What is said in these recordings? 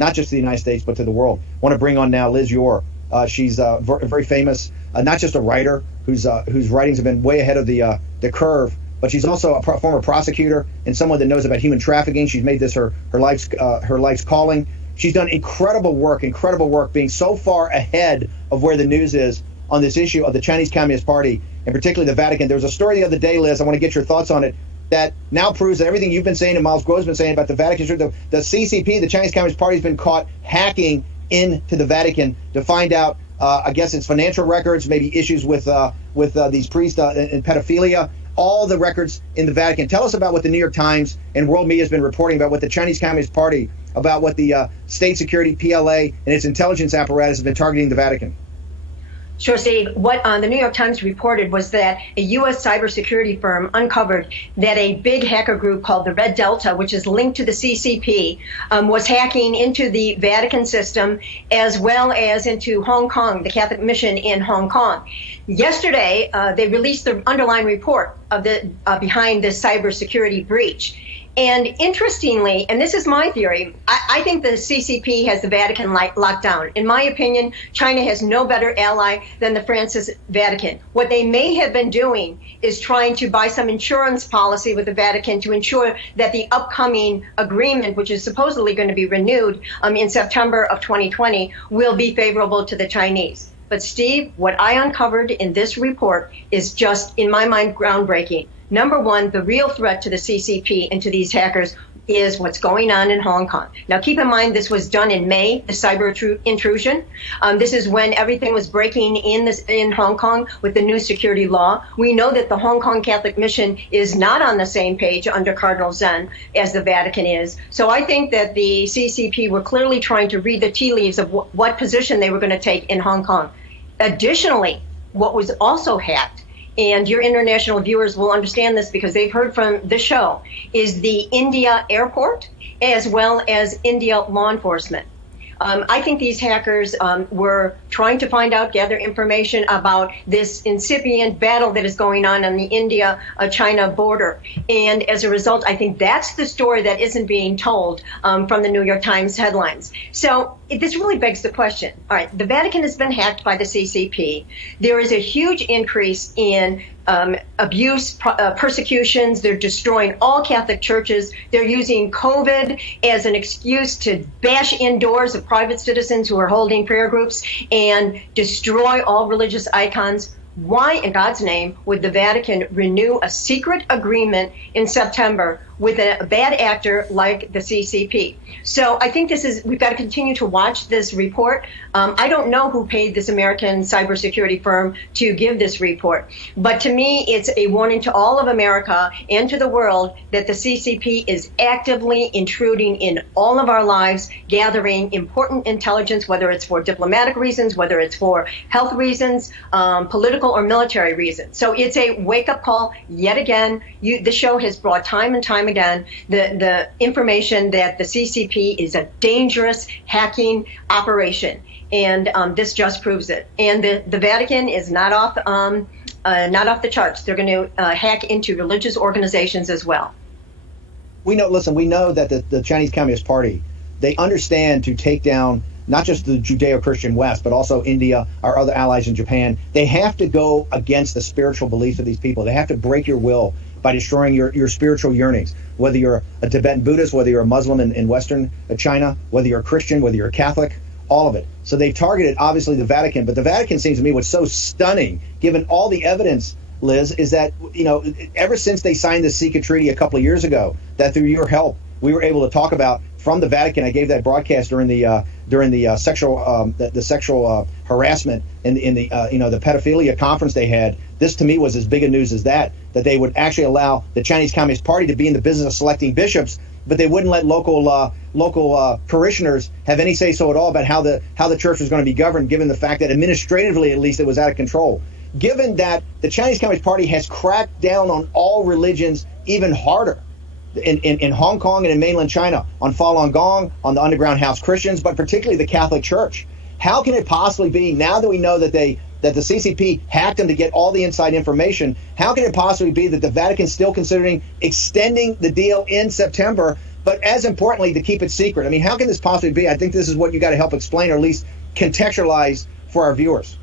not just to the United States, but to the world. I want to bring on now Liz Yore. She's very famous, not just a writer whose writings have been way ahead of the curve, but she's also a former prosecutor and someone that knows about human trafficking. She's made this her life's calling. She's done incredible work, being so far ahead of where the news is on this issue of the Chinese Communist Party, and particularly the Vatican. There was a story the other day, Liz, I want to get your thoughts on it, that now proves that everything you've been saying and Miles Grove's been saying about the Vatican, the CCP, the Chinese Communist Party, has been caught hacking into the Vatican to find out, I guess it's financial records, maybe issues with these priests and pedophilia, all the records in the Vatican. Tell us about what the New York Times and world media has been reporting about what the Chinese Communist Party, about what the state security, PLA, and its intelligence apparatus has been targeting the Vatican. Sure, Steve. What the New York Times reported was that a U.S. cybersecurity firm uncovered that a big hacker group called the Red Delta, which is linked to the CCP, was hacking into the Vatican system as well as into Hong Kong, the Catholic Mission in Hong Kong. Yesterday, they released the underlying report of the behind this cybersecurity breach. And interestingly, and this is my theory, I think the CCP has the Vatican locked down. In my opinion, China has no better ally than the Francis Vatican. What they may have been doing is trying to buy some insurance policy with the Vatican to ensure that the upcoming agreement, which is supposedly going to be renewed in September of 2020, will be favorable to the Chinese. But Steve, what I uncovered in this report is just, in my mind, groundbreaking. Number one, the real threat to the CCP and to these hackers is what's going on in Hong Kong. Now, keep in mind, this was done in May, the cyber intrusion. This is when everything was breaking in Hong Kong with the new security law. We know that the Hong Kong Catholic Mission is not on the same page under Cardinal Zen as the Vatican is. So I think that the CCP were clearly trying to read the tea leaves of what position they were going to take in Hong Kong. Additionally, what was also hacked, and your international viewers will understand this because they've heard from the show, is the India airport as well as India law enforcement. I think these hackers were trying to gather information about this incipient battle that is going on the India-China border. And as a result, I think that's the story that isn't being told from the New York Times headlines. So this really begs the question. All right, the Vatican has been hacked by the CCP. There is a huge increase in abuse, persecutions. They're destroying all Catholic churches. They're using COVID as an excuse to bash indoors of private citizens who are holding prayer groups and destroy all religious icons. Why, in God's name, would the Vatican renew a secret agreement in September with a bad actor like the CCP? So I think we've got to continue to watch this report. I don't know who paid this American cybersecurity firm to give this report, but to me, it's a warning to all of America and to the world that the CCP is actively intruding in all of our lives, gathering important intelligence, whether it's for diplomatic reasons, whether it's for health reasons, political or military reasons. So it's a wake-up call yet again. The show has brought time and time again the information that the CCP is a dangerous hacking operation, and this just proves it. And the Vatican is not off the charts. They're going to hack into religious organizations as well. We know that the Chinese Communist Party, they understand to take down not just the Judeo-Christian West, but also India, our other allies in Japan. They have to go against the spiritual beliefs of these people. They have to break your will by destroying your spiritual yearnings, whether you're a Tibetan Buddhist, whether you're a Muslim in Western China, whether you're a Christian, whether you're a Catholic, all of it. So they've targeted, obviously, the Vatican. But the Vatican seems to me what's so stunning, given all the evidence, Liz, is that, ever since they signed the secret treaty a couple of years ago, that through your help, we were able to talk about from the Vatican. I gave that broadcast during the sexual harassment in the pedophilia conference they had. This to me was as big a news as that they would actually allow the Chinese Communist Party to be in the business of selecting bishops, but they wouldn't let local parishioners have any say so at all about how the church was going to be governed, given the fact that administratively, at least, it was out of control. Given that the Chinese Communist Party has cracked down on all religions even harder in Hong Kong and in mainland China, on Falun Gong, on the underground house Christians, but particularly the Catholic Church. How can it possibly be, now that we know that the CCP hacked them to get all the inside information, how can it possibly be that the Vatican is still considering extending the deal in September but as importantly, to keep it secret. I mean, how can this possibly be? I think this is what you got to help explain, or at least contextualize for our viewers.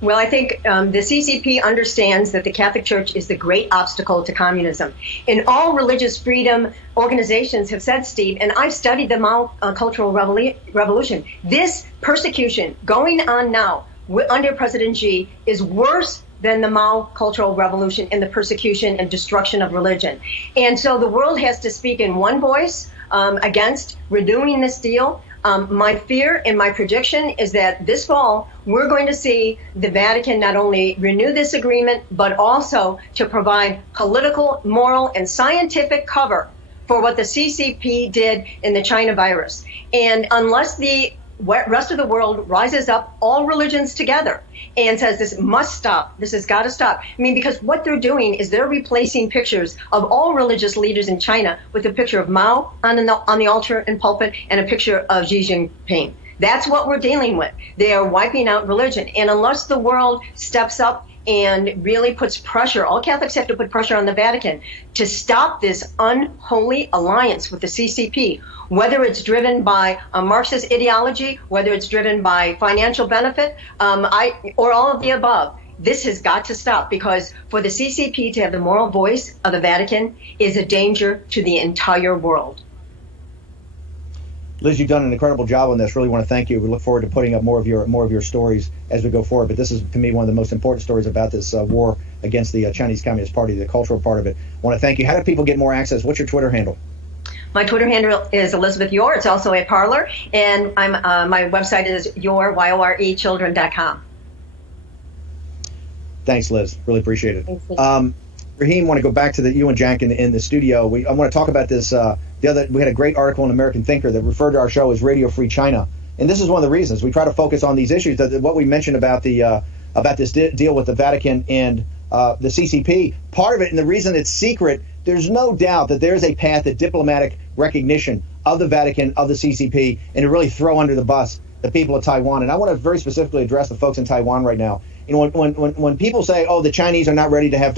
Well, I think the CCP understands that the Catholic Church is the great obstacle to communism. And all religious freedom organizations have said, Steve, and I've studied the Mao Cultural Revolution, this persecution going on now under President Xi is worse than the Mao Cultural Revolution in the persecution and destruction of religion. And so the world has to speak in one voice against renewing this deal. My fear and my prediction is that this fall, we're going to see the Vatican not only renew this agreement, but also to provide political, moral, and scientific cover for what the CCP did in the China virus. And unless the rest of the world rises up, all religions together, and says this must stop, this has got to stop. I mean, because what they're doing is they're replacing pictures of all religious leaders in China with a picture of Mao on the altar and pulpit and a picture of Xi Jinping. That's what we're dealing with. They are wiping out religion. And unless the world steps up and really puts pressure, all Catholics have to put pressure on the Vatican to stop this unholy alliance with the CCP, whether it's driven by a Marxist ideology, whether it's driven by financial benefit, or all of the above. This has got to stop, because for the CCP to have the moral voice of the Vatican is a danger to the entire world. Liz, you've done an incredible job on this. Really want to thank you. We look forward to putting up more of your stories as we go forward. But this is, to me, one of the most important stories about this war against the Chinese Communist Party, the cultural part of it. I want to thank you. How do people get more access? What's your Twitter handle? My Twitter handle is Elizabeth Yore. It's also a Parler, and my website is yorechildren.com. Thanks, Liz. Really appreciate it. Thanks, Raheem, want to go back to you and Jack in the studio. I want to talk about this. We had a great article in American Thinker that referred to our show as Radio Free China, and this is one of the reasons we try to focus on these issues. What we mentioned about this deal with the Vatican and the CCP. Part of it, and the reason it's secret, there's no doubt that there's a path to diplomatic recognition of the Vatican, of the CCP, and to really throw under the bus the people of Taiwan. And I want to very specifically address the folks in Taiwan right now. You know, when people say, oh, the Chinese are not ready to have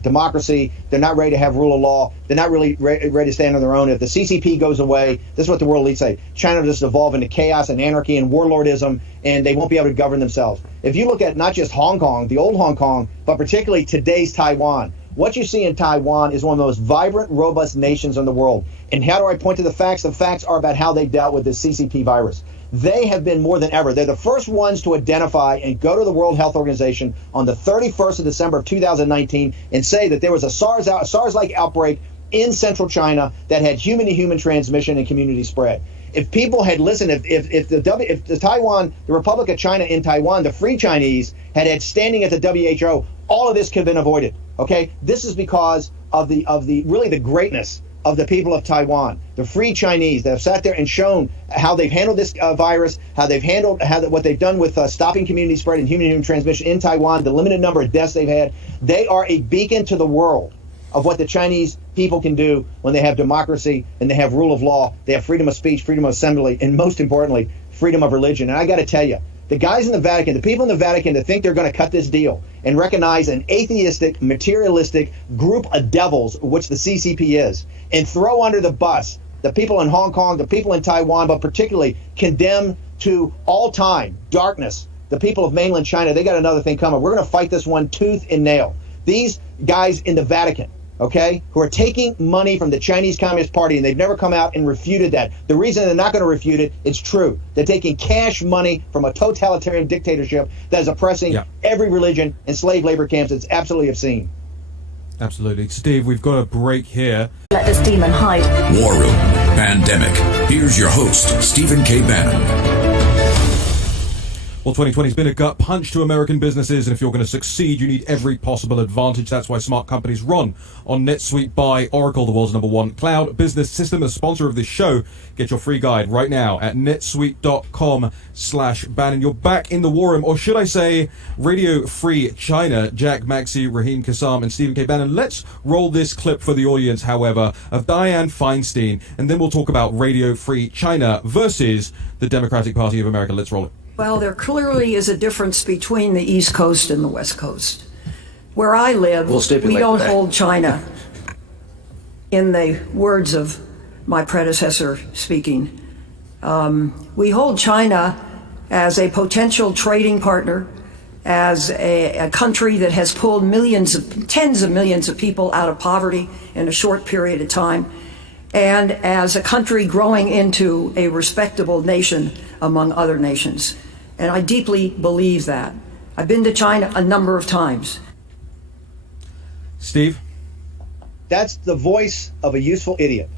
democracy, they're not ready to have rule of law, they're not really ready to stand on their own. If the CCP goes away, this is what the world leaders say, China will just evolve into chaos and anarchy and warlordism, and they won't be able to govern themselves. If you look at not just Hong Kong, the old Hong Kong, but particularly today's Taiwan, what you see in Taiwan is one of the most vibrant, robust nations in the world. And how do I point to the facts? The facts are about how they've dealt with this CCP virus. They have been more than ever. They're the first ones to identify and go to the World Health Organization on the 31st of December of 2019 and say that there was a SARS-like outbreak in central China that had human-to-human transmission and community spread. If people had listened, if the Taiwan, the Republic of China in Taiwan, the Free Chinese had standing at the WHO, all of this could have been avoided. Okay, this is because of the really the greatness of the people of Taiwan, the Free Chinese that have sat there and shown how they've handled this virus, how they've handled what they've done with stopping community spread and human-to-human transmission in Taiwan, the limited number of deaths they've had. They are a beacon to the world of what the Chinese people can do when they have democracy and they have rule of law, they have freedom of speech, freedom of assembly, and most importantly, freedom of religion. And I got to tell you, the guys in the Vatican, the people in the Vatican that think they're going to cut this deal and recognize an atheistic, materialistic group of devils, which the CCP is, and throw under the bus the people in Hong Kong, the people in Taiwan, but particularly condemn to all-time darkness the people of mainland China, they got another thing coming. We're going to fight this one tooth and nail. These guys in the Vatican, okay, who are taking money from the Chinese Communist Party, and they've never come out and refuted that. The reason they're not going to refute it, it's true. They're taking cash money from a totalitarian dictatorship that is oppressing every religion and slave labor camps. It's absolutely obscene. Absolutely. Steve, we've got a break here. Let this demon hide. War Room Pandemic. Here's your host, Stephen K. Bannon. Well, 2020 has been a gut punch to American businesses, and if you're going to succeed, you need every possible advantage. That's why smart companies run on NetSuite by Oracle, the world's #1 cloud business system. As a sponsor of this show, get your free guide right now at netsuite.com/Bannon. You're back in the war room, or should I say Radio Free China. Jack Maxey, Raheem Kassam, and Stephen K. Bannon. Let's roll this clip for the audience, however, of Dianne Feinstein, and then we'll talk about Radio Free China versus the Democratic Party of America. Let's roll it. Well, there clearly is a difference between the East Coast and the West Coast. Where I live, we don't hold China, in the words of my predecessor speaking. We hold China as a potential trading partner, as a country that has pulled tens of millions of people out of poverty in a short period of time, and as a country growing into a respectable nation among other nations. And I deeply believe that. I've been to China a number of times. Steve? That's the voice of a useful idiot.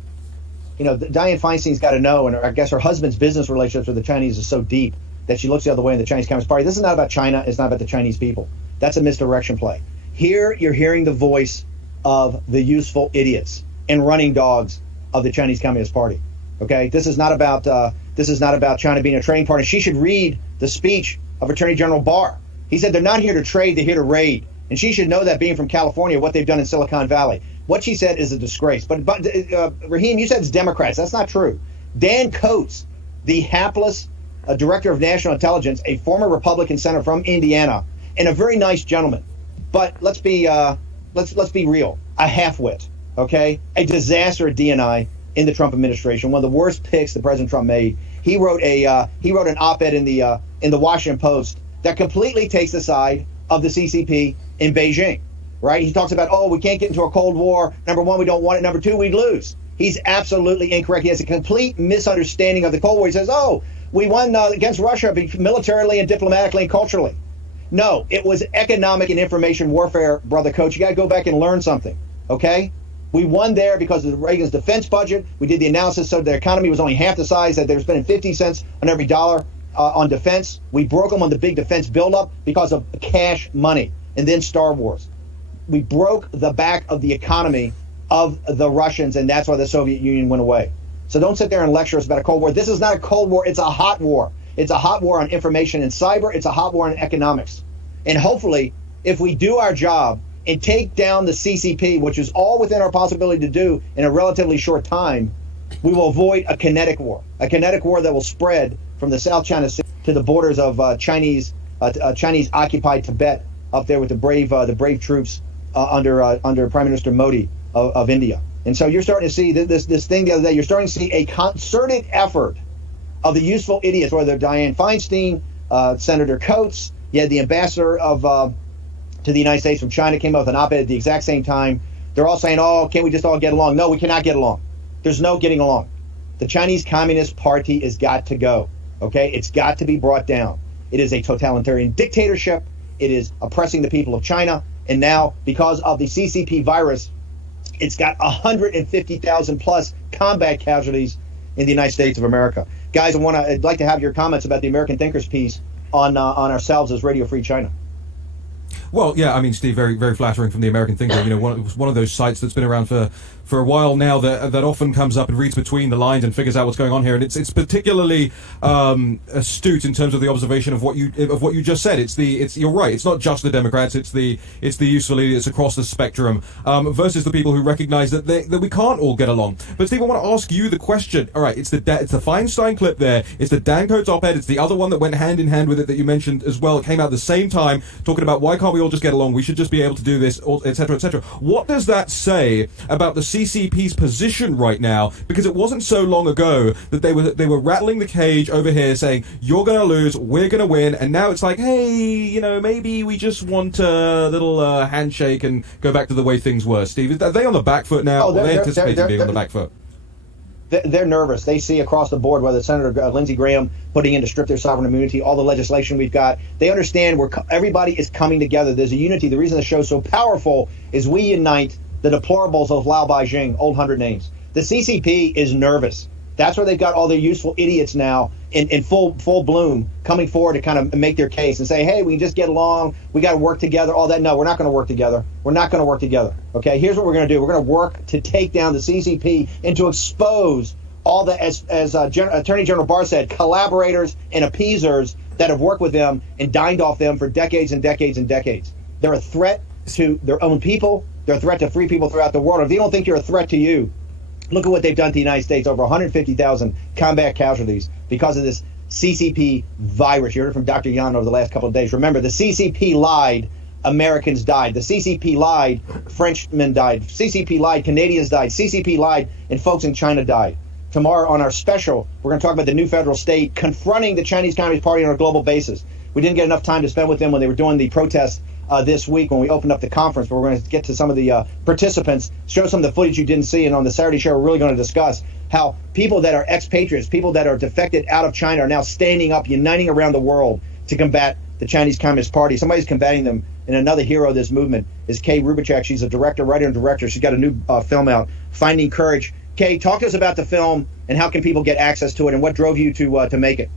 You know, Dianne Feinstein's got to know, and I guess her husband's business relationships with the Chinese is so deep that she looks the other way in the Chinese Communist Party. This is not about China. It's not about the Chinese people. That's a misdirection play. Here, you're hearing the voice of the useful idiots and running dogs of the Chinese Communist Party. Okay, this is not about China being a trading partner. She should read the speech of Attorney General Barr. He said they're not here to trade; they're here to raid. And she should know that, being from California, what they've done in Silicon Valley. What she said is a disgrace. But Raheem, you said it's Democrats. That's not true. Dan Coates, the hapless director of national intelligence, a former Republican senator from Indiana, and a very nice gentleman. But let's be real. A half-wit, okay? A disaster at DNI in the Trump administration. One of the worst picks that President Trump made. He wrote an op-ed in the Washington Post that completely takes the side of the CCP in Beijing, right? He talks about, we can't get into a Cold War. Number one, we don't want it. Number two, we'd lose. He's absolutely incorrect. He has a complete misunderstanding of the Cold War. He says, we won against Russia militarily and diplomatically and culturally. No, it was economic and information warfare, brother Coach. You got to go back and learn something, okay? We won there because of Reagan's defense budget. We did the analysis so their economy was only half the size, that they were spending 50 cents on every dollar on defense. We broke them on the big defense buildup because of cash money. And then Star Wars. We broke the back of the economy of the Russians, and that's why the Soviet Union went away. So don't sit there and lecture us about a Cold War. This is not a Cold War. It's a hot war. It's a hot war on information and cyber. It's a hot war on economics. And hopefully, if we do our job and take down the CCP, which is all within our possibility to do in a relatively short time, we will avoid a kinetic war that will spread from the South China Sea to the borders of Chinese occupied Tibet, up there with the brave troops under Prime Minister Modi of India. And so you're starting to see this thing the other day. You're starting to see a concerted effort of the useful idiots, whether Dianne Feinstein, Senator Coates, you had the ambassador to the United States from China came up with an op-ed at the exact same time. They're all saying, can't we just all get along? No, we cannot get along. There's no getting along. The Chinese Communist Party has got to go. Okay, it's got to be brought down. It is a totalitarian dictatorship. It is oppressing the people of China. And now, because of the CCP virus, it's got 150,000 plus combat casualties in the United States of America. Guys, I'd like to have your comments about the American Thinkers piece on ourselves as Radio Free China. Well, yeah, I mean, Steve, very, very flattering from the American Thinker. You know, one of those sites that's been around for a while now that often comes up and reads between the lines and figures out what's going on here. And it's particularly astute in terms of the observation of what you just said. You're right. It's not just the Democrats. It's the useful idiots across the spectrum versus the people who recognise that we can't all get along. But Steve, I want to ask you the question. All right, it's the Feinstein clip there. It's the Dan Coates op-ed. It's the other one that went hand in hand with it that you mentioned as well. It came out at the same time, talking about why can't we all just get along? We should just be able to do this, etc., etc. What does that say about the CCP's position right now? Because it wasn't so long ago that they were rattling the cage over here saying, you're going to lose, we're going to win, and now it's like, hey, you know, maybe we just want a little handshake and go back to the way things were. Steve, are they on the back foot now? Or are they anticipating being on the back foot? They're nervous. They see across the board, whether it's Senator Lindsey Graham putting in to strip their sovereign immunity, all the legislation we've got. They understand everybody is coming together. There's a unity. The reason the show's so powerful is we unite the deplorables of Lao Beijing, old 100 names. The CCP is nervous. That's where they've got all their useful idiots now in full bloom coming forward to kind of make their case and say, hey, we can just get along. We got to work together. All that. No, we're not going to work together. We're not going to work together. Okay, here's what we're going to do. We're going to work to take down the CCP and to expose all the, as Attorney General Barr said, collaborators and appeasers that have worked with them and dined off them for decades and decades and decades. They're a threat to their own people. They're a threat to free people throughout the world. If they don't think you're a threat to you, look at what they've done to the United States. Over 150,000 combat casualties because of this CCP virus. You heard it from Dr. Yan over the last couple of days. Remember, the CCP lied Americans died. The CCP lied. Frenchmen died. CCP lied. Canadians died. CCP lied. And folks in China died. Tomorrow on our special, we're going to talk about the new federal state confronting the Chinese Communist Party on a global basis. We didn't get enough time to spend with them when they were doing the protests this week when we opened up the conference, but we're going to get to some of the participants, show some of the footage you didn't see, and on the Saturday show we're really going to discuss how people that are expatriates, people that are defected out of China are now standing up, uniting around the world to combat the Chinese Communist Party. Somebody's combating them, and another hero of this movement is Kay Rubachek. She's a director, writer, and director. She's got a new film out, Finding Courage. Kay, talk to us about the film and how can people get access to it, and what drove you to make it?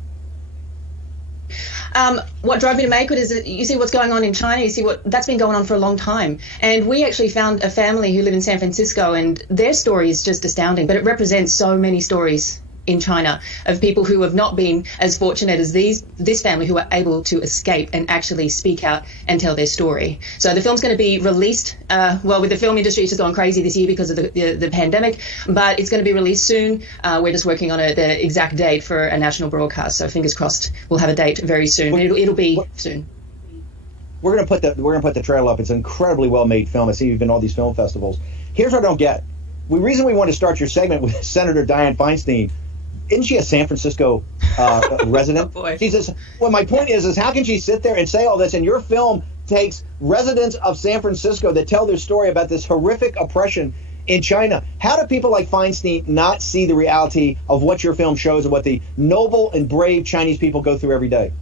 What drove me to make it is that you see what's going on in China. You see that's been going on for a long time. And we actually found a family who live in San Francisco, and their story is just astounding. But it represents so many stories in China of people who have not been as fortunate as this family, who are able to escape and actually speak out and tell their story. So the film's going to be released, with the film industry, it's just gone crazy this year because of the pandemic, but it's going to be released soon. We're just working on the exact date for a national broadcast, so fingers crossed we'll have a date very soon. It'll be soon. We're going to put the trailer up. It's an incredibly well-made film. I see you've been to all these film festivals. Here's what I don't get. The reason we want to start your segment with Senator Dianne Feinstein, isn't she a San Francisco resident? Oh boy. She says, well, my point is how can she sit there and say all this, and your film takes residents of San Francisco that tell their story about this horrific oppression in China? How do people like Feinstein not see the reality of what your film shows and what the noble and brave Chinese people go through every day?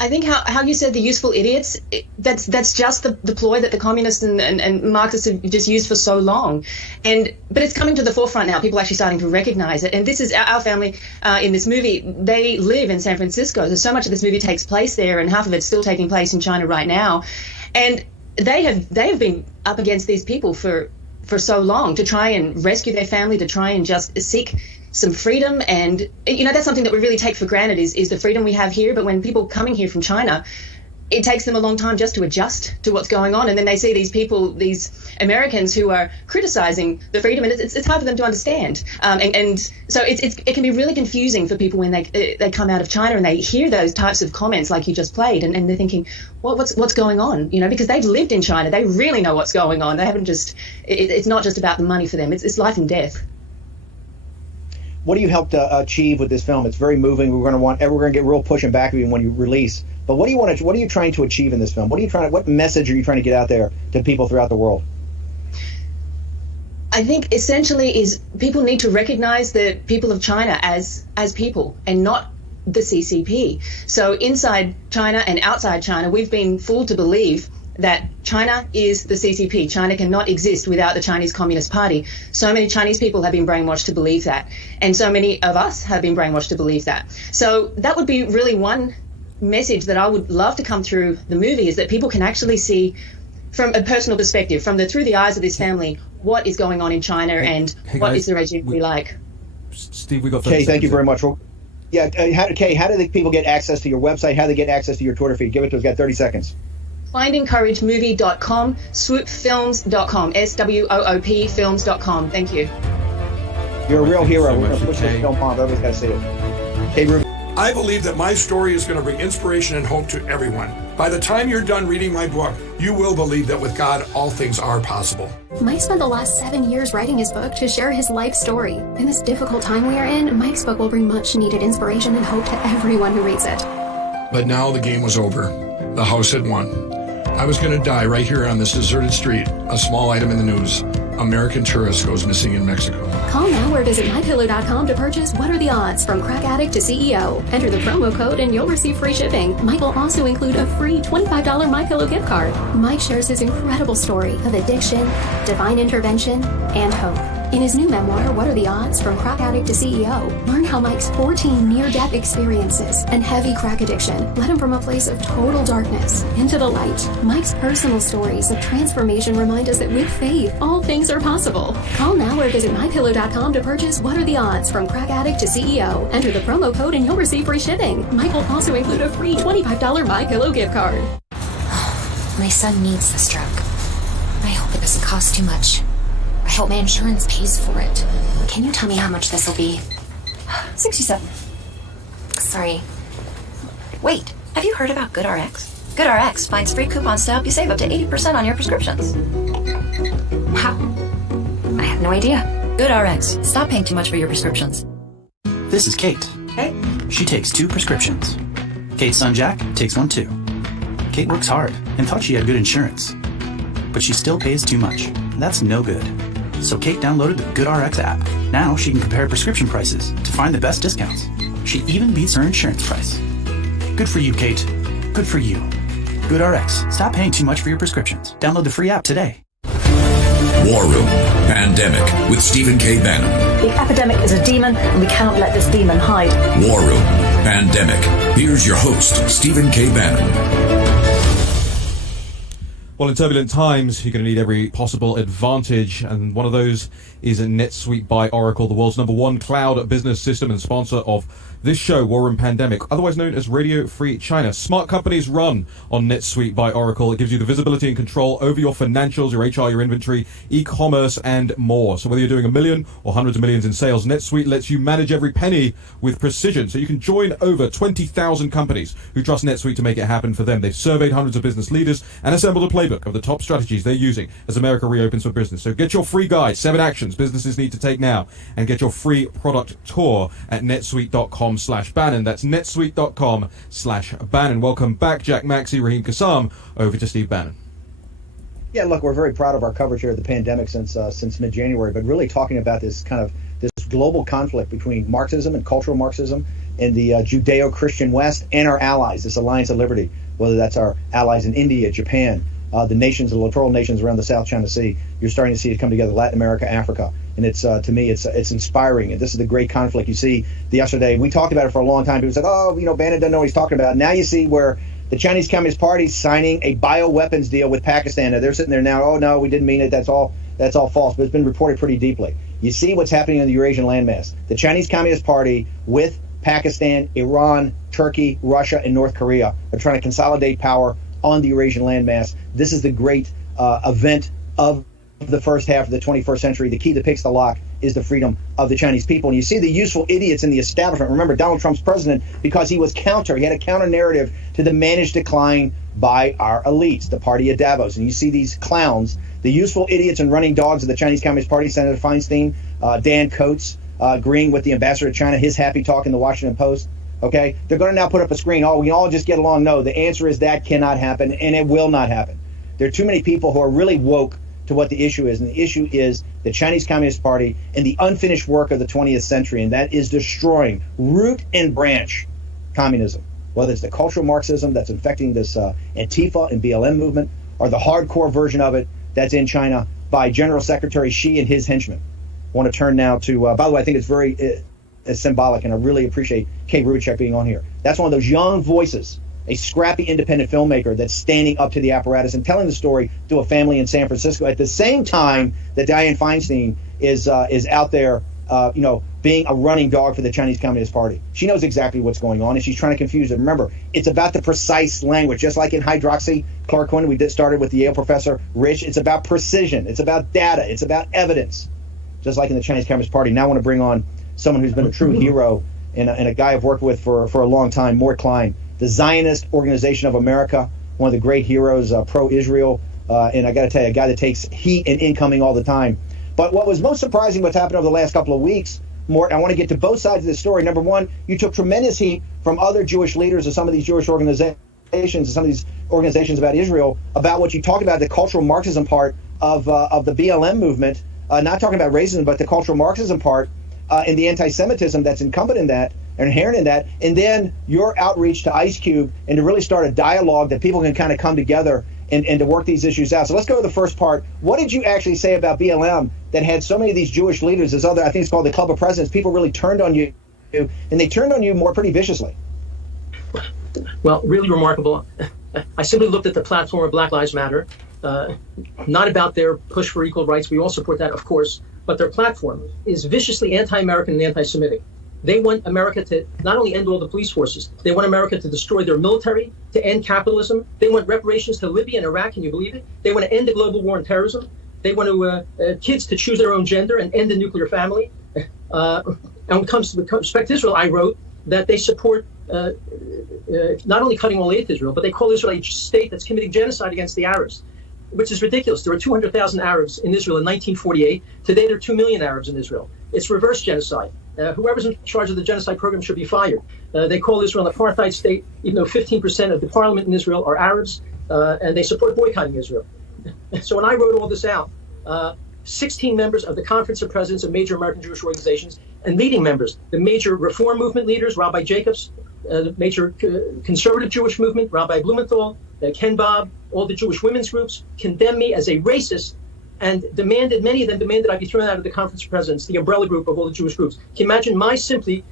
I think how you said the useful idiots, that's just the ploy that the communists and Marxists have just used for so long. But it's coming to the forefront now. People are actually starting to recognize it. And this is our family in this movie. They live in San Francisco. So much of this movie takes place there, and half of it's still taking place in China right now. And they have been up against these people for so long to try and rescue their family, to try and just seek some freedom. And that's something that we really take for granted is the freedom we have here. But when people coming here from China, it takes them a long time just to adjust to what's going on, and then they see these people, these Americans, who are criticizing the freedom, and it's hard for them to understand. And so it can be really confusing for people when they come out of China and they hear those types of comments like you just played, and they're thinking, what's going on? Because they've lived in China, they really know what's going on. They haven't it's not just about the money for them; it's life and death. What do you help to achieve with this film? It's very moving. We're going to get real pushing back when you release. But what are you trying to achieve in this film? What message are you trying to get out there to people throughout the world? I think essentially is people need to recognize the people of China as people and not the CCP. So inside China and outside China, we've been fooled to believe that China is the CCP. China cannot exist without the Chinese Communist Party. So many Chinese people have been brainwashed to believe that. And so many of us have been brainwashed to believe that. So that would be really one message that I would love to come through the movie, is that people can actually see from a personal perspective, through the eyes of this family, what is going on in China and what is the regime really like. Steve, we got 30 Kay, thank you very much. Yeah, Kay, how do the people get access to your website? How do they get access to your Twitter feed? Give it to us. Got 30 seconds. FindingCourageMovie.com, swoopfilms.com, SWOOP films.com. Thank you. You're a real hero. We're going to push this film on. Everybody's got to see it. Kay Rubin. I believe that my story is going to bring inspiration and hope to everyone. By the time you're done reading my book, you will believe that with God, all things are possible. Mike spent the last 7 years writing his book to share his life story. In this difficult time we are in, Mike's book will bring much needed inspiration and hope to everyone who reads it. But now the game was over. The house had won. I was going to die right here on this deserted street. A small item in the news. American tourist goes missing in Mexico. Call now or visit MyPillow.com to purchase What Are the Odds? From Crack Addict to CEO. Enter the promo code and you'll receive free shipping. Mike will also include a free $25 MyPillow gift card. Mike shares his incredible story of addiction, divine intervention, and hope. In his new memoir, What Are the Odds? From Crack Addict to CEO, learn how Mike's 14 near-death experiences and heavy crack addiction led him from a place of total darkness into the light. Mike's personal stories of transformation remind us that with faith, all things are possible. Call now or visit MyPillow.com to purchase What Are the Odds? From Crack Addict to CEO. Enter the promo code and you'll receive free shipping. Mike will also include a free $25 MyPillow gift card. My son needs this drug. I hope it doesn't cost too much. I hope my insurance pays for it. Can you tell me how much this will be? 67. Sorry. Wait, have you heard about GoodRx? GoodRx finds free coupons to help you save up to 80% on your prescriptions. How? I had no idea. GoodRx. Stop paying too much for your prescriptions. This is Kate. Hey. She takes 2 prescriptions. Kate's son Jack takes 1 too. Kate works hard and thought she had good insurance, but she still pays too much. That's no good. So Kate downloaded the GoodRx app. Now she can compare prescription prices to find the best discounts. She even beats her insurance price. Good for you, Kate. Good for you. GoodRx. Stop paying too much for your prescriptions. Download the free app today. War Room Pandemic with Stephen K. Bannon. The epidemic is a demon, and we cannot let this demon hide. War Room Pandemic. Here's your host, Stephen K. Bannon. Well, in turbulent times, you're going to need every possible advantage, and one of those is NetSuite by Oracle, the world's #1 cloud business system and sponsor of this show, War Room Pandemic, otherwise known as Radio Free China. Smart companies run on NetSuite by Oracle. It gives you the visibility and control over your financials, your HR, your inventory, e-commerce, and more. So whether you're doing $1 million or hundreds of millions in sales, NetSuite lets you manage every penny with precision. So you can join over 20,000 companies who trust NetSuite to make it happen for them. They've surveyed hundreds of business leaders and assembled a playbook of the top strategies they're using as America reopens for business. So get your free guide, 7 actions businesses need to take now, and get your free product tour at netsuite.com/Bannon. That's netsuite.com/Bannon. Welcome back, Jack Maxey, Raheem Kassam. Over to Steve Bannon. Yeah, look, we're very proud of our coverage here of the pandemic since mid-January, but really talking about this global conflict between Marxism and cultural Marxism and the Judeo-Christian West and our allies, this Alliance of Liberty, whether that's our allies in India, Japan, the nations, the littoral nations around the South China Sea. You're starting to see it come together, Latin America, Africa. And it's, to me, it's inspiring. And this is the great conflict. You see, yesterday, we talked about it for a long time. People said, Bannon doesn't know what he's talking about. Now you see where the Chinese Communist Party is signing a bioweapons deal with Pakistan. And they're sitting there now, oh, no, we didn't mean it. That's all false. But it's been reported pretty deeply. You see what's happening in the Eurasian landmass. The Chinese Communist Party with Pakistan, Iran, Turkey, Russia, and North Korea are trying to consolidate power on the Eurasian landmass. This is the great event of the first half of the 21st century. The key that picks the lock is the freedom of the Chinese people. And you see the useful idiots in the establishment. Remember, Donald Trump's president because he was counter. He had a counter narrative to the managed decline by our elites, the party of Davos. And you see these clowns, the useful idiots and running dogs of the Chinese Communist Party, Senator Feinstein, Dan Coates, agreeing with the ambassador of China, his happy talk in the Washington Post. Okay, they're going to now put up a screen. Oh, we all just get along. No, the answer is that cannot happen, and it will not happen. There are too many people who are really woke to what the issue is, and the issue is the Chinese Communist Party and the unfinished work of the 20th century, and that is destroying root and branch communism, whether it's the cultural Marxism that's infecting this Antifa and BLM movement, or the hardcore version of it that's in China by General Secretary Xi and his henchmen. I want to turn now to, by the way, I think it's very symbolic, and I really appreciate Kay Rubichek being on here. That's one of those young voices, a scrappy independent filmmaker that's standing up to the apparatus and telling the story to a family in San Francisco at the same time that Dianne Feinstein is out there, being a running dog for the Chinese Communist Party. She knows exactly what's going on, and she's trying to confuse it. Remember, it's about the precise language, just like in hydroxychloroquine. We started with the Yale professor Rich. It's about precision. It's about data. It's about evidence, just like in the Chinese Communist Party. Now I want to bring on someone who's been a true hero and a guy I've worked with for a long time, Mort Klein, the Zionist Organization of America, one of the great heroes, pro-Israel, and I got to tell you, a guy that takes heat and incoming all the time. But what was most surprising, what's happened over the last couple of weeks, Mort, I want to get to both sides of this story. Number one, you took tremendous heat from other Jewish leaders of some of these Jewish organizations and some of these organizations about Israel, about what you talked about, the cultural Marxism part of the BLM movement, not talking about racism, but the cultural Marxism part, and the anti-Semitism that's incumbent in that, and inherent in that, and then your outreach to Ice Cube and to really start a dialogue that people can kind of come together and to work these issues out. So let's go to the first part. What did you actually say about BLM that had so many of these Jewish leaders, I think it's called the Club of Presidents, people really turned on you, and they turned on you more pretty viciously? Well, really remarkable. I simply looked at the platform of Black Lives Matter, not about their push for equal rights. We all support that, of course. But their platform is viciously anti-American and anti-Semitic. They want America to not only end all the police forces, they want America to destroy their military, to end capitalism. They want reparations to Libya and Iraq, can you believe it? They want to end the global war on terrorism. They want kids to choose their own gender and end the nuclear family. And when it comes to respect to Israel, I wrote that they support not only cutting all aid to Israel, but they call Israel a state that's committing genocide against the Arabs, which is ridiculous. There were 200,000 Arabs in Israel in 1948. Today, there are 2 million Arabs in Israel. It's reverse genocide. Whoever's in charge of the genocide program should be fired. They call Israel an apartheid state, even though 15% of the parliament in Israel are Arabs, and they support boycotting Israel. So when I wrote all this out, 16 members of the Conference of Presidents of major American Jewish organizations and leading members, the major Reform movement leaders, Rabbi Jacobs, the major conservative Jewish movement, Rabbi Blumenthal, Ken Bob, all the Jewish women's groups, condemned me as a racist and many of them demanded I be thrown out of the Conference of Presidents, the umbrella group of all the Jewish groups. Can you imagine my simply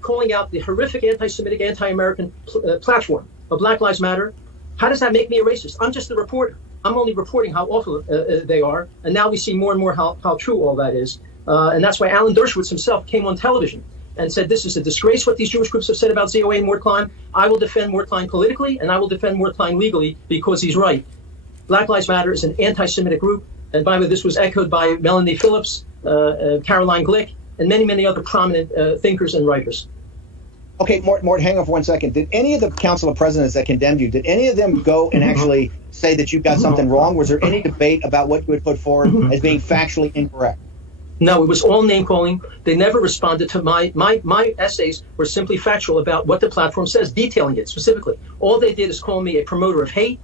calling out the horrific anti-Semitic, anti-American platform of Black Lives Matter? How does that make me a racist? I'm just a reporter. I'm only reporting how awful they are, and now we see more and more how true all that is. And that's why Alan Dershowitz himself came on television and said, this is a disgrace what these Jewish groups have said about ZOA and Mordecai. I will defend Mordecai politically, and I will defend Mordecai legally because he's right. Black Lives Matter is an anti-Semitic group. And by the way, this was echoed by Melanie Phillips, Caroline Glick, and many, many other prominent thinkers and writers. Okay, Mort, hang on for 1 second. Did any of the Council of Presidents that condemned you, did any of them go and actually say that you got something wrong? Was there any debate about what you had put forward as being factually incorrect? No, it was all name-calling. They never responded to my essays were simply factual about what the platform says, detailing it specifically. All they did is call me a promoter of hate,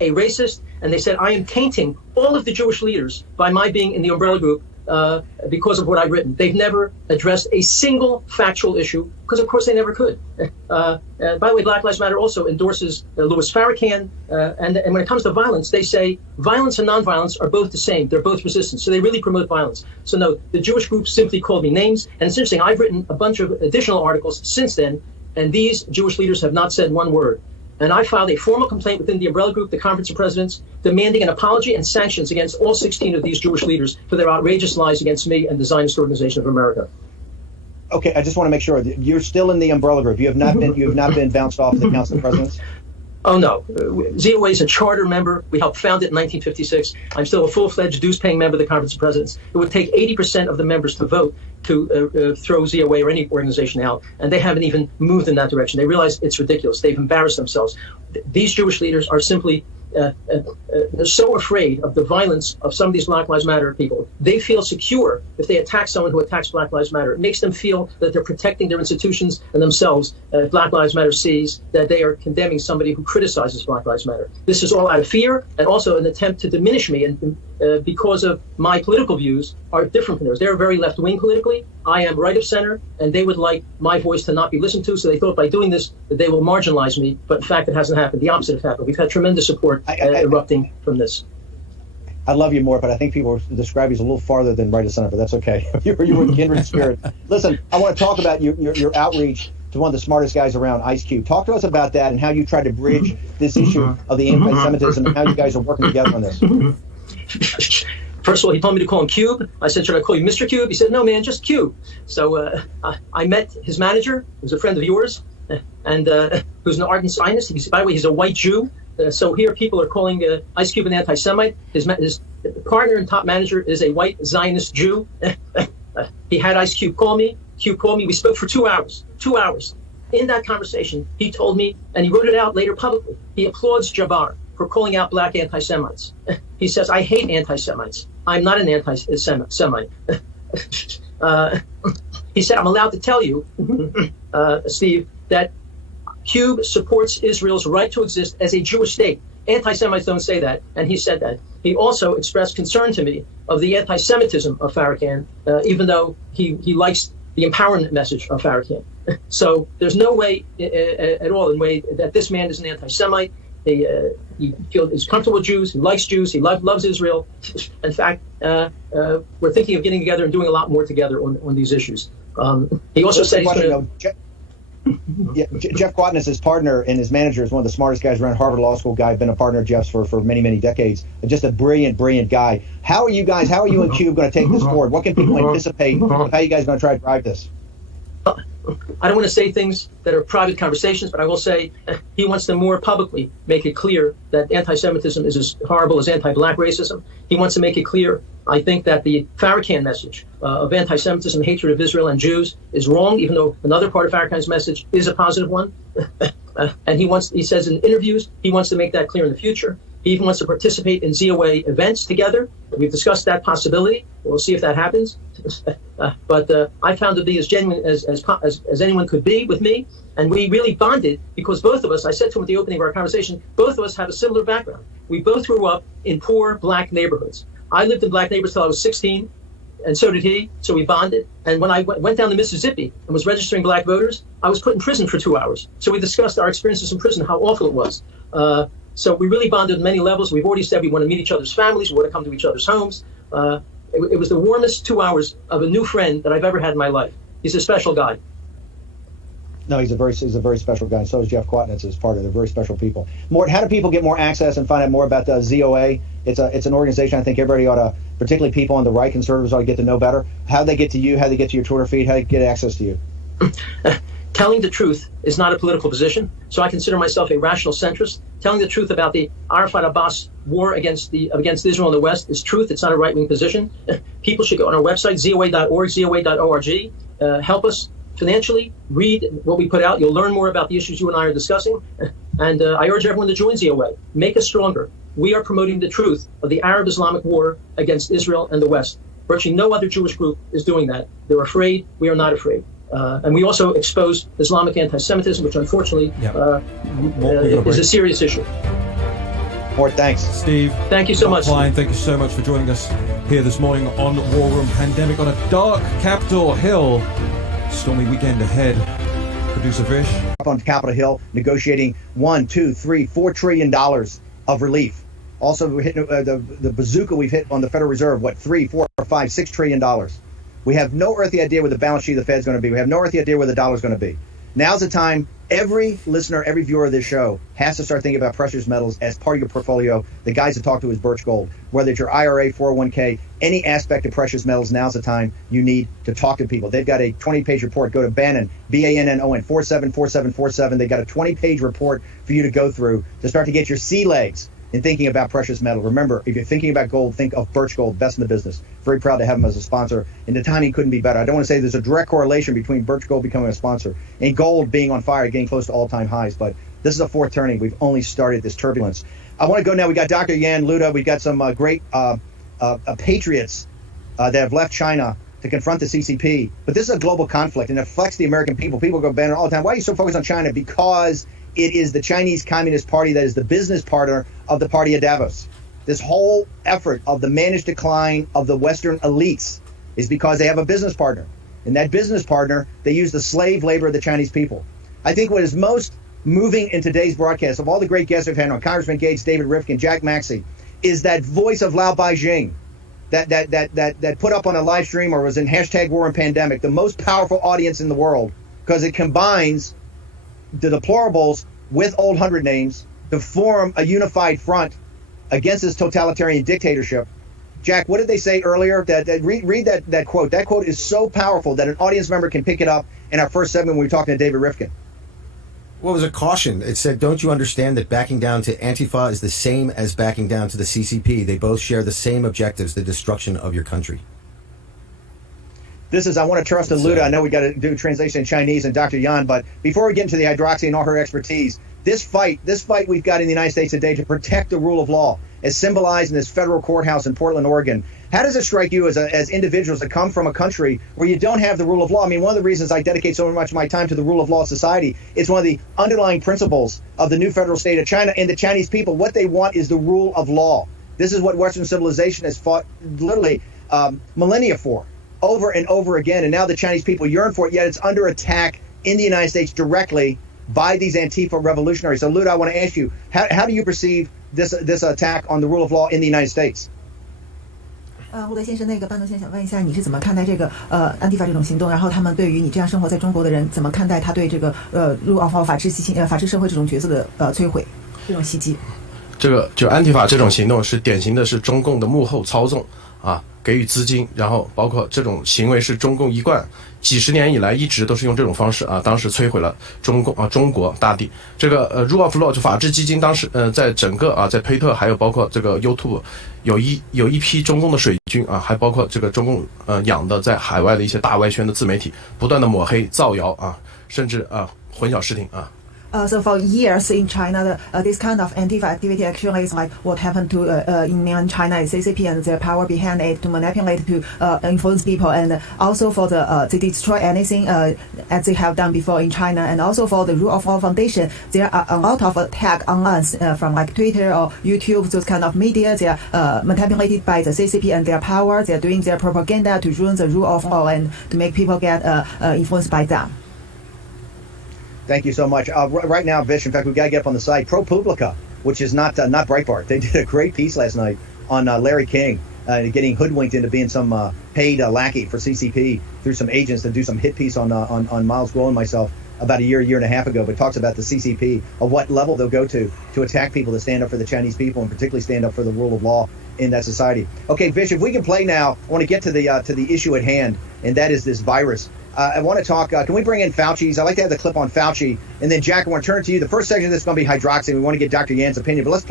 a racist, and they said I am tainting all of the Jewish leaders by my being in the umbrella group because of what I've written. They've never addressed a single factual issue, because of course they never could. By the way, Black Lives Matter also endorses Louis Farrakhan, and when it comes to violence, they say violence and nonviolence are both the same. They're both resistant, so they really promote violence. So no, the Jewish group simply called me names, and it's interesting, I've written a bunch of additional articles since then, and these Jewish leaders have not said one word. And I filed a formal complaint within the umbrella group, the Conference of Presidents, demanding an apology and sanctions against all 16 of these Jewish leaders for their outrageous lies against me and the Zionist Organization of America. Okay, I just want to make sure that you're still in the umbrella group. You have not been bounced off the Council of Presidents. Oh no, ZOA is a charter member. We helped found it in 1956. I'm still a full-fledged dues-paying member of the Conference of Presidents. It would take 80% of the members to vote to throw ZOA or any organization out, and they haven't even moved in that direction. They realize it's ridiculous. They've embarrassed themselves. These Jewish leaders are simply they're so afraid of the violence of some of these Black Lives Matter people. They feel secure if they attack someone who attacks Black Lives Matter. It makes them feel that they're protecting their institutions and themselves. Black Lives Matter sees that they are condemning somebody who criticizes Black Lives Matter. This is all out of fear and also an attempt to diminish me, and because of my political views are different from theirs. They're very left-wing politically. I am right of center, and they would like my voice to not be listened to, so they thought by doing this that they will marginalize me, but in fact it hasn't happened. The opposite has happened. We've had tremendous support erupting from this. I love you more, but I think people describe you as a little farther than right of center, but that's okay. you were kindred spirit. Listen, I want to talk about your outreach to one of the smartest guys around, Ice Cube. Talk to us about that and how you try to bridge this issue of the anti-Semitism and how you guys are working together on this. First of all, he told me to call him Cube. I said, should I call you Mr. Cube? He said, no, man, just Cube. So I met his manager, who's a friend of yours, and who's an ardent Zionist. By the way, he's a white Jew. So here people are calling Ice Cube an anti-Semite. His partner and top manager is a white Zionist Jew. He had Ice Cube call me. Cube called me. We spoke for 2 hours. 2 hours. In that conversation, he told me, and he wrote it out later publicly, he applauds Jabbar for calling out black anti-Semites. He says, I hate anti-Semites. I'm not an anti-Semite. He said, I'm allowed to tell you, Steve, that Cube supports Israel's right to exist as a Jewish state. Anti-Semites don't say that, and he said that. He also expressed concern to me of the anti-Semitism of Farrakhan, even though he likes the empowerment message of Farrakhan. So there's no way at all in way that this man is an anti-Semite. He feels comfortable with Jews. He likes Jews. He loves Israel. In fact, we're thinking of getting together and doing a lot more together on these issues. He also said he's going to... Jeff Quattin is his partner, and his manager is one of the smartest guys around. Harvard Law School guy, been a partner of Jeff's for many, many decades. Just a brilliant guy. How are you and Cube going to take this forward? What can people anticipate of how you guys are going to try to drive this? I don't want to say things that are private conversations, but I will say he wants to more publicly make it clear that anti-Semitism is as horrible as anti-black racism. He wants to make it clear, I think, that the Farrakhan message of anti-Semitism, hatred of Israel and Jews is wrong, even though another part of Farrakhan's message is a positive one. And he says in interviews, he wants to make that clear in the future. He even wants to participate in ZOA events together. We've discussed that possibility. We'll see if that happens. But I found to be as genuine as anyone could be with me. And we really bonded because both of us, I said to him at the opening of our conversation, both of us have a similar background. We both grew up in poor black neighborhoods. I lived in black neighborhoods till I was 16, and so did he. So we bonded. And when I went down to Mississippi and was registering black voters, I was put in prison for 2 hours. So we discussed our experiences in prison, how awful it was. So we really bonded on many levels. We've already said we want to meet each other's families. We want to come to each other's homes. It was the warmest 2 hours of a new friend that I've ever had in my life. He's a special guy. No, he's a very special guy. And so is Jeff Quatnitz as part of. They're very special people. Mort, how do people get more access and find out more about the ZOA? It's an organization I think everybody ought to, particularly people on the right, conservatives ought to get to know better. How do they get to you? How do they get to your Twitter feed? How do they get access to you? Telling the truth is not a political position, so I consider myself a rational centrist. Telling the truth about the Arafat-Abbas war against Israel in the West is truth. It's not a right-wing position. People should go on our website, zoa.org, zoa.org. Help us financially. Read what we put out. You'll learn more about the issues you and I are discussing. And I urge everyone to join ZOA. Make us stronger. We are promoting the truth of the Arab-Islamic war against Israel and the West. Virtually no other Jewish group is doing that. They're afraid. We are not afraid. And we also expose Islamic anti-Semitism, which unfortunately is a serious issue. Mort, thanks. Steve. Thank you so much. Klein, thank you so much for joining us here this morning on War Room Pandemic on a dark Capitol Hill. Stormy weekend ahead. Producer Vish. Up on Capitol Hill, negotiating $4 trillion of relief. Also, we're hitting the bazooka we've hit on the Federal Reserve, $3, $4, $5, $6 trillion. We have no earthly idea where the balance sheet of the Fed's going to be. We have no earthly idea where the dollar's going to be. Now's the time. Every listener, every viewer of this show has to start thinking about precious metals as part of your portfolio. The guys to talk to is Birch Gold. Whether it's your IRA, 401k, any aspect of precious metals, now's the time you need to talk to people. They've got a 20-page report. Go to Bannon, BANNON, 474747. They've got a 20-page report for you to go through to start to get your sea legs in thinking about precious metal. Remember, if you're thinking about gold, think of Birch Gold, best in the business. Very proud to have them as a sponsor. And the timing couldn't be better. I don't want to say there's a direct correlation between Birch Gold becoming a sponsor and gold being on fire, getting close to all-time highs. But this is a fourth turning. We've only started this turbulence. I want to go now. We got Dr. Yan Luda. We got some great patriots that have left China to confront the CCP. But this is a global conflict, and it affects the American people. People go banner all the time. Why are you so focused on China? Because it is the Chinese Communist Party that is the business partner of the Party of Davos. This whole effort of the managed decline of the Western elites is because they have a business partner. And that business partner, they use the slave labor of the Chinese people. I think what is most moving in today's broadcast, of all the great guests we've had on, Congressman Gates, David Rifkin, Jack Maxey, is that voice of Lao Beijing that put up on a live stream or was in hashtag War and Pandemic, the most powerful audience in the world, because it combines the deplorables with old hundred names to form a unified front against this totalitarian dictatorship. Jack, what did they say earlier? Read that quote. That quote is so powerful that an audience member can pick it up in our first segment when we were talking to David Rifkin. Well, it was a caution. It said, don't you understand that backing down to Antifa is the same as backing down to the CCP? They both share the same objectives, the destruction of your country. This is I Want to Trust in Luda. I know we got to do translation in Chinese and Dr. Yan, but before we get into the hydroxy and all her expertise, this fight we've got in the United States today to protect the rule of law, as symbolized in this federal courthouse in Portland, Oregon. How does it strike you as individuals that come from a country where you don't have the rule of law? I mean, one of the reasons I dedicate so much of my time to the rule of law society is one of the underlying principles of the new federal state of China and the Chinese people. What they want is the rule of law. This is what Western civilization has fought literally millennia for, over and over again. And now the Chinese people yearn for it, yet it's under attack in the United States directly by these Antifa revolutionaries. So, Luda, I want to ask you, how do you perceive this attack on the rule of law in the United States? 胡德先生，那个班农先生想问一下，你是怎么看待这个安迪法这种行动？然后他们对于你这样生活在中国的人，怎么看待他对这个法治社会这种角色的摧毁，这种袭击？这个就安提法这种行动是典型的是中共的幕后操纵给予资金，然后包括这种行为是中共一贯几十年以来一直都是用这种方式当时摧毁了中国大地。这个Rule of Law 就法治基金当时在整个在推特还有包括这个 YouTube 有一批中共的水军还包括这个中共养的在海外的一些大外宣的自媒体，不断的抹黑造谣甚至混淆视听So for years in China, this kind of anti-fa activity actually is like what happened to in mainland China, CCP and their power behind it to manipulate, to influence people, and also for to destroy anything as they have done before in China, and also for the Rule of Law Foundation, there are a lot of attack online from like Twitter or YouTube, those kind of media. They are manipulated by the CCP and their power. They are doing their propaganda to ruin the rule of law and to make people get influenced by them. Thank you so much. Right now, Vish, in fact, we've got to get up on the site. ProPublica, which is not Breitbart, they did a great piece last night on Larry King getting hoodwinked into being some paid lackey for CCP through some agents to do some hit piece on Miles Guo and myself about a year and a half ago, but talks about the CCP, of what level they'll go to attack people that stand up for the Chinese people and particularly stand up for the rule of law in that society. Okay, Vish, if we can play now, I want to get to the issue at hand, and that is this virus. I want to talk, can we bring in Fauci's? I'd like to have the clip on Fauci. And then, Jack, I want to turn it to you. The first section of this is going to be hydroxy. We want to get Dr. Yan's opinion. But let's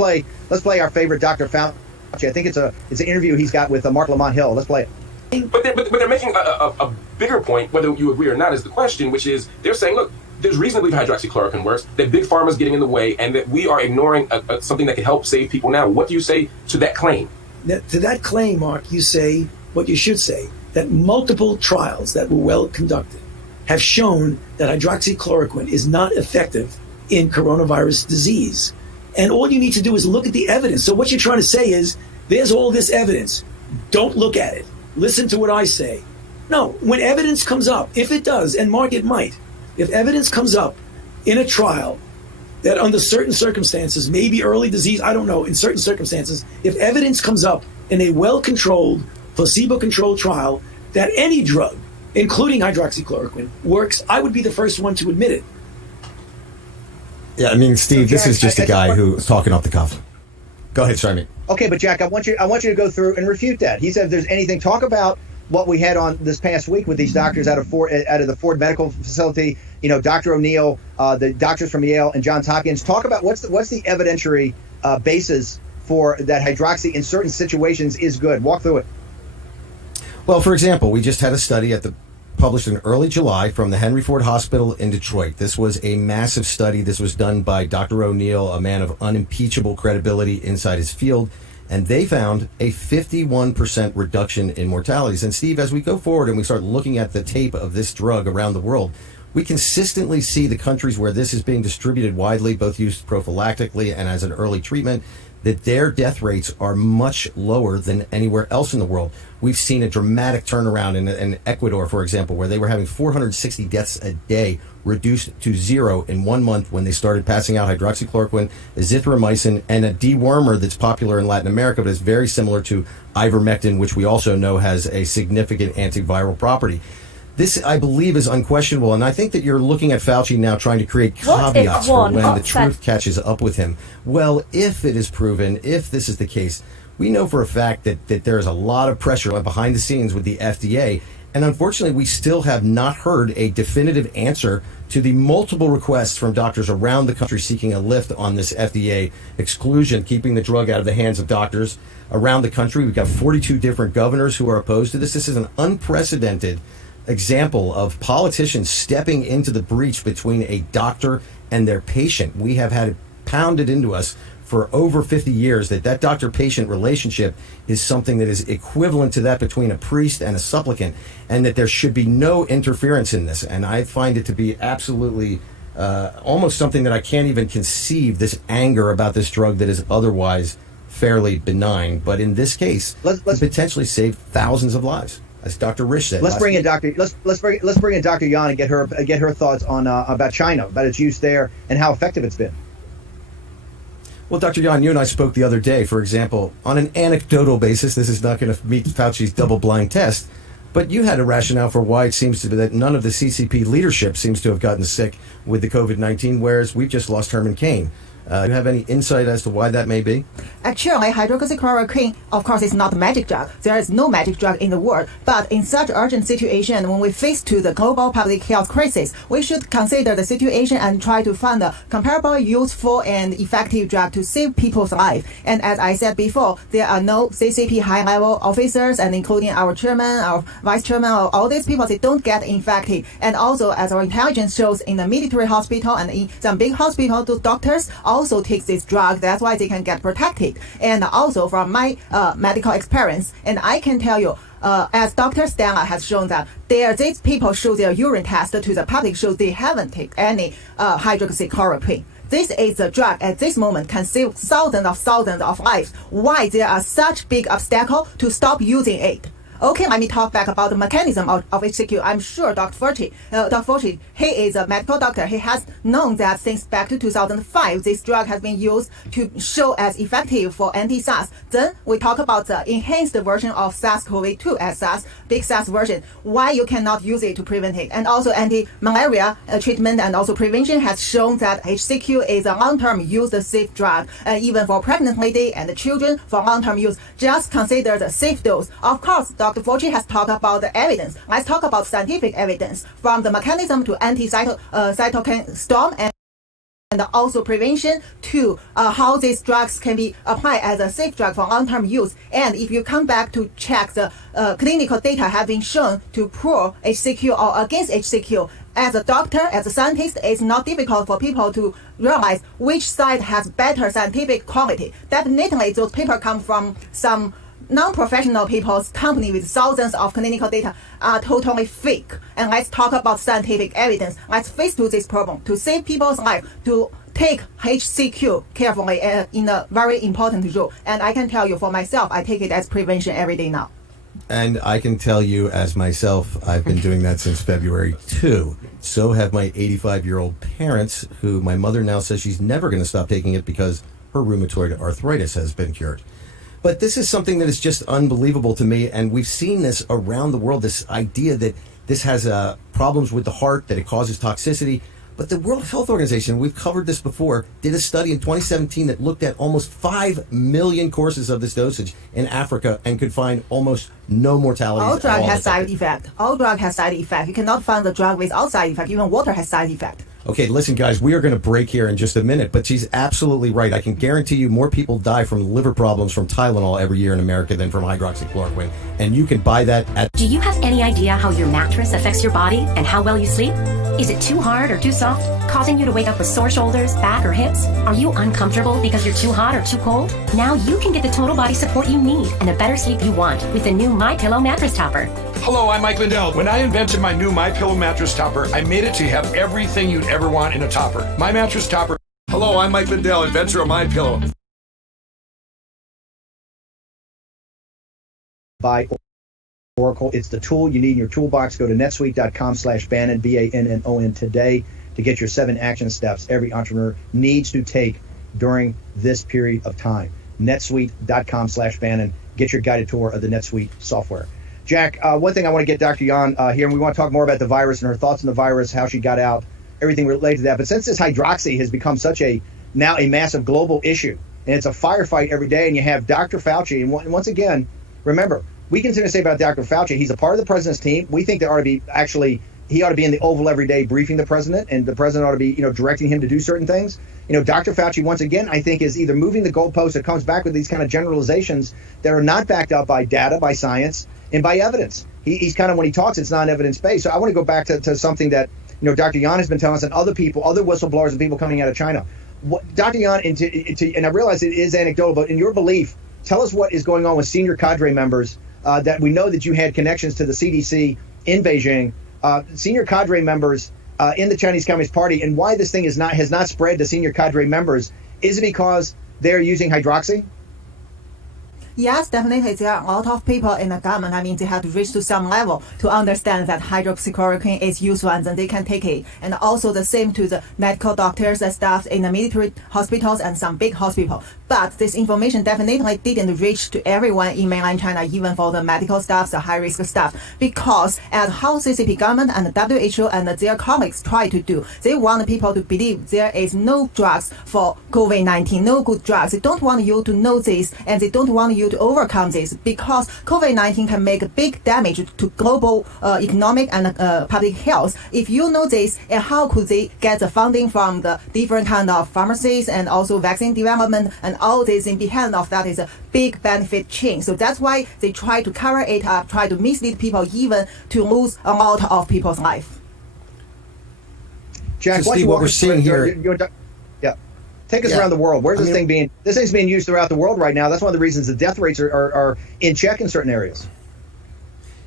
play our favorite Dr. Fauci. I think it's an interview he's got with Mark Lamont Hill. Let's play it. But they're making a bigger point, whether you agree or not, is the question, which is they're saying, look, there's reason to believe hydroxychloroquine works, that big pharma is getting in the way, and that we are ignoring something that can help save people now. What do you say to that claim? To that claim, Mark, you say what you should say, that multiple trials that were well conducted have shown that hydroxychloroquine is not effective in coronavirus disease. And all you need to do is look at the evidence. So what you're trying to say is, there's all this evidence. Don't look at it. Listen to what I say. No, when evidence comes up, if it does, and Mark, it might, if evidence comes up in a trial that under certain circumstances, maybe early disease, I don't know, in certain circumstances, if evidence comes up in a well-controlled, placebo-controlled trial that any drug, including hydroxychloroquine, works, I would be the first one to admit it. Yeah, I mean, Steve, this is just a guy who's talking off the cuff. Go ahead, Simon. Okay, but Jack, I want you to go through and refute that. He said if there's anything, talk about what we had on this past week with these doctors out of the Ford Medical Facility, Dr. O'Neill, the doctors from Yale and Johns Hopkins. Talk about what's the evidentiary basis for that hydroxy in certain situations is good. Walk through it. Well, for example, we just had a study published in early July from the Henry Ford Hospital in Detroit. This was a massive study. This was done by Dr. O'Neill, a man of unimpeachable credibility inside his field, and they found a 51% reduction in mortalities. And Steve, as we go forward and we start looking at the tape of this drug around the world, we consistently see the countries where this is being distributed widely, both used prophylactically and as an early treatment, that their death rates are much lower than anywhere else in the world. We've seen a dramatic turnaround in Ecuador, for example, where they were having 460 deaths a day reduced to zero in 1 month when they started passing out hydroxychloroquine, azithromycin, and a dewormer that's popular in Latin America, but is very similar to ivermectin, which we also know has a significant antiviral property. This, I believe, is unquestionable, and I think that you're looking at Fauci now trying to create caveats for when the truth catches up with him. Well, if it is proven, if this is the case, we know for a fact that there is a lot of pressure behind the scenes with the FDA, and unfortunately, we still have not heard a definitive answer to the multiple requests from doctors around the country seeking a lift on this FDA exclusion, keeping the drug out of the hands of doctors around the country. We've got 42 different governors who are opposed to this. This is an unprecedented example of politicians stepping into the breach between a doctor and their patient. We have had it pounded into us for over 50 years that doctor-patient relationship is something that is equivalent to that between a priest and a supplicant, and that there should be no interference in this. And I find it to be absolutely almost something that I can't even conceive, this anger about this drug that is otherwise fairly benign. But in this case, let's potentially save thousands of lives. As Dr. Rich said, let's bring in Dr. Yan and get her thoughts on about China, about its use there, and how effective it's been. Well, Dr. Yan, you and I spoke the other day, for example, on an anecdotal basis. This is not going to meet Fauci's double-blind test, but you had a rationale for why it seems to be that none of the CCP leadership seems to have gotten sick with the COVID-19, whereas we've just lost Herman Cain. Do you have any insight as to why that may be? Actually, hydroxychloroquine, of course, is not a magic drug. There is no magic drug in the world. But in such urgent situation, when we face to the global public health crisis, we should consider the situation and try to find a comparable, useful, and effective drug to save people's life. And as I said before, there are no CCP high-level officers, and including our chairman, our vice chairman, all these people, they don't get infected. And also, as our intelligence shows, in the military hospital and in some big hospitals, the doctors also take this drug. That's why they can get protected. And also from my medical experience, and I can tell you, as Dr. Stella has shown that these people show their urine test to the public, show they haven't taken any hydroxychloroquine. This is a drug at this moment can save thousands of lives. Why there are such big obstacle to stop using it? Okay, let me talk back about the mechanism of HCQ. I'm sure Dr. Fauci, he is a medical doctor. He has known that since back to 2005, this drug has been used to show as effective for anti-SARS. Then we talk about the enhanced version of SARS-CoV-2 as SARS, big SARS version. Why you cannot use it to prevent it? And also anti-malaria treatment and also prevention has shown that HCQ is a long-term use safe drug, even for pregnant lady and children for long-term use. Just consider the safe dose. Of course, Dr. Fauci has talked about the evidence. Let's talk about scientific evidence from the mechanism to anti-cytokine storm and also prevention to how these drugs can be applied as a safe drug for long-term use. And if you come back to check the clinical data have been shown to pro HCQ or against HCQ, as a doctor, as a scientist, it's not difficult for people to realize which side has better scientific quality. Definitely, those papers come from some non-professional people's company with thousands of clinical data are totally fake. And let's talk about scientific evidence. Let's face to this problem to save people's life, to take HCQ carefully in a very important role. And I can tell you for myself, I take it as prevention every day now. And I can tell you as myself, I've been doing that since February too. So have my 85-year-old parents, who my mother now says she's never going to stop taking it because her rheumatoid arthritis has been cured. But this is something that is just unbelievable to me, and we've seen this around the world, this idea that this has problems with the heart, that it causes toxicity. But the World Health Organization, we've covered this before, did a study in 2017 that looked at almost 5 million courses of this dosage in Africa and could find almost no mortality. All drug has side effect. All drug has side effect. You cannot find the drug without side effect. Even water has side effect. Okay, listen, guys, we are going to break here in just a minute, but she's absolutely right. I can guarantee you more people die from liver problems from Tylenol every year in America than from hydroxychloroquine, and you can buy that at... Do you have any idea how your mattress affects your body and how well you sleep? Is it too hard or too soft, causing you to wake up with sore shoulders, back, or hips? Are you uncomfortable because you're too hot or too cold? Now you can get the total body support you need and the better sleep you want with the new MyPillow mattress topper. Hello, I'm Mike Lindell. When I invented my new MyPillow mattress topper, I made it to have everything you'd ever want in a topper. My mattress topper. Hello, I'm Mike Lindell, inventor of MyPillow. By Oracle, it's the tool you need in your toolbox. Go to netsuite.com/Bannon, Bannon today to get your 7 action steps every entrepreneur needs to take during this period of time. netsuite.com/Bannon. Get your guided tour of the NetSuite software. Jack, one thing I want to get Dr. Yan here, and we want to talk more about the virus and her thoughts on the virus, how she got out, everything related to that. But since this hydroxy has become such a massive global issue, and it's a firefight every day, and you have Dr. Fauci, and once again, remember, we continue to say about Dr. Fauci, he's a part of the president's team. We think there ought to be he ought to be in the Oval every day briefing the president, and the president ought to be, directing him to do certain things. Dr. Fauci, once again, I think is either moving the goalposts or comes back with these kind of generalizations that are not backed up by data, by science, and by evidence. He's kind of, when he talks, it's not evidence-based. So I want to go back to something that, Dr. Yan has been telling us, and other people, other whistleblowers and people coming out of China. Dr. Yan, and I realize it is anecdotal, but in your belief, tell us what is going on with senior cadre members that we know that you had connections to the CDC in Beijing, senior cadre members in the Chinese Communist Party, and why this thing has not spread to senior cadre members. Is it because they're using hydroxy? Yes, definitely. There are a lot of people in the government. I mean, they have to reach to some level to understand that hydroxychloroquine is useful and then they can take it. And also the same to the medical doctors and staff in the military hospitals and some big hospitals. But this information definitely didn't reach to everyone in mainland China, even for the medical staff, the high-risk staff, because as how CCP government and the WHO and their colleagues try to do, they want people to believe there is no drugs for COVID-19, no good drugs. They don't want you to know this, and they don't want you to overcome this, because COVID-19 can make big damage to global economic and public health. If you know this, and how could they get the funding from the different kind of pharmacies and also vaccine development and all this in behind of that is a big benefit chain. So that's why they try to cover it up, try to mislead people, even to lose a lot of people's life. Jack, so Steve, what we're seeing here. Take us around the world. Where's this thing being? This thing's being used throughout the world right now. That's one of the reasons the death rates are in check in certain areas.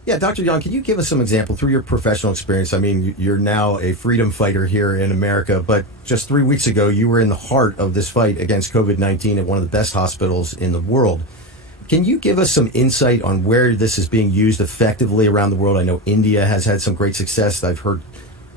Yeah, Dr. Yan, can you give us some example through your professional experience? I mean, you're now a freedom fighter here in America, but just 3 weeks ago, you were in the heart of this fight against COVID-19 at one of the best hospitals in the world. Can you give us some insight on where this is being used effectively around the world? I know India has had some great success. I've heard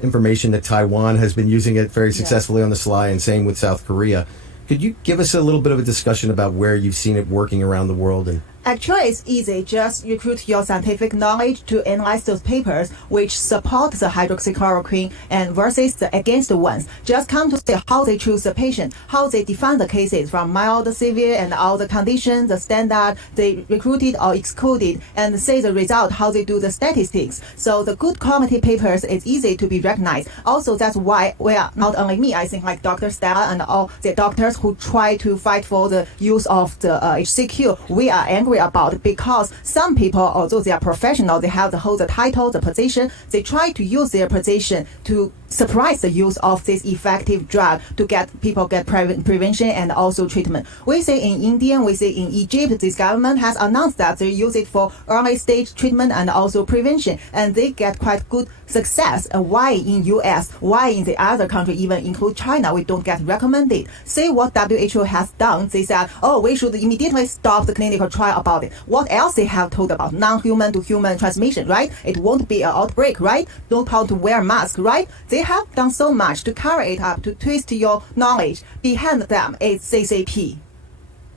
information that Taiwan has been using it very successfully on the sly, and same with South Korea. Could you give us a little bit of a discussion about where you've seen it working around the world? And Actually, it's easy. Just recruit your scientific knowledge to analyze those papers which support the hydroxychloroquine and versus the against the ones. Just come to see how they choose the patient, how they define the cases from mild, severe, and all the conditions, the standard they recruited or excluded, and see the result, how they do the statistics. So the good quality papers is easy to be recognized. Also, that's why we are, not only me, I think like Dr. Stella and all the doctors who try to fight for the use of the HCQ, we are angry about it, because some people, although they are professional, they have the hold the title, the position, they try to use their position to suppress the use of this effective drug to get people get prevention and also treatment. We say in India, we say in Egypt, this government has announced that they use it for early stage treatment and also prevention, and they get quite good success. And why in US, why in the other country, even include China, we don't get recommended? See what WHO has done. They said, oh, we should immediately stop the clinical trial about it. What else they have told about non-human to human transmission, right? It won't be an outbreak, right? No point to wear mask, right? They have done so much to cover it up, to twist your knowledge. Behind them is CCP.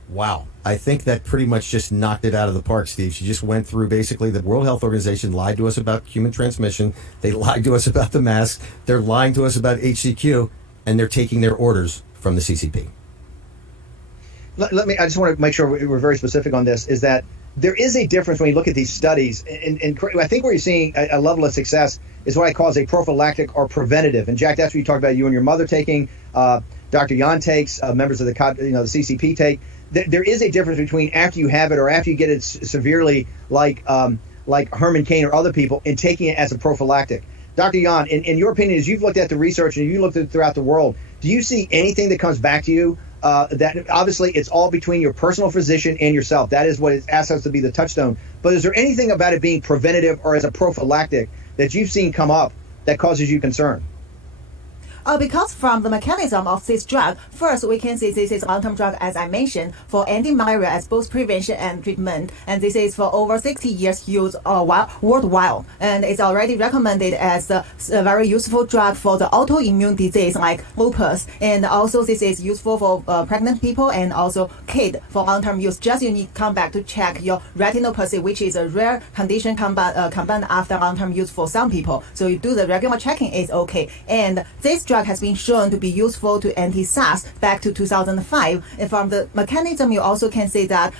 Wow. I think that pretty much just knocked it out of the park, Steve. She just went through basically the World Health Organization lied to us about human transmission. They lied to us about the mask. They're lying to us about HCQ, and they're taking their orders from the CCP. I just want to make sure we're very specific on this, is that there is a difference when you look at these studies. And I think where you're seeing a level of success is what I call as a prophylactic or preventative. And Jack, that's what you talked about, you and your mother taking, Dr. Yan takes, members of the CCP take. There is a difference between after you have it or after you get it severely, like Herman Cain or other people, and taking it as a prophylactic. Dr. Yan, in your opinion, as you've looked at the research and you looked at it throughout the world, do you see anything that comes back to you that obviously it's all between your personal physician and yourself? That is what it asks to be the touchstone. But is there anything about it being preventative or as a prophylactic that you've seen come up that causes you concern? Because from the mechanism of this drug, first we can see this is a long-term drug, as I mentioned, for anti-malaria as both prevention and treatment. And this is for over 60 years used worldwide. And it's already recommended as a very useful drug for the autoimmune disease like lupus. And also this is useful for pregnant people and also kids for long-term use. Just you need to come back to check your retinopathy, which is a rare condition combined after long-term use for some people. So you do the regular checking, is okay. And this drug has been shown to be useful to anti-SARS back to 2005. And from the mechanism, you also can say that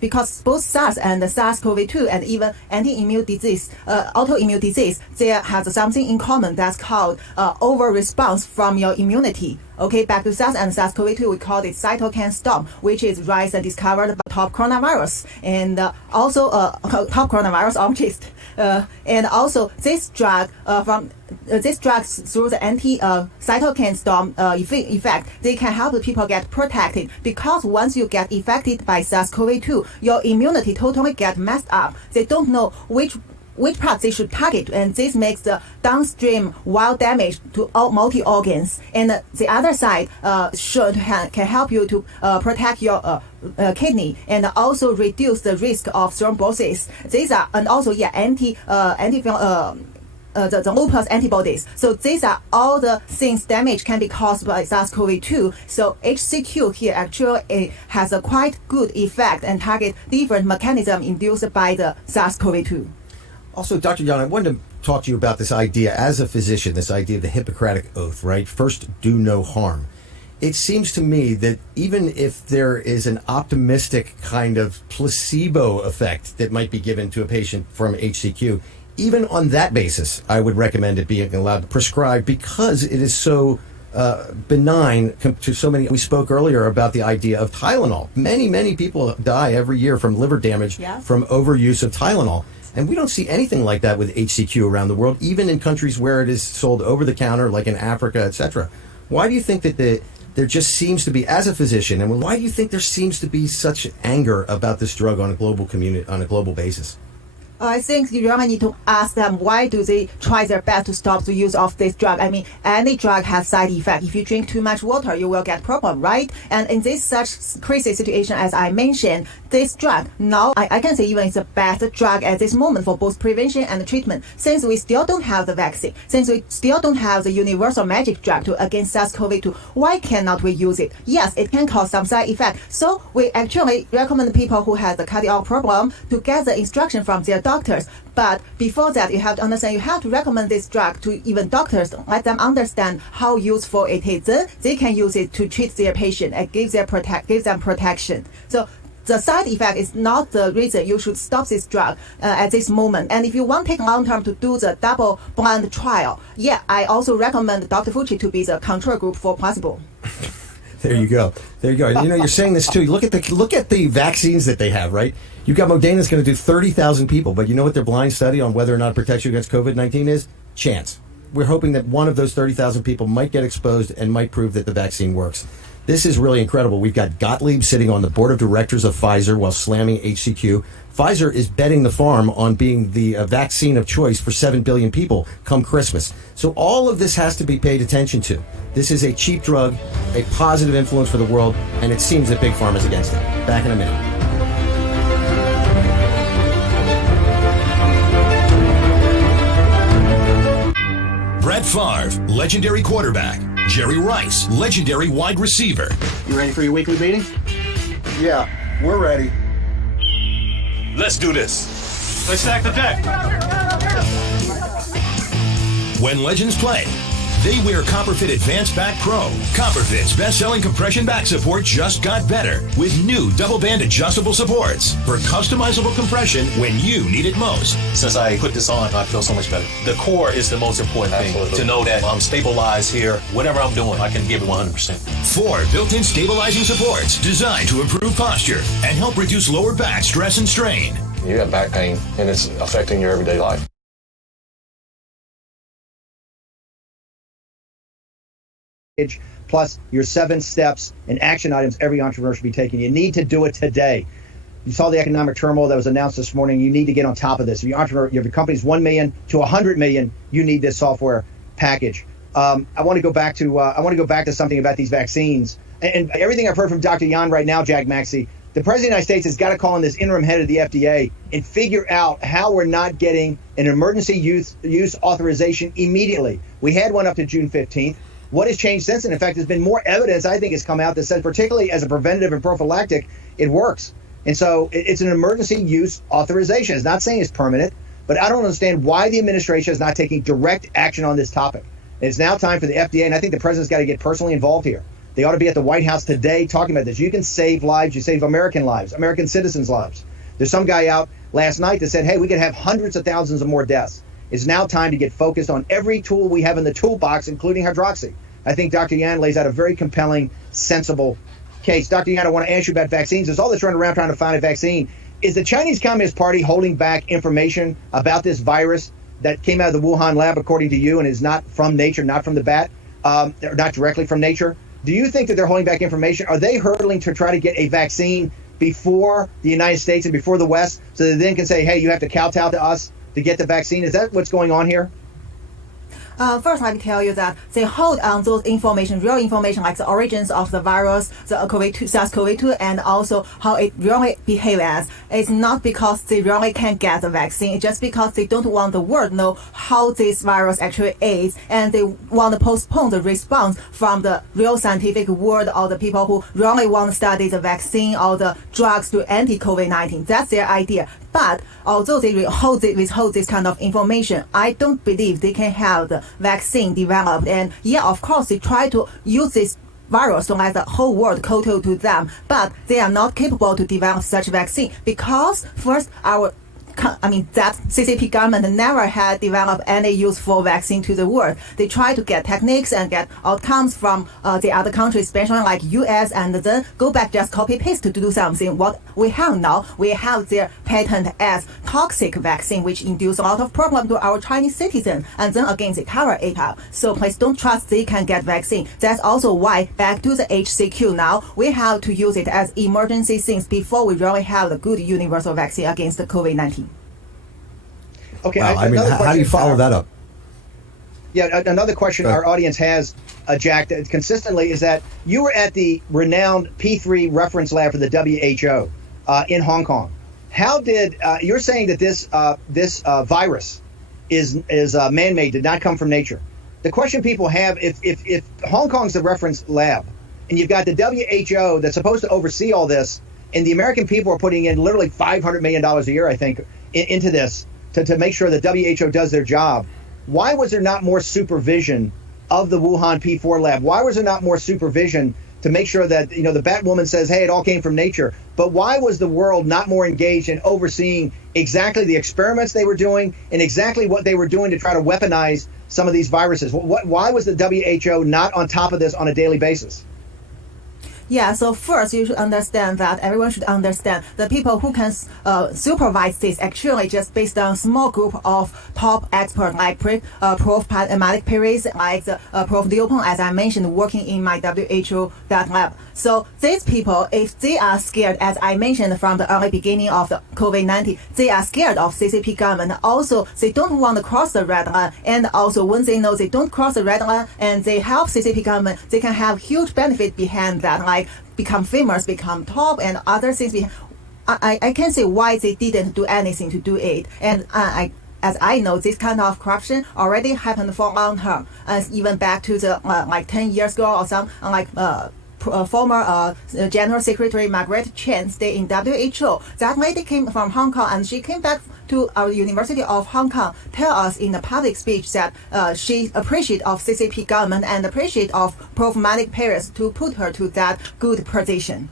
because both SARS and the SARS-CoV-2 and even autoimmune disease, there has something in common that's called over-response from your immunity. Okay, back to SARS and SARS-CoV-2, we call it cytokine storm, which is rise and discovered by top coronavirus, and also top coronavirus object. And also this drug through the anti-cytokine storm effect, they can help the people get protected, because once you get infected by SARS-CoV-2, your immunity totally get messed up. They don't know which which parts they should target, and this makes the downstream wild damage to all multi-organs. And the other side can help you to protect your kidney and also reduce the risk of thrombosis. These are, and also the lupus antibodies. So these are all the things damage can be caused by SARS-CoV-2. So HCQ here actually has a quite good effect and target different mechanism induced by the SARS-CoV-2. Also, Dr. Yan, I wanted to talk to you about this idea as a physician, this idea of the Hippocratic Oath, right? First, do no harm. It seems to me that even if there is an optimistic kind of placebo effect that might be given to a patient from HCQ, even on that basis, I would recommend it being allowed to prescribe because it is so benign to so many. We spoke earlier about the idea of Tylenol. Many people die every year from liver damage from overuse of Tylenol. And we don't see anything like that with HCQ around the world, even in countries where it is sold over the counter, like in Africa, etc. Why do you think that there just seems to be, as a physician, and why do you think there seems to be such anger about this drug on a global basis? I think you really need to ask them why do they try their best to stop the use of this drug. I mean, any drug has side effect. If you drink too much water, you will get problem, right? And in this such crazy situation as I mentioned, this drug now I can say even it's the best drug at this moment for both prevention and treatment. Since we still don't have the vaccine, since we still don't have the universal magic drug against SARS-CoV-2, why cannot we use it? Yes, it can cause some side effect. So we actually recommend people who have the cardiac problem to get the instruction from their doctors. But before that, you have to understand, you have to recommend this drug to even doctors, let them understand how useful it is. Then they can use it to treat their patient and give them protection. So the side effect is not the reason you should stop this drug at this moment. And if you want to take long term to do the double-blind trial, I also recommend Dr. Fucci to be the control group for placebo. There you go. You're saying this too. Look at the vaccines that they have, right? You've got Moderna's going to do 30,000 people, but you know what their blind study on whether or not it protects you against COVID-19 is? Chance. We're hoping that one of those 30,000 people might get exposed and might prove that the vaccine works. This is really incredible. We've got Gottlieb sitting on the board of directors of Pfizer while slamming HCQ. Pfizer is betting the farm on being the vaccine of choice for 7 billion people come Christmas. So all of this has to be paid attention to. This is a cheap drug, a positive influence for the world, and it seems that Big Pharma is against it. Back in a minute. Brett Favre, legendary quarterback. Jerry Rice, legendary wide receiver. You ready for your weekly meeting? Yeah, we're ready. Let's do this. Let's stack the deck. When legends play, they wear Copperfit Advanced Back Pro. Copperfit's best-selling compression back support just got better with new double-band adjustable supports for customizable compression when you need it most. Since I put this on, I feel so much better. The core is the most important thing. To know that I'm stabilized here. Whatever I'm doing, I can give it 100%. 4 built-in stabilizing supports designed to improve posture and help reduce lower back stress and strain. You have back pain, and it's affecting your everyday life. Plus your 7 steps and action items every entrepreneur should be taking. You need to do it today. You saw the economic turmoil that was announced this morning. You need to get on top of this. If you're entrepreneur, if your company's 1 million to 100 million, you need this software package. I want to go back to something about these vaccines and everything I've heard from Dr. Yan right now, Jack Maxey. The President of the United States has got to call on this interim head of the FDA and figure out how we're not getting an emergency use authorization immediately. We had one up to June 15th. What has changed since? And in fact, there's been more evidence, I think, has come out that says, particularly as a preventative and prophylactic, it works. And so it's an emergency use authorization. It's not saying it's permanent, but I don't understand why the administration is not taking direct action on this topic. It's now time for the FDA, and I think the president's got to get personally involved here. They ought to be at the White House today talking about this. You can save lives. You save American lives, American citizens' lives. There's some guy out last night that said, hey, we could have hundreds of thousands of more deaths. It's now time to get focused on every tool we have in the toolbox, including hydroxy. I think Dr. Yan lays out a very compelling, sensible case. Dr. Yan, I want to ask you about vaccines. There's all this running around trying to find a vaccine. Is the Chinese Communist Party holding back information about this virus that came out of the Wuhan lab, according to you, and is not from nature, not from the bat, not directly from nature? Do you think that they're holding back information? Are they hurdling to try to get a vaccine before the United States and before the West so they then can say, hey, you have to kowtow to us to get the vaccine? Is that what's going on here? First, let me tell you that they hold on those information, real information, like the origins of the virus, the SARS-CoV-2, and also how it really behaves as. It's not because they really can't get the vaccine. It's just because they don't want the world to know how this virus actually is, and they want to postpone the response from the real scientific world or the people who really want to study the vaccine or the drugs to anti-COVID-19. That's their idea. But although they withhold this kind of information, I don't believe they can have the vaccine developed. And yeah, of course, they try to use this virus to let the whole world kowtow to them, but they are not capable to develop such vaccine because first that CCP government never had developed any useful vaccine to the world. They try to get techniques and get outcomes from the other countries, especially like US, and then go back just copy paste to do something. What we have now, we have their patent as toxic vaccine, which induce a lot of problem to our Chinese citizens, and then again they cover it up. So please don't trust they can get vaccine. That's also why back to the HCQ now, we have to use it as emergency things before we really have the good universal vaccine against the COVID-19. Okay, wow, I mean, how do you follow that up? Yeah, another question our audience has, Jack, consistently is that you were at the renowned P3 reference lab for the WHO in Hong Kong. How did you're saying that this virus is man-made, did not come from nature? The question people have, if Hong Kong's the reference lab, and you've got the WHO that's supposed to oversee all this, and the American people are putting in literally $500 million a year, I think, into this, to make sure the WHO does their job. Why was there not more supervision of the Wuhan P4 lab? Why was there not more supervision to make sure that, the Batwoman says, hey, it all came from nature. But why was the world not more engaged in overseeing exactly the experiments they were doing and exactly what they were doing to try to weaponize some of these viruses? Why was the WHO not on top of this on a daily basis? Yeah, so first you should understand that everyone should understand the people who can supervise this actually just based on small group of top experts like Prof. Malik Perez, like the Prof. Leopold, as I mentioned, working in my WHO lab. So these people, if they are scared, as I mentioned from the early beginning of the COVID-19, they are scared of CCP government. Also, they don't want to cross the red line. And also, when they know they don't cross the red line and they help CCP government, they can have huge benefit behind that, like become famous, become top, and other things. I can say why they didn't do anything to do it. And as I know, this kind of corruption already happened for a long time, even back to the like 10 years ago or something, like former General Secretary Margaret Chan stayed in WHO. That lady came from Hong Kong, and she came back to our University of Hong Kong, tell us in the public speech that she appreciate of CCP government and appreciate of Prof. Malik Perez to put her to that good position.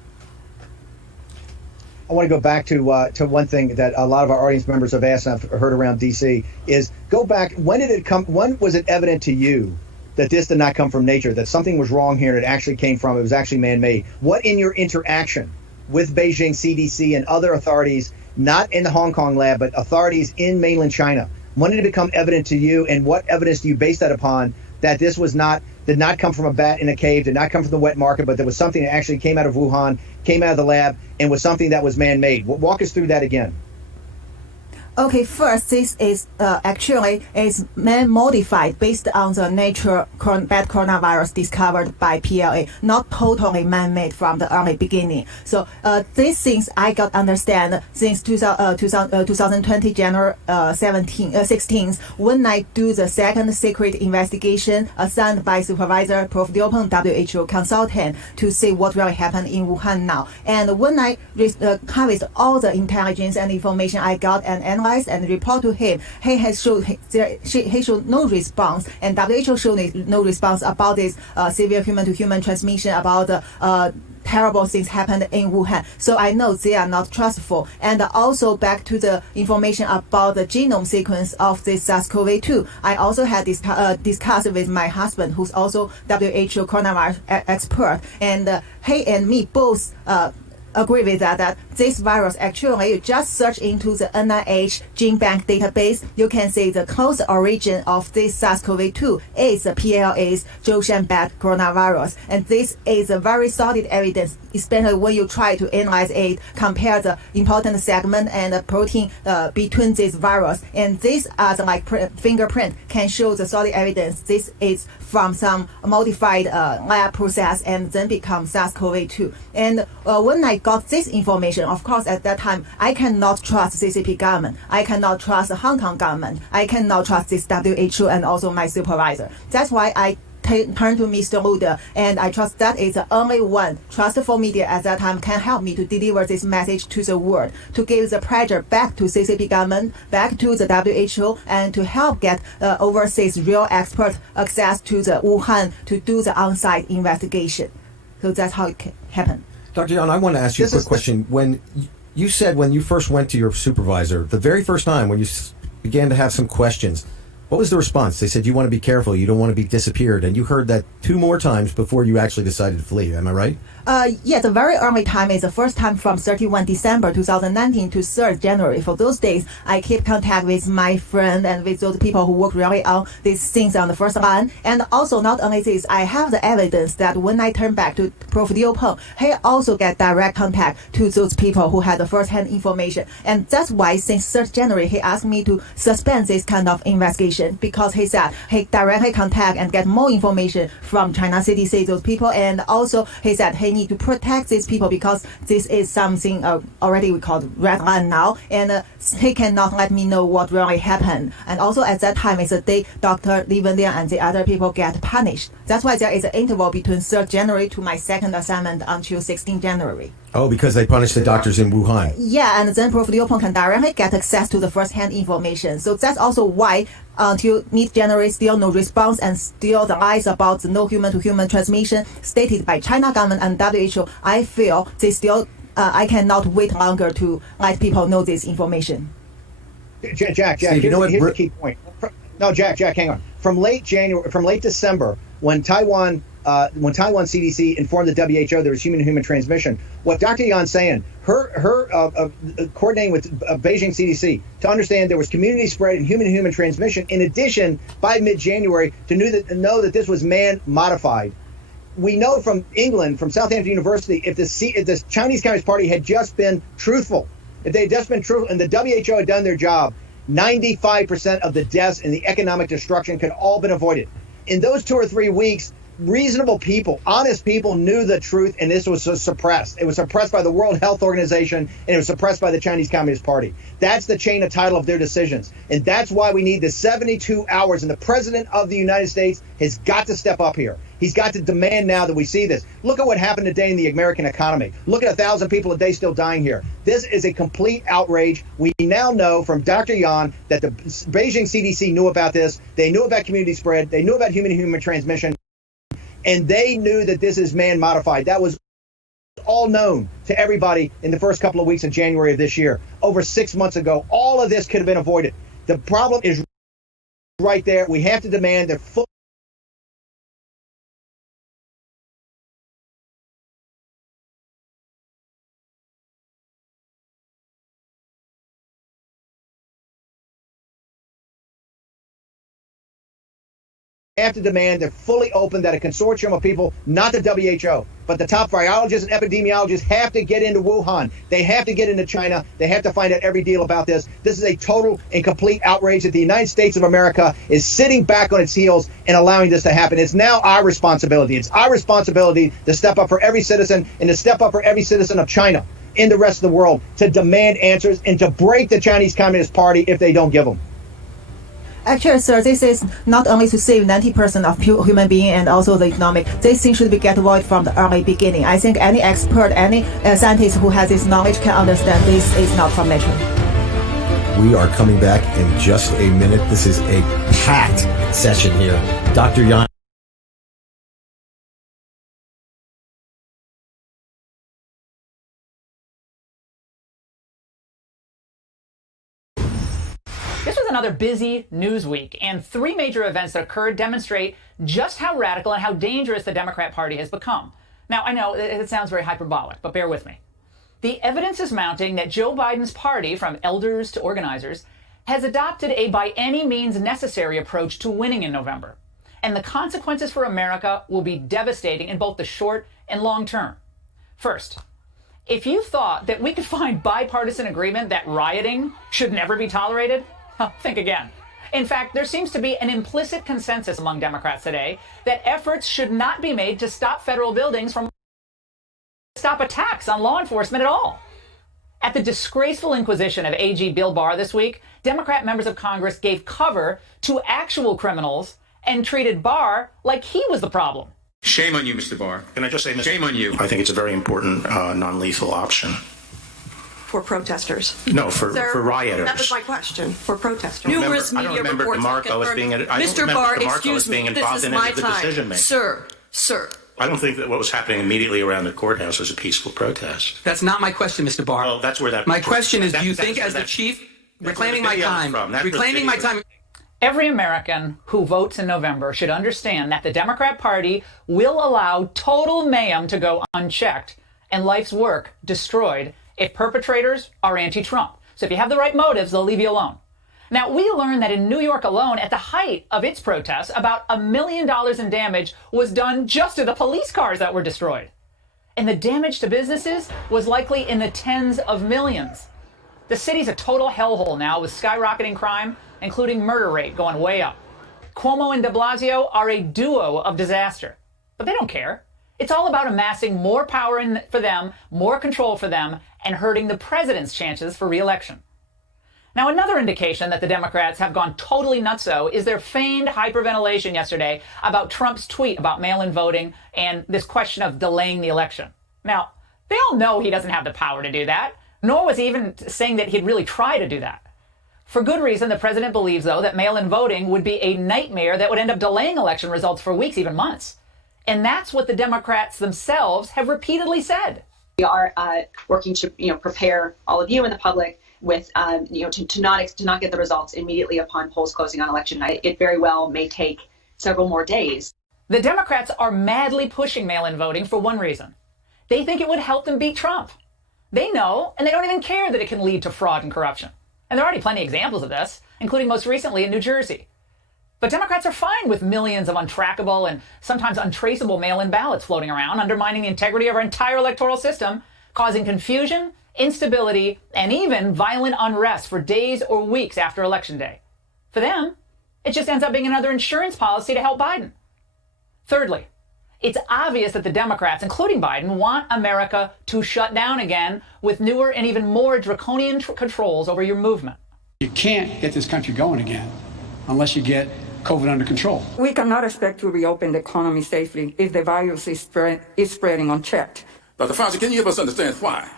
I want to go back to one thing that a lot of our audience members have asked, and I've heard around DC, is go back. When did it come? When was it evident to you that this did not come from nature, that something was wrong here, and it actually came from, it was actually man-made? What in your interaction with Beijing CDC and other authorities, not in the Hong Kong lab, but authorities in mainland China, when did it become evident to you, and what evidence do you base that upon, that this did not come from a bat in a cave, did not come from the wet market, but there was something that actually came out of Wuhan, came out of the lab, and was something that was man-made? Walk us through that again. Okay, first, this is actually is man-modified based on the nature bad coronavirus discovered by PLA, not totally man-made from the early beginning. So these things I got understand since 2020 January 16th, when I do the second secret investigation assigned by Supervisor Prof. Leopold, WHO consultant, to see what really happened in Wuhan now. And when I harvest all the intelligence and information I got and analyzed and report to him, he has showed he showed no response, and WHO showed no response about this severe human-to-human transmission, about the terrible things happened in Wuhan. So I know they are not trustful. And also back to the information about the genome sequence of this SARS-CoV-2, I also had discussed with my husband, who's also WHO coronavirus expert, and he and me both agree with that this virus actually, you just search into the NIH gene bank database, you can see the close origin of this SARS-CoV-2 is the PLA's Zhoushan-bat coronavirus. And this is a very solid evidence, especially when you try to analyze it, compare the important segment and the protein between this virus. And this as like fingerprint can show the solid evidence this is from some modified lab process and then become SARS-CoV-2. And when I got this information, of course, at that time, I cannot trust CCP government. I cannot trust the Hong Kong government. I cannot trust this WHO and also my supervisor. That's why I turn to Mr. Luder, and I trust that is the only one trustful media at that time can help me to deliver this message to the world, to give the pressure back to CCP government, back to the WHO, and to help get overseas real expert access to the Wuhan to do the on-site investigation. So that's how it can happen. Dr. Yan, I want to ask you a quick question. When you said when you first went to your supervisor, the very first time when you began to have some questions, what was the response? They said you want to be careful, you don't want to be disappeared, and you heard that 2 more times before you actually decided to flee. Am I right? Yeah, the very early time is the first time from 31 December 2019 to 3rd January. For those days, I keep contact with my friend and with those people who work really on these things on the first line. And also, not only this, I have the evidence that when I turn back to Prof. Liu Peng, he also get direct contact to those people who had the first-hand information. And that's why since 3rd January, he asked me to suspend this kind of investigation, because he said he directly contact and get more information from China CDC, those people. And also, he said he need to protect these people because this is something already we call red line now, and he cannot let me know what really happened. And also at that time is the day Dr. Li Wenliang and the other people get punished. That's why there is an interval between 3rd January to my second assignment until 16 January. Oh, because they punished the doctors in Wuhan. Yeah, and then Prof. Liu Peng can directly get access to the first-hand information. So that's also why until mid-January, still no response and still the lies about the no human-to-human transmission stated by China government and WHO, I feel they still, I cannot wait longer to let people know this information. Jack, Steve, here's the key point. No, Jack, hang on. From late December, when Taiwan CDC informed the WHO there was human-to-human transmission, what Dr. Yan's saying, her coordinating with Beijing CDC to understand there was community spread and human-to-human transmission. In addition, by mid-January, to know that this was man-modified. We know from England, from Southampton University, if the Chinese Communist Party had just been truthful, if they had just been truthful and the WHO had done their job, 95% of the deaths and the economic destruction could all been avoided. In those 2 or 3 weeks, reasonable people, honest people knew the truth, and this was suppressed. It was suppressed by the World Health Organization, and it was suppressed by the Chinese Communist Party. That's the chain of title of their decisions. And that's why we need the 72 hours. And the President of the United States has got to step up here. He's got to demand now that we see this. Look at what happened today in the American economy. Look at 1,000 people a day still dying here. This is a complete outrage. We now know from Dr. Yan that the Beijing CDC knew about this. They knew about community spread. They knew about human-to-human transmission. And they knew that this is man-modified. That was all known to everybody in the first couple of weeks of January of this year. Over 6 months ago, all of this could have been avoided. The problem is right there. We have to demand that full have to demand they're fully open, that a consortium of people, not the WHO, but the top virologists and epidemiologists have to get into Wuhan. They have to get into China. They have to find out every deal about this. This is a total and complete outrage that the United States of America is sitting back on its heels and allowing this to happen. It's now our responsibility. It's our responsibility to step up for every citizen and to step up for every citizen of China in the rest of the world, to demand answers and to break the Chinese Communist Party if they don't give them. Actually, sir, this is not only to save 90% of human being and also the economic. This thing should be get avoided from the early beginning. I think any expert, any scientist who has this knowledge can understand this is not from nature. We are coming back in just a minute. This is a packed session here. Dr. Yan. This was another busy news week, and 3 major events that occurred demonstrate just how radical and how dangerous the Democrat Party has become. Now, I know it sounds very hyperbolic, but bear with me. the evidence is mounting that Joe Biden's party, from elders to organizers, has adopted a by any means necessary approach to winning in November. And the consequences for America will be devastating in both the short and long term. First, if you thought that we could find bipartisan agreement that rioting should never be tolerated, think again. In fact, there seems to be an implicit consensus among Democrats today that efforts should not be made to stop federal buildings from stop attacks on law enforcement at all. At the disgraceful inquisition of AG Bill Barr this week, Democrat members of Congress gave cover to actual criminals and treated Barr like he was the problem. Shame on you, Mr. Barr. Can I just say, shame on you. I think it's a very important non-lethal option. For protesters? No, for rioters. That was my question. For protesters. Numerous media reports. I don't remember DeMarco as being. Mr. Barr, excuse me. This is my time, sir. I don't think that what was happening immediately around the courthouse was a peaceful protest. That's not my question, Mr. Barr. Well, that's where that. My question is, do you think, as the chief, reclaiming my time, Every American who votes in November should understand that the Democrat Party will allow total mayhem to go unchecked and life's work destroyed if perpetrators are anti-Trump. So if you have the right motives, they'll leave you alone. Now, we learned that in New York alone, at the height of its protests, about $1 million in damage was done just to the police cars that were destroyed. And the damage to businesses was likely in the tens of millions. The city's a total hellhole now with skyrocketing crime, including murder rate going way up. Cuomo and de Blasio are a duo of disaster, but they don't care. It's all about amassing more power for them, more control for them, and hurting the president's chances for re-election. Now, another indication that the Democrats have gone totally nutso is their feigned hyperventilation yesterday about Trump's tweet about mail-in voting and this question of delaying the election. Now, they all know he doesn't have the power to do that, nor was he even saying that he'd really try to do that. For good reason, the president believes, though, that mail-in voting would be a nightmare that would end up delaying election results for weeks, even months. And that's what the Democrats themselves have repeatedly said. We are working to, prepare all of you and the public with, to not get the results immediately upon polls closing on election night. It very well may take several more days. The Democrats are madly pushing mail-in voting for one reason. They think it would help them beat Trump. They know, and they don't even care that it can lead to fraud and corruption. And there are already plenty of examples of this, including most recently in New Jersey. But Democrats are fine with millions of untrackable and sometimes untraceable mail-in ballots floating around, undermining the integrity of our entire electoral system, causing confusion, instability, and even violent unrest for days or weeks after Election Day. For them, it just ends up being another insurance policy to help Biden. Thirdly, it's obvious that the Democrats, including Biden, want America to shut down again with newer and even more draconian controls over your movement. You can't get this country going again unless you get COVID under control. We cannot expect to reopen the economy safely if the virus is spreading unchecked. Dr. Fauci, can you help us understand why?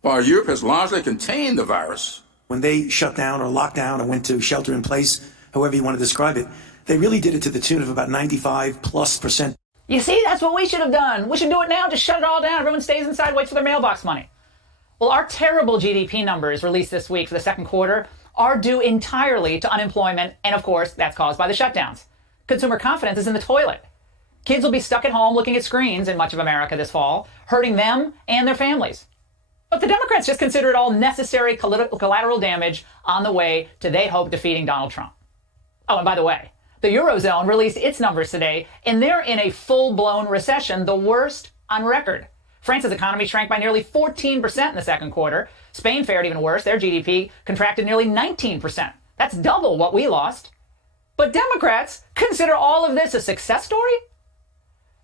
While Europe has largely contained the virus, when they shut down or locked down and went to shelter in place, however you want to describe it, they really did it to the tune of about 95+%. You see, that's what we should have done. We should do it now. Just shut it all down. Everyone stays inside, waits for their mailbox money. Well, our terrible GDP numbers released this week for the second quarter are due entirely to unemployment, and of course, that's caused by the shutdowns. Consumer confidence is in the toilet. Kids will be stuck at home looking at screens in much of America this fall, hurting them and their families. But the Democrats just consider it all necessary collateral damage on the way to, they hope, defeating Donald Trump. Oh, and by the way, the Eurozone released its numbers today, and they're in a full-blown recession, the worst on record. France's economy shrank by nearly 14% in the second quarter. Spain fared even worse. Their GDP contracted nearly 19%. That's double what we lost. But Democrats consider all of this a success story?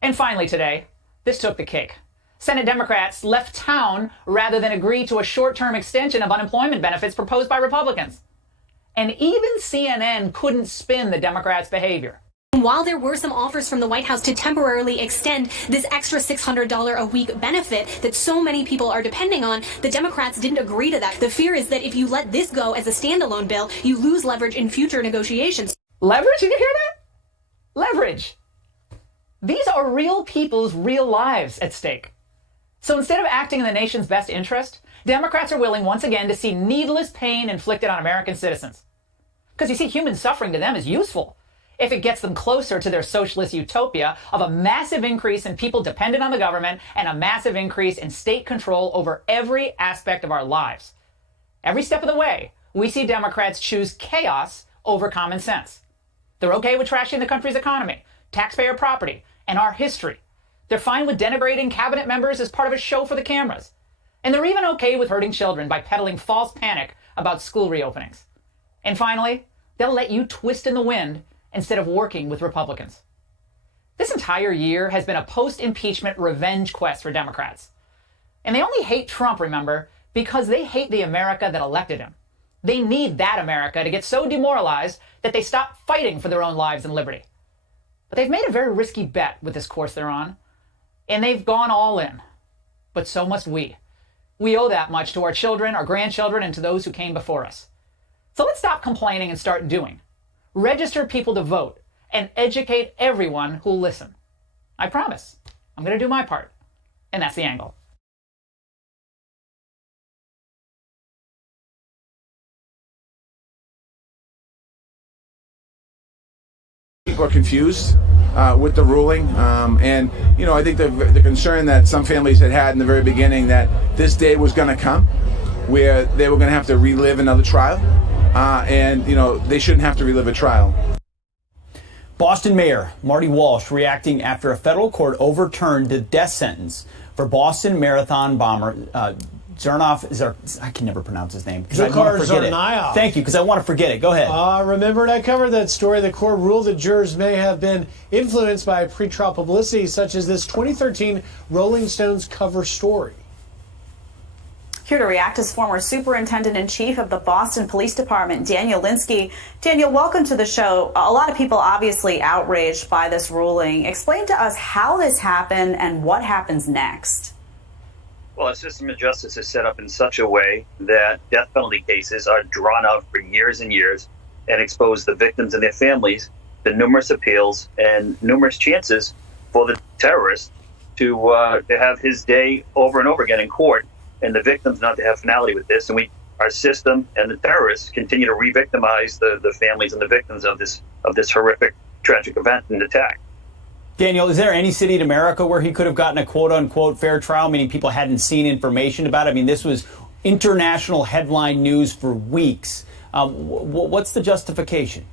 And finally today, this took the cake. Senate Democrats left town rather than agree to a short-term extension of unemployment benefits proposed by Republicans. And even CNN couldn't spin the Democrats' behavior. While there were some offers from the White House to temporarily extend this extra $600 a week benefit that so many people are depending on, the Democrats didn't agree to that. The fear is that if you let this go as a standalone bill, you lose leverage in future negotiations. Leverage? Did you hear that? Leverage. These are real people's real lives at stake. So instead of acting in the nation's best interest, Democrats are willing once again to see needless pain inflicted on American citizens. Because you see, human suffering to them is useful. if it gets them closer to their socialist utopia of a massive increase in people dependent on the government and a massive increase in state control over every aspect of our lives. Every step of the way, we see Democrats choose chaos over common sense. They're okay with trashing the country's economy, taxpayer property, and our history. They're fine with denigrating cabinet members as part of a show for the cameras. And they're even okay with hurting children by peddling false panic about school reopenings. And finally, they'll let you twist in the wind instead of working with Republicans. This entire year has been a post-impeachment revenge quest for Democrats. And they only hate Trump, remember, because they hate the America that elected him. They need that America to get so demoralized that they stop fighting for their own lives and liberty. But they've made a very risky bet with this course they're on, and they've gone all in. But so must we. We owe that much to our children, our grandchildren, and to those who came before us. So let's stop complaining and start doing. Register people to vote and educate everyone who'll listen. I promise. I'm going to do my part. And that's The Angle. People are confused with the ruling, and I think the concern that some families had in the very beginning that this day was going to come where they were going to have to relive another trial, and they shouldn't have to relive a trial. Boston Mayor Marty Walsh reacting after a federal court overturned the death sentence for Boston Marathon bomber I can never pronounce his name because I want to forget it. Thank you, because I want to forget it. Go ahead. Remember, I covered that story. The court ruled that jurors may have been influenced by pretrial publicity, such as this 2013 Rolling Stones cover story. Here to react is former Superintendent-in-Chief of the Boston Police Department, Daniel Linsky. Daniel, welcome to the show. A lot of people obviously outraged by this ruling. Explain to us how this happened and what happens next. Well, our system of justice is set up in such a way that death penalty cases are drawn out for years and years and expose the victims and their families to numerous appeals and numerous chances for the terrorist to have his day over and over again in court, and the victims not to have finality with this. And our system and the terrorists continue to re-victimize the families and the victims of this horrific, tragic event and attack. Daniel, is there any city in America where he could have gotten a quote-unquote fair trial, meaning people hadn't seen information about it? I mean, this was international headline news for weeks. What's the justification?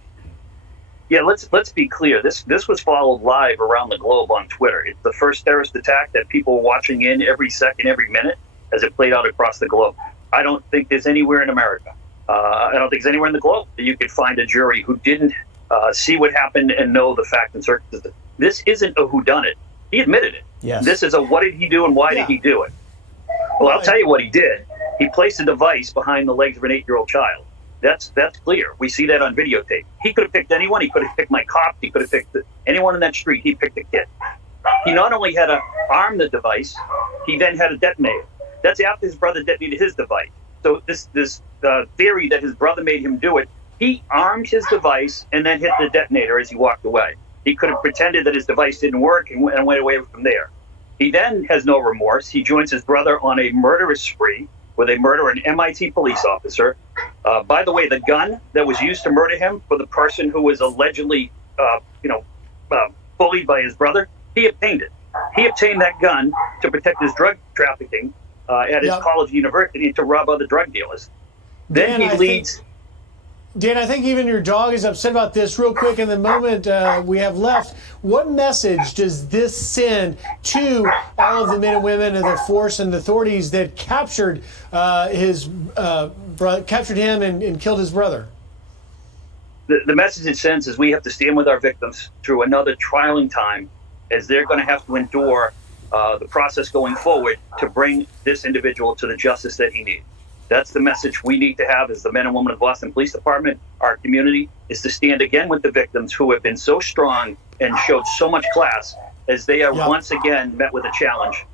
Yeah, let's be clear. This was followed live around the globe on Twitter. It's the first terrorist attack that people were watching in every second, every minute as it played out across the globe. I don't think there's anywhere in America, I don't think there's anywhere in the globe that you could find a jury who didn't see what happened and know the facts and circumstances. This isn't a whoddunit. He admitted it. Yes. This is a what did he do and why did he do it? Well, I'll tell you what he did. He placed a device behind the legs of an 8-year-old child. That's clear. We see that on videotape. He could have picked anyone. He could have picked my cop. He could have picked anyone in that street. He picked a kid. He not only had to arm the device, he then had to detonate it. That's after his brother detonated his device. So this theory that his brother made him do it, he armed his device and then hit the detonator as he walked away. He could have pretended that his device didn't work and went away from there. He then has no remorse. He joins his brother on a murderous spree where they murder an MIT police officer. By the way, the gun that was used to murder him for the person who was allegedly, bullied by his brother, he obtained it. He obtained that gun to protect his drug trafficking at his college university to rob other drug dealers. Then he leads... Dan, I think even your dog is upset about this. Real quick, in the moment we have left, what message does this send to all of the men and women of the force and authorities that captured captured him and killed his brother? The message it sends is we have to stand with our victims through another trialing time, as they're going to have to endure the process going forward to bring this individual to the justice that he needs. That's the message we need to have as the men and women of the Boston Police Department, our community, is to stand again with the victims who have been so strong and showed so much class as they are once again met with a challenge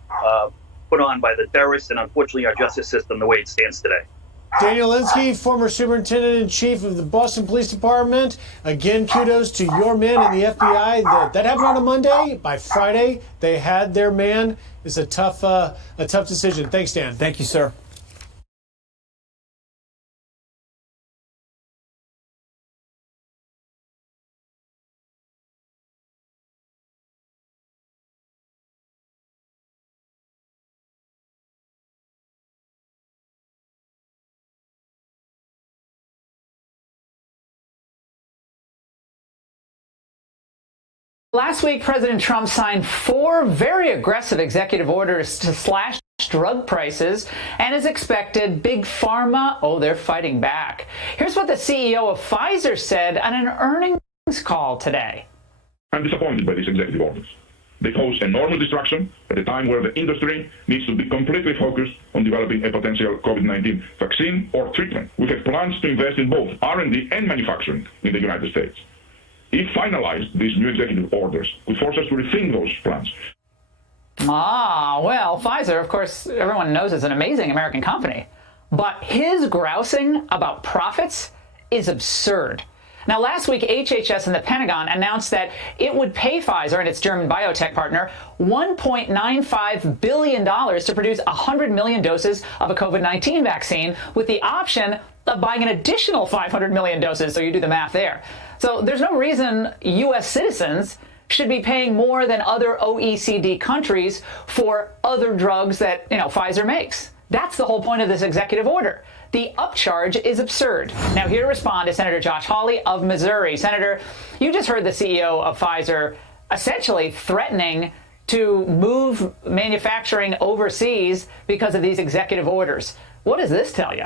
put on by the terrorists and unfortunately our justice system the way it stands today. Daniel Linsky, former Superintendent-in-Chief of the Boston Police Department. Again, kudos to your men in the FBI. That happened on a Monday. By Friday, they had their man. It's a tough decision. Thanks, Dan. Thank you, sir. Last week, President Trump signed 4 very aggressive executive orders to slash drug prices, and as expected, Big Pharma, they're fighting back. Here's what the CEO of Pfizer said on an earnings call today. I'm disappointed by these executive orders. They cause enormous distraction at a time where the industry needs to be completely focused on developing a potential COVID-19 vaccine or treatment. We have plans to invest in both R&D and manufacturing in the United States. If finalized, these new executive orders could force us to rethink those plans. Well, Pfizer, of course, everyone knows is an amazing American company. But his grousing about profits is absurd. Now, last week, HHS and the Pentagon announced that it would pay Pfizer and its German biotech partner $1.95 billion to produce 100 million doses of a COVID-19 vaccine with the option of buying an additional 500 million doses. So you do the math there. So there's no reason U.S. citizens should be paying more than other OECD countries for other drugs that, Pfizer makes. That's the whole point of this executive order. The upcharge is absurd. Now, here to respond is Senator Josh Hawley of Missouri. Senator, you just heard the CEO of Pfizer essentially threatening to move manufacturing overseas because of these executive orders. What does this tell you?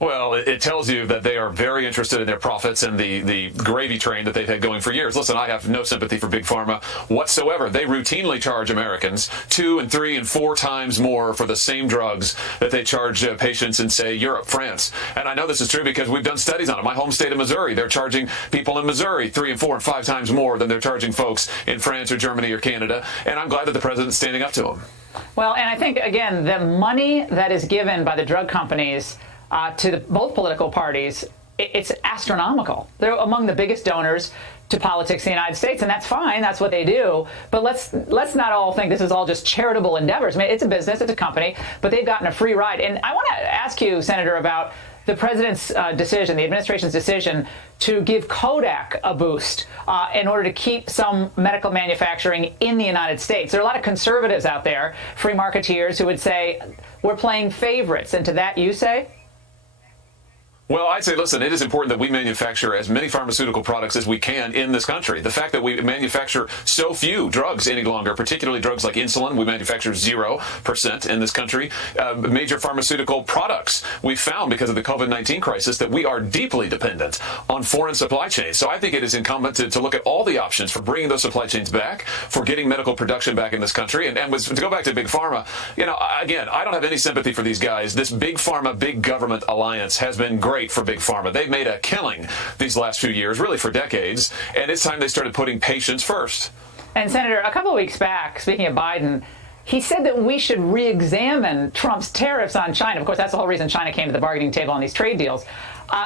Well, it tells you that they are very interested in their profits and the gravy train that they've had going for years. Listen, I have no sympathy for Big Pharma whatsoever. They routinely charge Americans 2 and 3 and 4 times more for the same drugs that they charge patients in, say, Europe, France. And I know this is true because we've done studies on it. My home state of Missouri, they're charging people in Missouri 3 and 4 and 5 times more than they're charging folks in France or Germany or Canada. And I'm glad that the president's standing up to them. Well, and I think, again, the money that is given by the drug companies to both political parties, it's astronomical. They're among the biggest donors to politics in the United States, and that's fine. That's what they do. But let's not all think this is all just charitable endeavors. I mean, it's a business, it's a company, but they've gotten a free ride. And I want to ask you, Senator, about the president's decision, the administration's decision to give Kodak a boost in order to keep some medical manufacturing in the United States. There are a lot of conservatives out there, free marketeers, who would say, we're playing favorites. And to that you say? Well, I'd say, listen, it is important that we manufacture as many pharmaceutical products as we can in this country. The fact that we manufacture so few drugs any longer, particularly drugs like insulin, we manufacture 0% in this country. Major pharmaceutical products, we found because of the COVID-19 crisis that we are deeply dependent on foreign supply chains. So I think it is incumbent to look at all the options for bringing those supply chains back, for getting medical production back in this country. And to go back to Big Pharma, again, I don't have any sympathy for these guys. This Big Pharma, Big Government alliance has been great for Big Pharma. They've made a killing these last few years, really for decades, and it's time they started putting patients first. And Senator, a couple of weeks back, speaking of Biden, he said that we should re-examine Trump's tariffs on China. Of course, that's the whole reason China came to the bargaining table on these trade deals.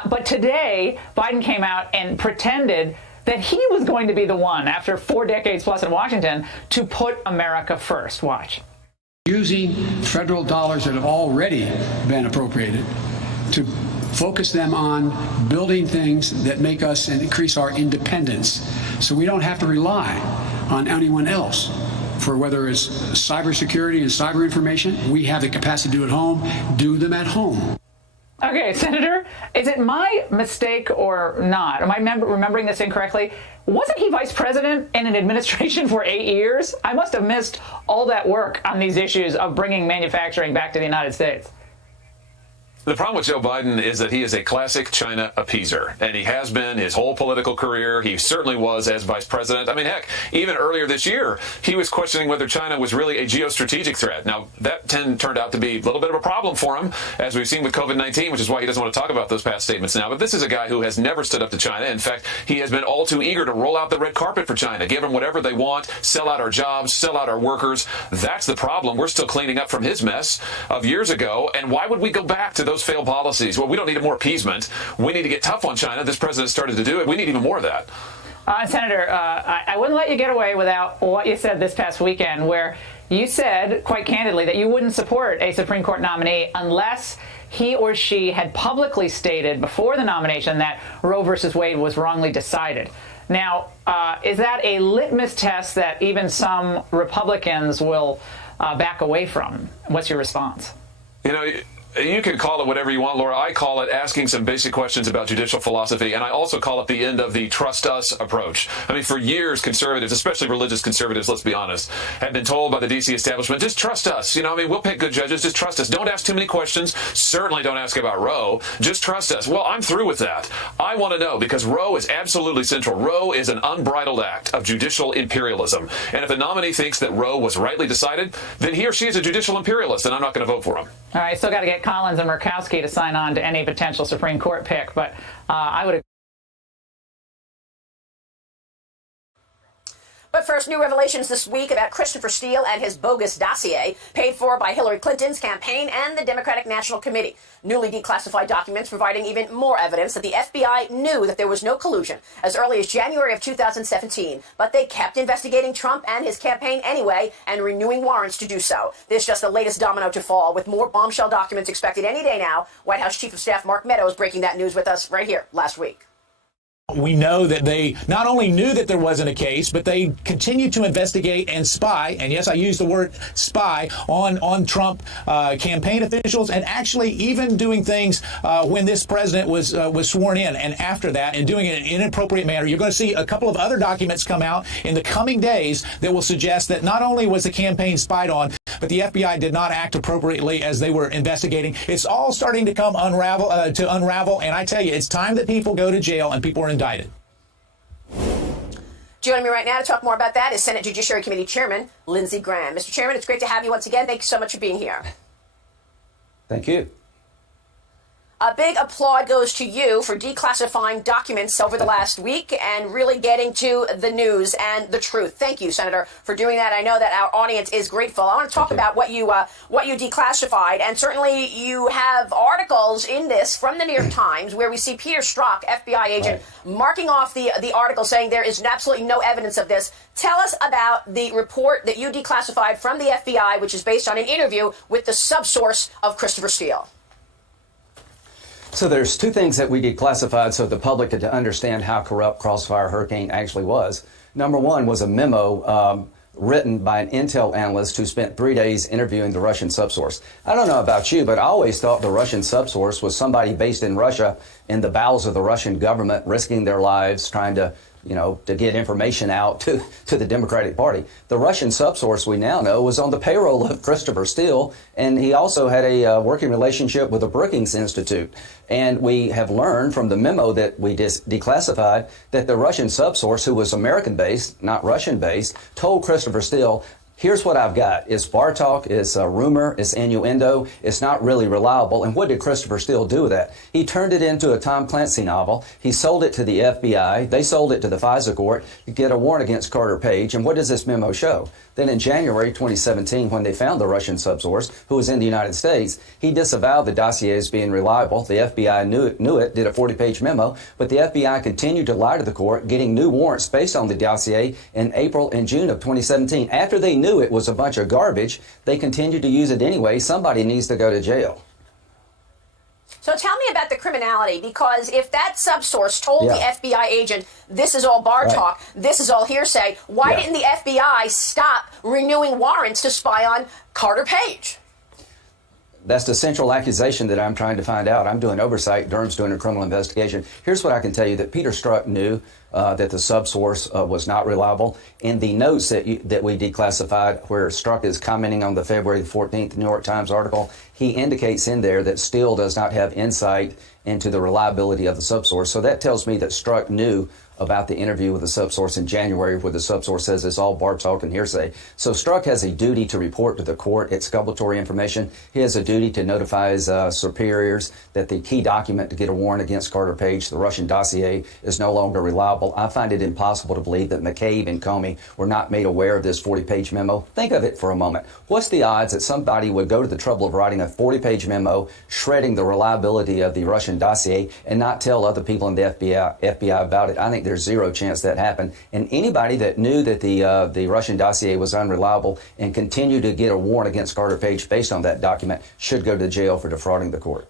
But today, Biden came out and pretended that he was going to be the one, after 4 decades plus in Washington, to put America first. Watch. Using federal dollars that have already been appropriated to focus them on building things that make us and increase our independence so we don't have to rely on anyone else for whether it's cybersecurity and cyber information. We have the capacity to do at home, do them at home. Okay, Senator, is it my mistake or not? Am I remembering this incorrectly? Wasn't he vice president in an administration for 8 years? I must have missed all that work on these issues of bringing manufacturing back to the United States. The problem with Joe Biden is that he is a classic China appeaser, and he has been his whole political career. He certainly was as vice president. I mean, heck, even earlier this year, he was questioning whether China was really a geostrategic threat. Now, that turned out to be a little bit of a problem for him, as we've seen with COVID-19, which is why he doesn't want to talk about those past statements now. But this is a guy who has never stood up to China. In fact, he has been all too eager to roll out the red carpet for China, give them whatever they want, sell out our jobs, sell out our workers. That's the problem. We're still cleaning up from his mess of years ago. And why would we go back to those failed policies? Well, we don't need more appeasement. We need to get tough on China. This president started to do it. We need even more of that. Senator, I wouldn't let you get away without what you said this past weekend, where you said quite candidly that you wouldn't support a Supreme Court nominee unless he or she had publicly stated before the nomination that Roe versus Wade was wrongly decided. Now, is that a litmus test that even some Republicans will back away from? What's your response? You can call it whatever you want, Laura. I call it asking some basic questions about judicial philosophy, and I also call it the end of the trust us approach. I mean, for years, conservatives, especially religious conservatives, let's be honest, have been told by the D.C. establishment, just trust us. You know, I mean, we'll pick good judges, just trust us. Don't ask too many questions. Certainly don't ask about Roe. Just trust us. Well, I'm through with that. I want to know, because Roe is absolutely central. Roe is an unbridled act of judicial imperialism. And if a nominee thinks that Roe was rightly decided, then he or she is a judicial imperialist, and I'm not going to vote for him. All right, still got to get Collins and Murkowski to sign on to any potential Supreme Court pick, but I would. But first, new revelations this week about Christopher Steele and his bogus dossier, paid for by Hillary Clinton's campaign and the Democratic National Committee. Newly declassified documents providing even more evidence that the FBI knew that there was no collusion as early as January of 2017. But they kept investigating Trump and his campaign anyway and renewing warrants to do so. This is just the latest domino to fall, with more bombshell documents expected any day now. White House Chief of Staff Mark Meadows breaking that news with us right here last week. We know that they not only knew that there wasn't a case, but they continued to investigate and spy, and yes, I use the word spy, on Trump campaign officials, and actually even doing things when this president was sworn in and after that, and doing it in an inappropriate manner. You're going to see a couple of other documents come out in the coming days that will suggest that not only was the campaign spied on, but the FBI did not act appropriately as they were investigating. It's all starting to come unravel, and I tell you, it's time that people go to jail and people are indicted. Joining me right now to talk more about that is Senate Judiciary Committee Chairman Lindsey Graham. Mr. Chairman, it's great to have you once again. Thank you so much for being here. Thank you. A big applaud goes to you for declassifying documents over the last week and really getting to the news and the truth. Thank you, Senator, for doing that. I know that our audience is grateful. I want to talk about what you declassified, and certainly you have articles in this from the New York Times where we see Peter Strzok, FBI agent, marking off the article saying there is absolutely no evidence of this. Tell us about the report that you declassified from the FBI, which is based on an interview with the subsource of Christopher Steele. So there's two things that we declassified so the public could understand how corrupt Crossfire Hurricane actually was. Number one was a memo written by an intel analyst who spent 3 days interviewing the Russian subsource. I don't know about you, but I always thought the Russian subsource was somebody based in Russia in the bowels of the Russian government, risking their lives, trying to get information out to the Democratic Party. The Russian subsource, we now know, was on the payroll of Christopher Steele, and he also had a working relationship with the Brookings Institute. And we have learned from the memo that we declassified that the Russian subsource, who was American-based, not Russian-based, told Christopher Steele, here's what I've got. It's bar talk, it's a rumor, it's innuendo, it's not really reliable. And what did Christopher Steele do with that? He turned it into a Tom Clancy novel. He sold it to the FBI. They sold it to the FISA court to get a warrant against Carter Page. And what does this memo show? Then in January 2017, when they found the Russian subsource, who was in the United States, he disavowed the dossier as being reliable. The FBI knew it, did a 40-page memo, but the FBI continued to lie to the court, getting new warrants based on the dossier in April and June of 2017. After they knew it was a bunch of garbage, they continued to use it anyway. Somebody needs to go to jail. So tell me about the criminality, because if that subsource told the FBI agent, this is all bar talk, this is all hearsay, why didn't the FBI stop renewing warrants to spy on Carter Page? That's the central accusation that I'm trying to find out. I'm doing oversight. Durham's doing a criminal investigation. Here's what I can tell you, that Peter Strzok knew that the subsource was not reliable. In the notes that we declassified, where Strzok is commenting on the February 14th New York Times article, he indicates in there that Steele does not have insight into the reliability of the subsource. So that tells me that Strzok knew about the interview with the subsource in January, where the subsource says it's all bar talk and hearsay. So Strzok has a duty to report to the court exculpatory information. He has a duty to notify his superiors that the key document to get a warrant against Carter Page, the Russian dossier, is no longer reliable. I find it impossible to believe that McCabe and Comey were not made aware of this 40-page memo. Think of it for a moment. What's the odds that somebody would go to the trouble of writing a 40-page memo, shredding the reliability of the Russian dossier, and not tell other people in the FBI about it? I think there's zero chance that happened. And anybody that knew that the Russian dossier was unreliable and continued to get a warrant against Carter Page based on that document should go to jail for defrauding the court.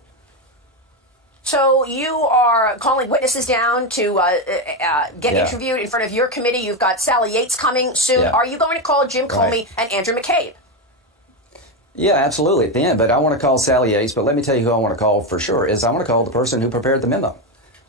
So you are calling witnesses down to get interviewed in front of your committee. You've got Sally Yates coming soon. Are you going to call Jim Comey and Andrew McCabe? Yeah, absolutely, at the end. But I want to call Sally Yates, but let me tell you who I want to call for sure is I want to call the person who prepared the memo.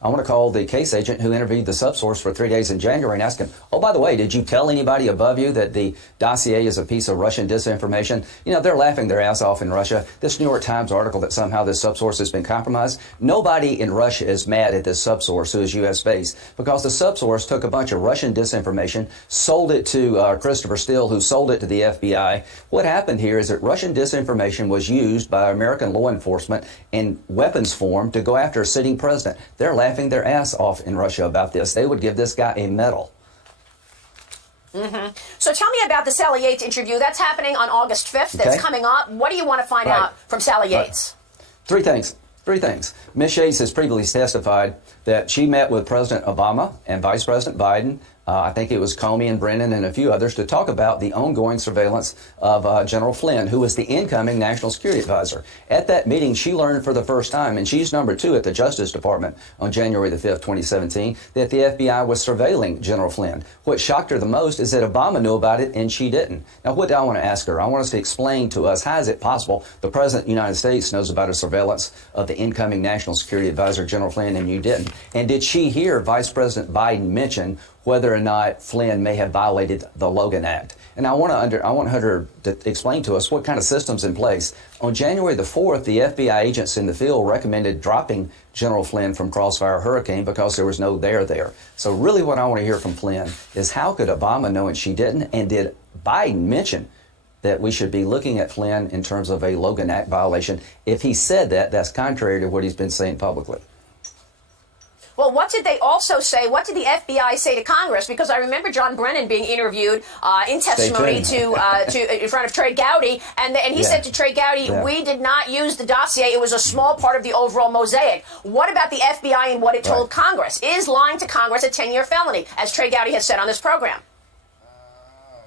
I want to call the case agent who interviewed the subsource for 3 days in January and ask him, oh, by the way, did you tell anybody above you that the dossier is a piece of Russian disinformation? You know, they're laughing their ass off in Russia. This New York Times article that somehow this subsource has been compromised, nobody in Russia is mad at this subsource who is U.S.-based because the subsource took a bunch of Russian disinformation, sold it to Christopher Steele, who sold it to the FBI. What happened here is that Russian disinformation was used by American law enforcement in weapons form to go after a sitting president. They're laughing their ass off in Russia about this. They would give this guy a medal. So tell me about the Sally Yates interview. That's happening on August 5th. That's coming up. What do you want to find out from Sally Yates? Three things. Ms. Yates has previously testified that she met with President Obama and Vice President Biden. I think it was Comey and Brennan and a few others to talk about the ongoing surveillance of General Flynn, who was the incoming National Security Advisor. At that meeting, she learned for the first time, and she's number 2 at the Justice Department on January the 5th, 2017, that the FBI was surveilling General Flynn. What shocked her the most is that Obama knew about it and she didn't. Now, what do I want to ask her? I want us to explain to us, how is it possible the President of the United States knows about a surveillance of the incoming National Security Advisor, General Flynn, and you didn't? And did she hear Vice President Biden mention whether or not Flynn may have violated the Logan Act? And I want her to explain to us what kind of system's in place. On January the 4th, the FBI agents in the field recommended dropping General Flynn from Crossfire Hurricane because there was no there. So really what I want to hear from Flynn is how could Obama know and she didn't? And did Biden mention that we should be looking at Flynn in terms of a Logan Act violation? If he said that, that's contrary to what he's been saying publicly. Well, what did they also say? What did the FBI say to Congress? Because I remember John Brennan being interviewed in testimony in front of Trey Gowdy, and he said to Trey Gowdy, we did not use the dossier. It was a small part of the overall mosaic. What about the FBI and what it told Congress? Is lying to Congress a 10-year felony, as Trey Gowdy has said on this program?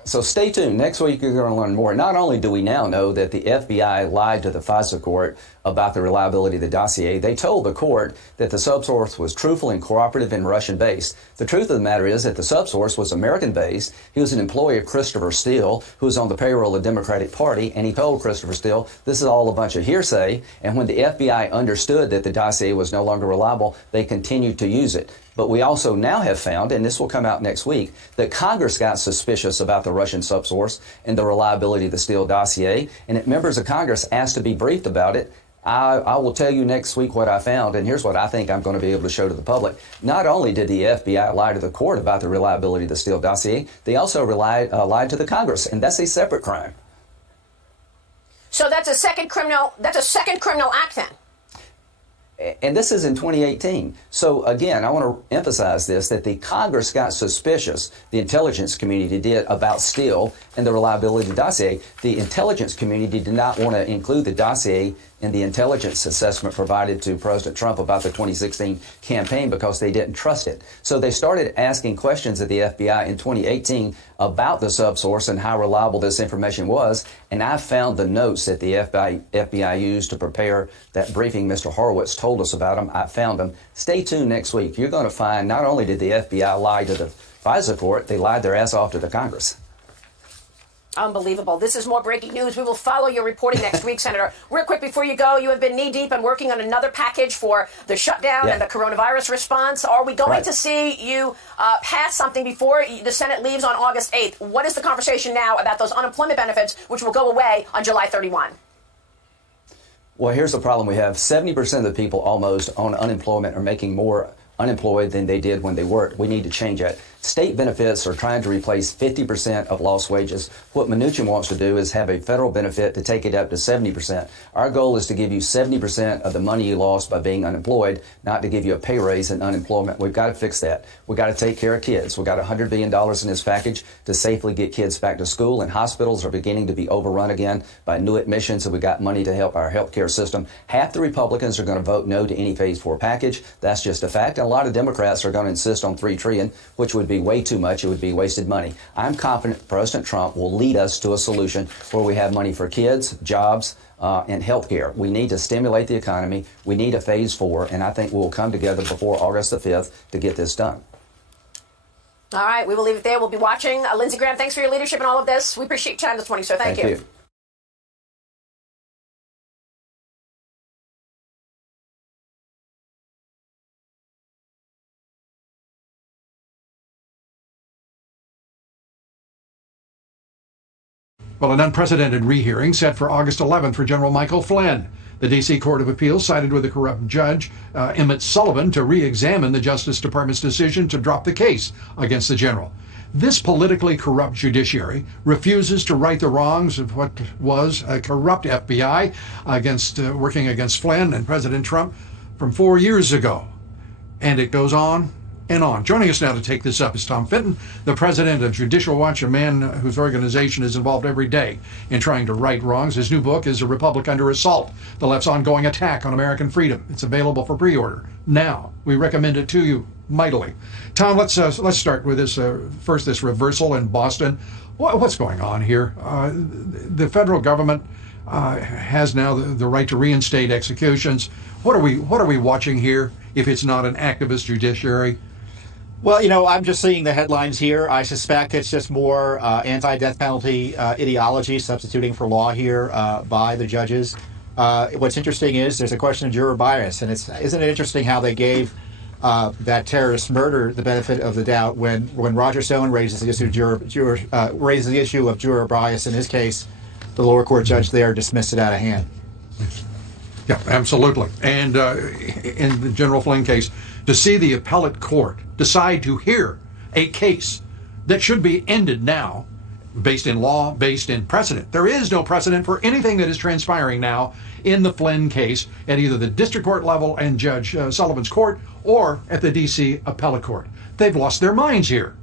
So stay tuned. Next week, you're going to learn more. Not only do we now know that the FBI lied to the FISA court about the reliability of the dossier, they told the court that the subsource was truthful and cooperative and Russian-based. The truth of the matter is that the subsource was American-based. He was an employee of Christopher Steele, who was on the payroll of the Democratic Party, and he told Christopher Steele, this is all a bunch of hearsay. And when the FBI understood that the dossier was no longer reliable, they continued to use it. But we also now have found, and this will come out next week, that Congress got suspicious about the Russian subsource and the reliability of the Steele dossier, and that members of Congress asked to be briefed about it. I will tell you next week what I found, and here's what I think I'm going to be able to show to the public. Not only did the FBI lie to the court about the reliability of the Steele dossier, they also lied to the Congress, and that's a separate crime. So that's a second criminal act then? And this is in 2018. So again, I want to emphasize this, that the Congress got suspicious, the intelligence community did, about Steele and the reliability of the dossier. The intelligence community did not want to include the dossier in the intelligence assessment provided to President Trump about the 2016 campaign because they didn't trust it. So they started asking questions of the FBI in 2018 about the subsource and how reliable this information was. And I found the notes that the FBI used to prepare that briefing Mr. Horowitz told us about them. I found them. Stay tuned next week. You're going to find not only did the FBI lie to the FISA court, they lied their ass off to the Congress. Unbelievable. This is more breaking news. We will follow your reporting next week, Senator. Real quick before you go, you have been knee-deep and working on another package for the shutdown and the coronavirus response. Are we going to see you pass something before the Senate leaves on August 8th? What is the conversation now about those unemployment benefits, which will go away on July 31? Well, here's the problem we have. 70% of the people almost on unemployment are making more unemployed than they did when they worked. We need to change that. State benefits are trying to replace 50% of lost wages. What Mnuchin wants to do is have a federal benefit to take it up to 70%. Our goal is to give you 70% of the money you lost by being unemployed, not to give you a pay raise in unemployment. We've got to fix that. We've got to take care of kids. We've got $100 billion in this package to safely get kids back to school, and hospitals are beginning to be overrun again by new admissions, and we've got money to help our healthcare system. Half the Republicans are going to vote no to any Phase 4 package. That's just a fact. And a lot of Democrats are going to insist on $3 trillion, which would be way too much. It would be wasted money. I'm confident President Trump will lead us to a solution where we have money for kids, jobs, and health care. We need to stimulate the economy. We need a Phase 4, and I think we'll come together before August the 5th to get this done. All right, we will leave it there. We'll be watching. Lindsey Graham, thanks for your leadership in all of this. We appreciate your time this morning, sir. Thank you. Well, an unprecedented rehearing set for August 11th for General Michael Flynn. The D.C. Court of Appeals sided with the corrupt judge, Emmett Sullivan, to re-examine the Justice Department's decision to drop the case against the general. This politically corrupt judiciary refuses to right the wrongs of what was a corrupt FBI working against Flynn and President Trump from 4 years ago. And it goes on and on. Joining us now to take this up is Tom Fitton, the president of Judicial Watch, a man whose organization is involved every day in trying to right wrongs. His new book is A Republic Under Assault, the left's ongoing attack on American freedom. It's available for pre-order now. We recommend it to you mightily. Tom, let's start with this this reversal in Boston. What's going on here? The federal government has now the right to reinstate executions. What are we watching here if it's not an activist judiciary? Well, I'm just seeing the headlines here. I suspect it's just more anti-death penalty ideology substituting for law here by the judges. What's interesting is there's a question of juror bias, and isn't it interesting how they gave that terrorist murder the benefit of the doubt when Roger Stone raises the issue of juror bias in his case, the lower court judge there dismissed it out of hand. Yeah, absolutely. And in the General Flynn case, to see the appellate court decide to hear a case that should be ended now, based in law, based in precedent. There is no precedent for anything that is transpiring now in the Flynn case at either the district court level and Judge Sullivan's court or at the D.C. appellate court. They've lost their minds here.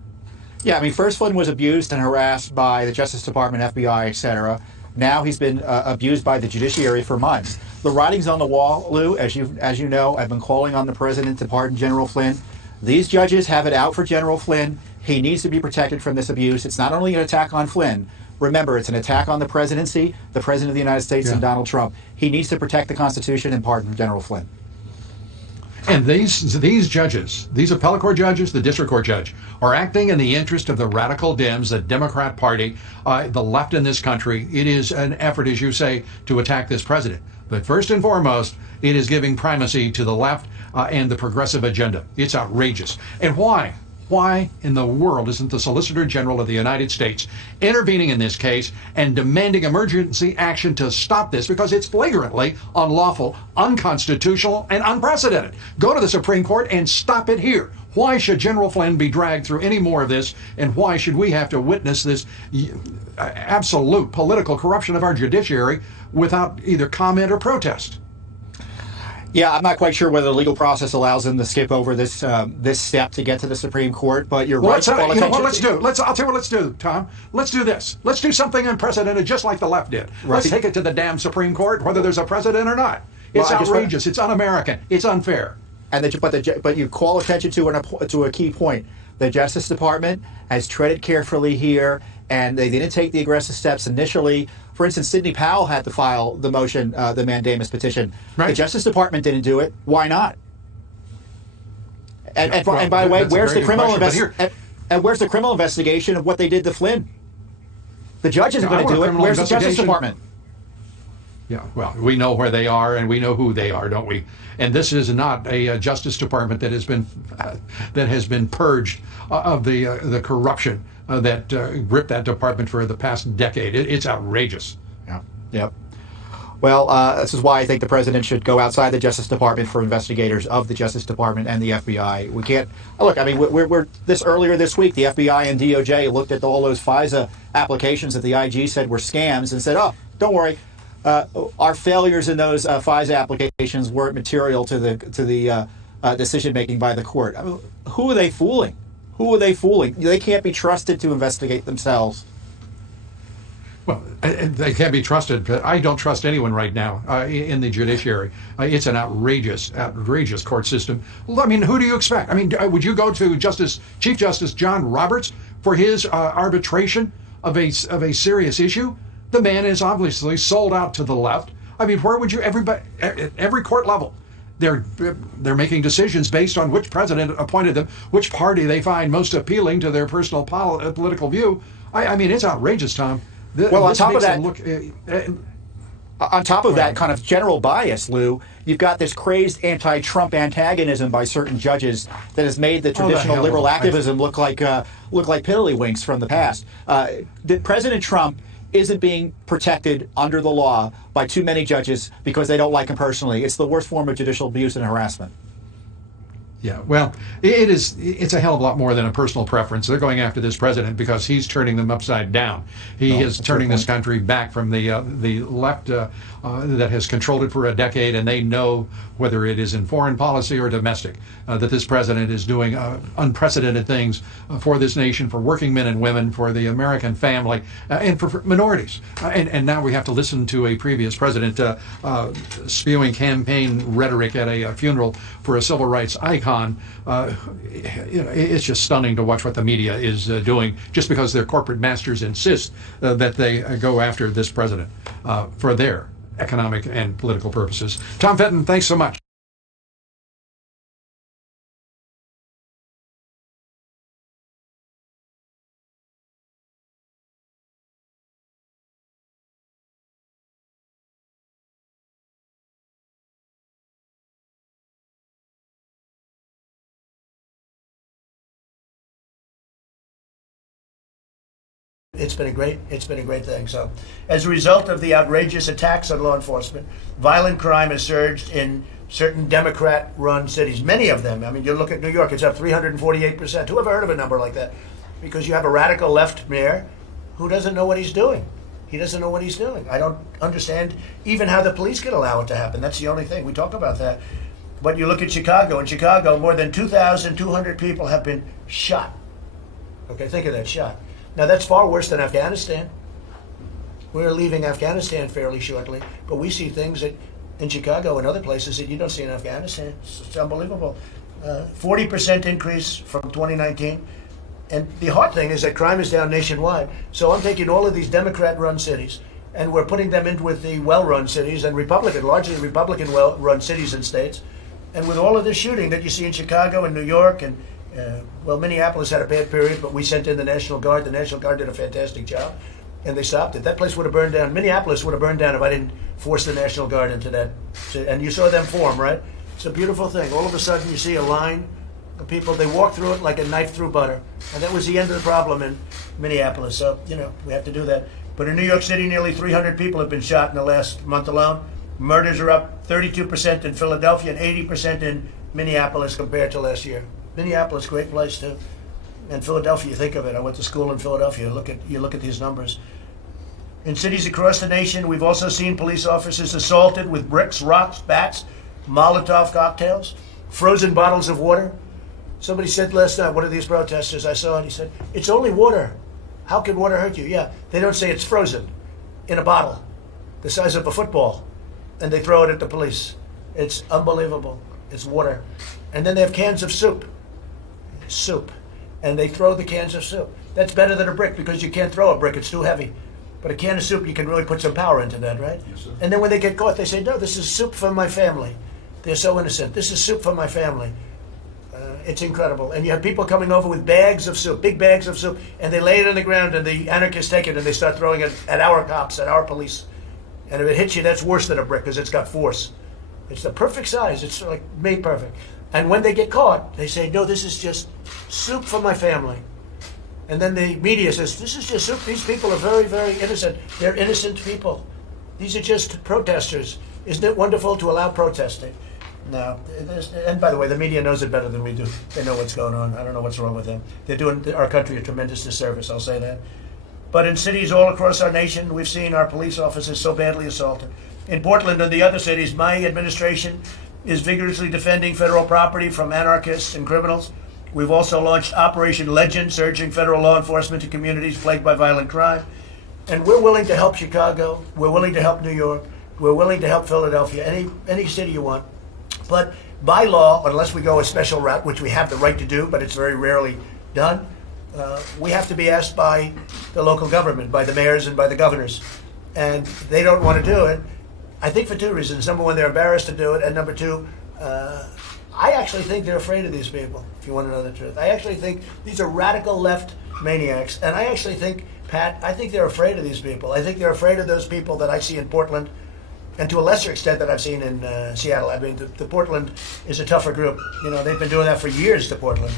Yeah, first Flynn was abused and harassed by the Justice Department, FBI, etc. Now he's been abused by the judiciary for months. The writing's on the wall, Lou. As you know, I've been calling on the president to pardon General Flynn. These judges have it out for General Flynn. He needs to be protected from this abuse. It's not only an attack on Flynn. Remember, it's an attack on the presidency, the president of the United States, and Donald Trump. He needs to protect the Constitution and pardon General Flynn. And these judges, these appellate court judges, the district court judge, are acting in the interest of the radical Dems, the Democrat Party, the left in this country. It is an effort, as you say, to attack this president. But first and foremost, it is giving primacy to the left and the progressive agenda. It's outrageous. And why? Why in the world isn't the Solicitor General of the United States intervening in this case and demanding emergency action to stop this? Because it's flagrantly unlawful, unconstitutional, and unprecedented. Go to the Supreme Court and stop it here. Why should General Flynn be dragged through any more of this? And why should we have to witness this absolute political corruption of our judiciary without either comment or protest? Yeah, I'm not quite sure whether the legal process allows them to skip over this this step to get to the Supreme Court, but you're right. I'll tell you what let's do, Tom. Let's do this. Let's do something unprecedented just like the left did. Right. Let's take it to the damn Supreme Court, whether there's a precedent or not. It's outrageous. It's un-American. It's unfair. But you call attention to a key point. The Justice Department has treaded carefully here, and they didn't take the aggressive steps initially. For instance, Sidney Powell had to file the motion, the mandamus petition. Right. The Justice Department didn't do it. Why not? And by the way, where's the criminal where's the criminal investigation of what they did to Flynn? The judge isn't going to do it. Where's the Justice Department? Yeah, well, we know where they are and we know who they are, don't we? And this is not a Justice Department that has been purged of the corruption that gripped that department for the past decade. It's outrageous. Yeah. Yep. Well, this is why I think the president should go outside the Justice Department for investigators of the Justice Department and the FBI. We can't look. We're earlier this week. The FBI and DOJ looked at all those FISA applications that the IG said were scams and said, "Oh, don't worry, our failures in those FISA applications weren't material to the decision making by the court." Who are they fooling? Who are they fooling? They can't be trusted to investigate themselves. Well, they can't be trusted, but I don't trust anyone right now in the judiciary. It's an outrageous court system. Who do you expect? Would you go to Chief Justice John Roberts for his arbitration of a serious issue? The man is obviously sold out to the left. Where would you? Everybody, at every court level, they're making decisions based on which president appointed them, which party they find most appealing to their personal political view. It's outrageous, Tom. On top of that kind of general bias, Lou, you've got this crazed anti-Trump antagonism by certain judges that has made the traditional liberal activism look like piddlywinks from the past. President Trump isn't being protected under the law by too many judges because they don't like him personally. It's the worst form of judicial abuse and harassment. Yeah, well, it's a hell of a lot more than a personal preference. They're going after this president because he's turning them upside down. He is turning this country back from the left that has controlled it for a decade, and they know, whether it is in foreign policy or domestic, that this president is doing unprecedented things for this nation, for working men and women, for the American family, and for minorities. And now we have to listen to a previous president spewing campaign rhetoric at a funeral for a civil rights icon. It's just stunning to watch what the media is doing, just because their corporate masters insist that they go after this president for their economic and political purposes. Tom Fenton, thanks so much. It's been a great thing. So, as a result of the outrageous attacks on law enforcement, violent crime has surged in certain Democrat-run cities. Many of them. I mean, you look at New York; it's up 348%. Who ever heard of a number like that? Because you have a radical left mayor who doesn't know what he's doing. He doesn't know what he's doing. I don't understand even how the police can allow it to happen. That's the only thing. We talk about that. But you look at Chicago. In Chicago, more than 2,200 people have been shot. Okay, think of that, shot. Now, that's far worse than Afghanistan. We're leaving Afghanistan fairly shortly, but we see things in Chicago and other places that you don't see in Afghanistan. It's unbelievable. 40% increase from 2019. And the hard thing is that crime is down nationwide. So I'm taking all of these Democrat-run cities, and we're putting them in with the well-run cities and largely Republican well-run cities and states. And with all of this shooting that you see in Chicago and New York and Minneapolis had a bad period, but we sent in the National Guard. The National Guard did a fantastic job, and they stopped it. That place would have burned down. Minneapolis would have burned down if I didn't force the National Guard into that. And you saw them form, right? It's a beautiful thing. All of a sudden, you see a line of people. They walk through it like a knife through butter. And that was the end of the problem in Minneapolis. So, we have to do that. But in New York City, nearly 300 people have been shot in the last month alone. Murders are up 32% in Philadelphia and 80% in Minneapolis compared to last year. Minneapolis, great place too. And Philadelphia, you think of it. I went to school in Philadelphia. You look at these numbers. In cities across the nation, we've also seen police officers assaulted with bricks, rocks, bats, Molotov cocktails, frozen bottles of water. Somebody said last night, one of these protesters, I saw it, he said, "It's only water. How can water hurt you?" Yeah, they don't say it's frozen in a bottle the size of a football, and they throw it at the police. It's unbelievable. It's water. And then they have cans of soup, and they throw the cans of soup. That's better than a brick because you can't throw a brick, it's too heavy. But a can of soup, you can really put some power into that, right? Yes, sir. And then when they get caught, they say, "No, this is soup for my family." They're so innocent. "This is soup for my family." It's incredible. And you have people coming over with bags of soup, big bags of soup, and they lay it on the ground, and the anarchists take it, and they start throwing it at our cops, at our police. And if it hits you, that's worse than a brick because it's got force. It's the perfect size. It's like made perfect. And when they get caught, they say, "No, this is just soup for my family." And then the media says, "This is just soup. These people are very, very innocent. They're innocent people. These are just protesters. Isn't it wonderful to allow protesting?" No. And by the way, the media knows it better than we do. They know what's going on. I don't know what's wrong with them. They're doing our country a tremendous disservice, I'll say that. But in cities all across our nation, we've seen our police officers so badly assaulted. In Portland and the other cities, my administration is vigorously defending federal property from anarchists and criminals. We've also launched Operation Legend, surging federal law enforcement to communities plagued by violent crime. And we're willing to help Chicago. We're willing to help New York. We're willing to help Philadelphia, any city you want. But by law, unless we go a special route, which we have the right to do, but it's very rarely done, we have to be asked by the local government, by the mayors and by the governors. And they don't want to do it, I think for two reasons. Number one, they're embarrassed to do it. And number two, I actually think they're afraid of these people, if you want to know the truth. I actually think these are radical left maniacs. And I actually think, Pat, I think they're afraid of these people. I think they're afraid of those people that I see in Portland, and to a lesser extent that I've seen in Seattle. I mean, the Portland is a tougher group. They've been doing that for years to Portland.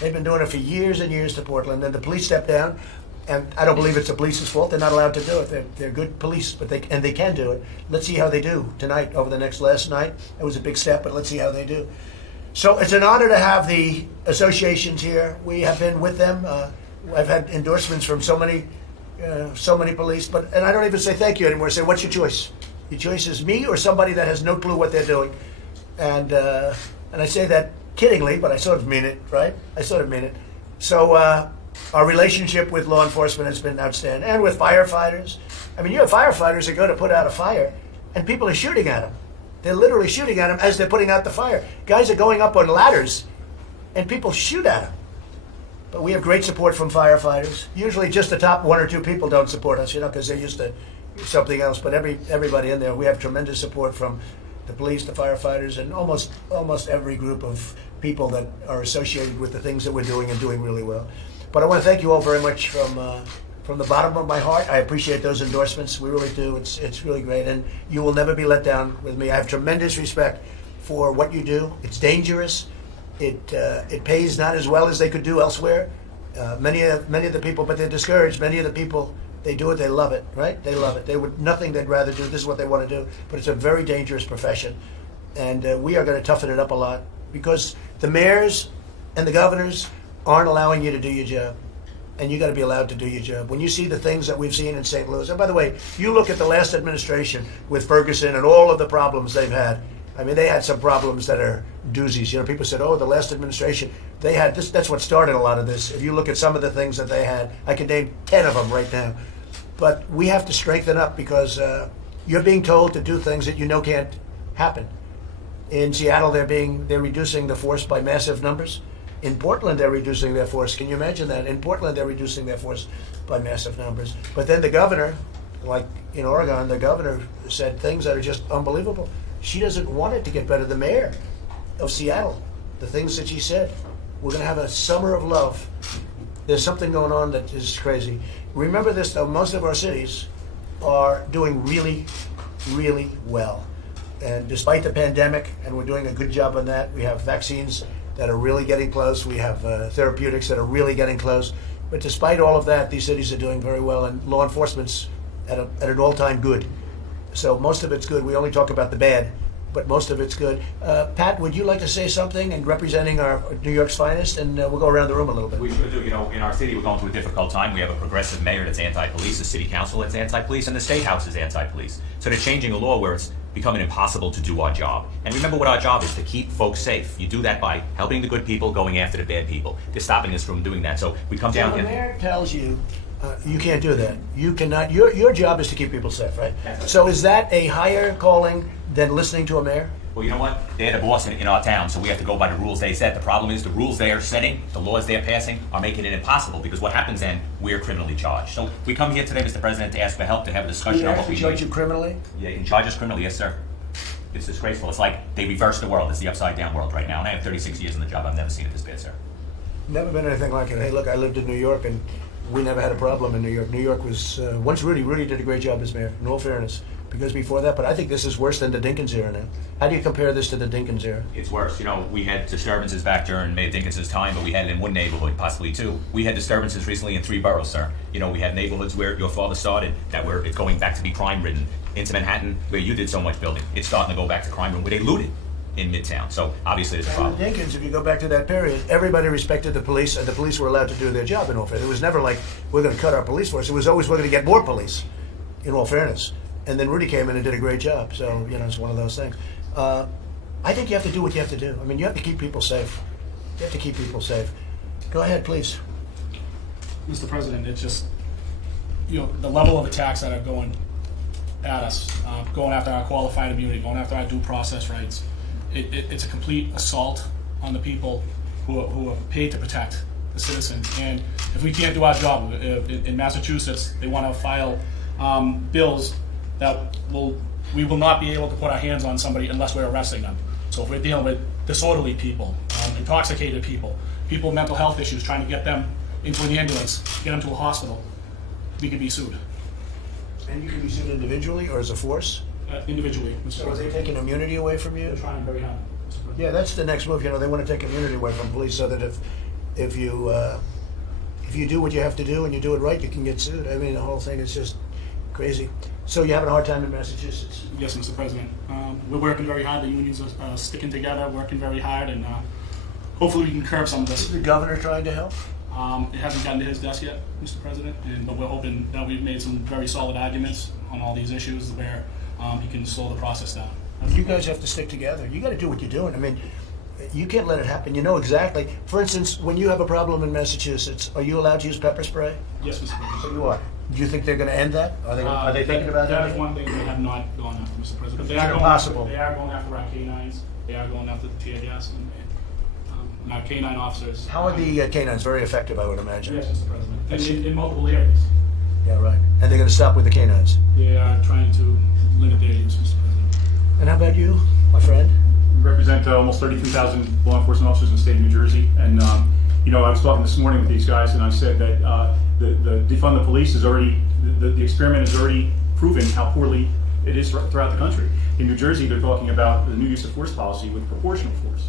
They've been doing it for years and years to Portland. Then the police stepped down, And I don't believe it's the police's fault. They're not allowed to do it. They're good police, but they can do it. Let's see how they do tonight over the last night. It was a big step, but let's see how they do. So it's an honor to have the associations here. We have been with them. I've had endorsements from so many police, and I don't even say thank you anymore. I say, what's your choice? Your choice is me or somebody that has no clue what they're doing. And I say that kiddingly, but I sort of mean it, right? I sort of mean it. So our relationship with law enforcement has been outstanding, and with firefighters. I mean, you have firefighters that go to put out a fire, and people are shooting at them. They're literally shooting at them as they're putting out the fire. Guys are going up on ladders, and people shoot at them. But we have great support from firefighters. Usually just the top 1 or 2 people don't support us, because they're used to something else. But everybody in there, we have tremendous support from the police, the firefighters, and almost every group of people that are associated with the things that we're doing and doing really well. But I want to thank you all very much from the bottom of my heart. I appreciate those endorsements. We really do. It's really great, and you will never be let down with me. I have tremendous respect for what you do. It's dangerous. It pays not as well as they could do elsewhere. Many of the people, but they're discouraged. Many of the people, they do it. They love it, right? They love it. They would nothing they'd rather do. This is what they want to do. But it's a very dangerous profession, and we are going to toughen it up a lot because the mayors and the governors aren't allowing you to do your job. And you got to be allowed to do your job. When you see the things that we've seen in St. Louis, and by the way, you look at the last administration with Ferguson and all of the problems they've had. I mean, they had some problems that are doozies. People said, oh, the last administration, they had this. That's what started a lot of this. If you look at some of the things that they had, I can name 10 of them right now. But we have to strengthen up because you're being told to do things that can't happen. In Seattle, they're reducing the force by massive numbers. In Portland, they're reducing their force. Can you imagine that? In Portland, they're reducing their force by massive numbers. But then the governor, like in Oregon, the governor said things that are just unbelievable. She doesn't want it to get better. The mayor of Seattle, the things that she said, we're going to have a summer of love. There's something going on that is crazy. Remember this, though, most of our cities are doing really, really well. And despite the pandemic, and we're doing a good job on that, we have vaccines that are really getting close. We have therapeutics that are really getting close. But despite all of that, these cities are doing very well, and law enforcement's at an all-time good. So most of it's good. We only talk about the bad, but most of it's good. Pat, would you like to say something in representing our New York's finest? And we'll go around the room a little bit. We sure do. In our city, we're going through a difficult time. We have a progressive mayor that's anti-police, a city council that's anti-police, and the state house is anti-police. So they're changing a law where it's becoming impossible to do our job. And remember what our job is, to keep folks safe. You do that by helping the good people, going after the bad people. They're stopping us from doing that. So we come down here. The mayor tells you, you can't do that. You cannot. Your job is to keep people safe, right? So is that a higher calling than listening to a mayor? Well, you know what? They're the boss in our town, so we have to go by the rules they set. The problem is the rules they are setting, the laws they're passing, are making it impossible, because what happens then, we're criminally charged. So we come here today, Mr. President, to ask for help, to have a discussion on what we charge you criminally? Yeah, you can charge us criminally, yes, sir. It's disgraceful. It's like they reversed the world. It's the upside-down world right now. And I have 36 years in the job. I've never seen it this bad, sir. Never been anything like it. Hey, look, I lived in New York, and we never had a problem in New York. New York was, once Rudy did a great job as mayor, in all fairness. Because before that, but I think this is worse than the Dinkins era now. How do you compare this to the Dinkins era? It's worse. We had disturbances back during Mayor Dinkins' time, but we had it in one neighborhood, possibly two. We had disturbances recently in 3 boroughs, sir. We had neighborhoods where your father started it's going back to be crime-ridden. Into Manhattan, where you did so much building, it's starting to go back to crime-ridden, where they looted in Midtown. So obviously there's a problem. And Dinkins, if you go back to that period, everybody respected the police, and the police were allowed to do their job in all fairness. It was never like, we're going to cut our police force. It was always, we're going to get more police, in all fairness. And then Rudy came in and did a great job. So, it's one of those things. I think you have to do what you have to do. I mean, you have to keep people safe. You have to keep people safe. Go ahead, please. Mr. President, it's just, the level of attacks that are going at us, going after our qualified immunity, going after our due process rights, it's a complete assault on the people who are paid to protect the citizens. And if we can't do our job, in Massachusetts, they want to file bills that we will not be able to put our hands on somebody unless we're arresting them. So if we're dealing with disorderly people, intoxicated people with mental health issues, trying to get them into an ambulance, get them to a hospital, we could be sued. And you can be sued individually or as a force? Individually, Mr. So are they taking immunity away from you? They're trying very hard. Yeah, that's the next move. They want to take immunity away from police so that if you if you do what you have to do and you do it right, you can get sued. I mean, the whole thing is just crazy. So you're having a hard time in Massachusetts? Yes, Mr. President. We're working very hard. The unions are sticking together, working very hard, and hopefully we can curb some of this. Is the governor trying to help? It hasn't gotten to his desk yet, Mr. President, but we're hoping that we've made some very solid arguments on all these issues where he can slow the process down. You guys have to stick together. You got to do what you're doing. I mean, you can't let it happen. You know exactly. For instance, when you have a problem in Massachusetts, are you allowed to use pepper spray? Yes, Mr. President. So you are. Do you think they're going to end that? Are they thinking about that? That is one thing they have not gone after, Mr. President. They It's are impossible. They are going after our canines. They are going after the tear gas and our canine officers. How are the canines? Very effective, I would imagine. Yes, Mr. President. In multiple areas. Yeah, right. And they're going to stop with the canines. They are trying to limit their use, Mr. President. And how about you, my friend? We represent almost 32,000 law enforcement officers in the state of New Jersey. And, I was talking this morning with these guys, and I said that the defund the police is already, the experiment has already proven how poorly it is throughout the country. In New Jersey, they're talking about the new use of force policy with proportional force.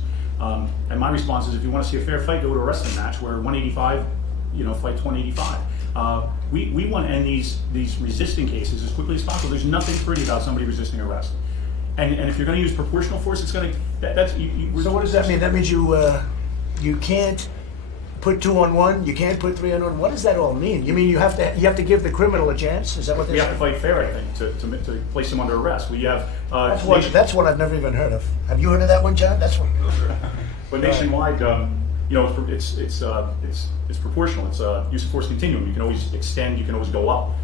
And my response is, if you want to see a fair fight, go to a wrestling match where 185, fights 185. We want to end these resisting cases as quickly as possible. There's nothing pretty about somebody resisting arrest. And if you're going to use proportional force, it's going to. So what does that mean? That means you can't put 2 on 1. You can't put 3 on 1. What does that all mean? You mean you have to give the criminal a chance? Is that what we have to fight fair? I think to place him under arrest. We have. That's one I've never even heard of. Have you heard of that one, John? That's one. But nationwide, it's proportional. It's a use of force continuum. You can always extend. You can always go up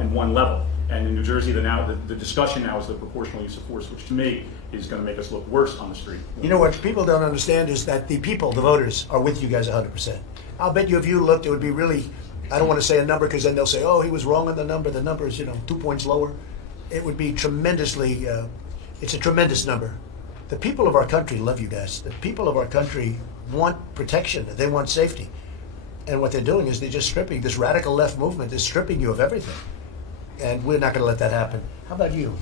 in one level. And in New Jersey, the discussion now is the proportional use of force, which to me is going to make us look worse on the street. You know what people don't understand is that the people, the voters, are with you guys 100%. I'll bet you if you looked, it would be really, I don't want to say a number because then they'll say, oh, he was wrong on the number. The number is, 2 points lower. It would be tremendously, it's a tremendous number. The people of our country love you guys. The people of our country want protection. They want safety. And what they're doing is they're just stripping, this radical left movement is stripping you of everything. And we're not going to let that happen. How about you?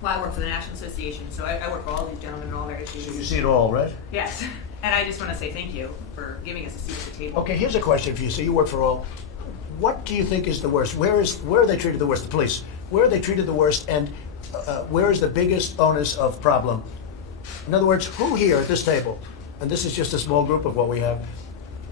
Well, I work for the National Association, so I work for all these gentlemen and all their issues. So you see it all, right? Yes. And I just want to say thank you for giving us a seat at the table. Okay, here's a question for you. So you work for all. What do you think is the worst? Where are they treated the worst? The police. Where are they treated the worst? And where is the biggest onus of problem? In other words, who here at this table, and this is just a small group of what we have,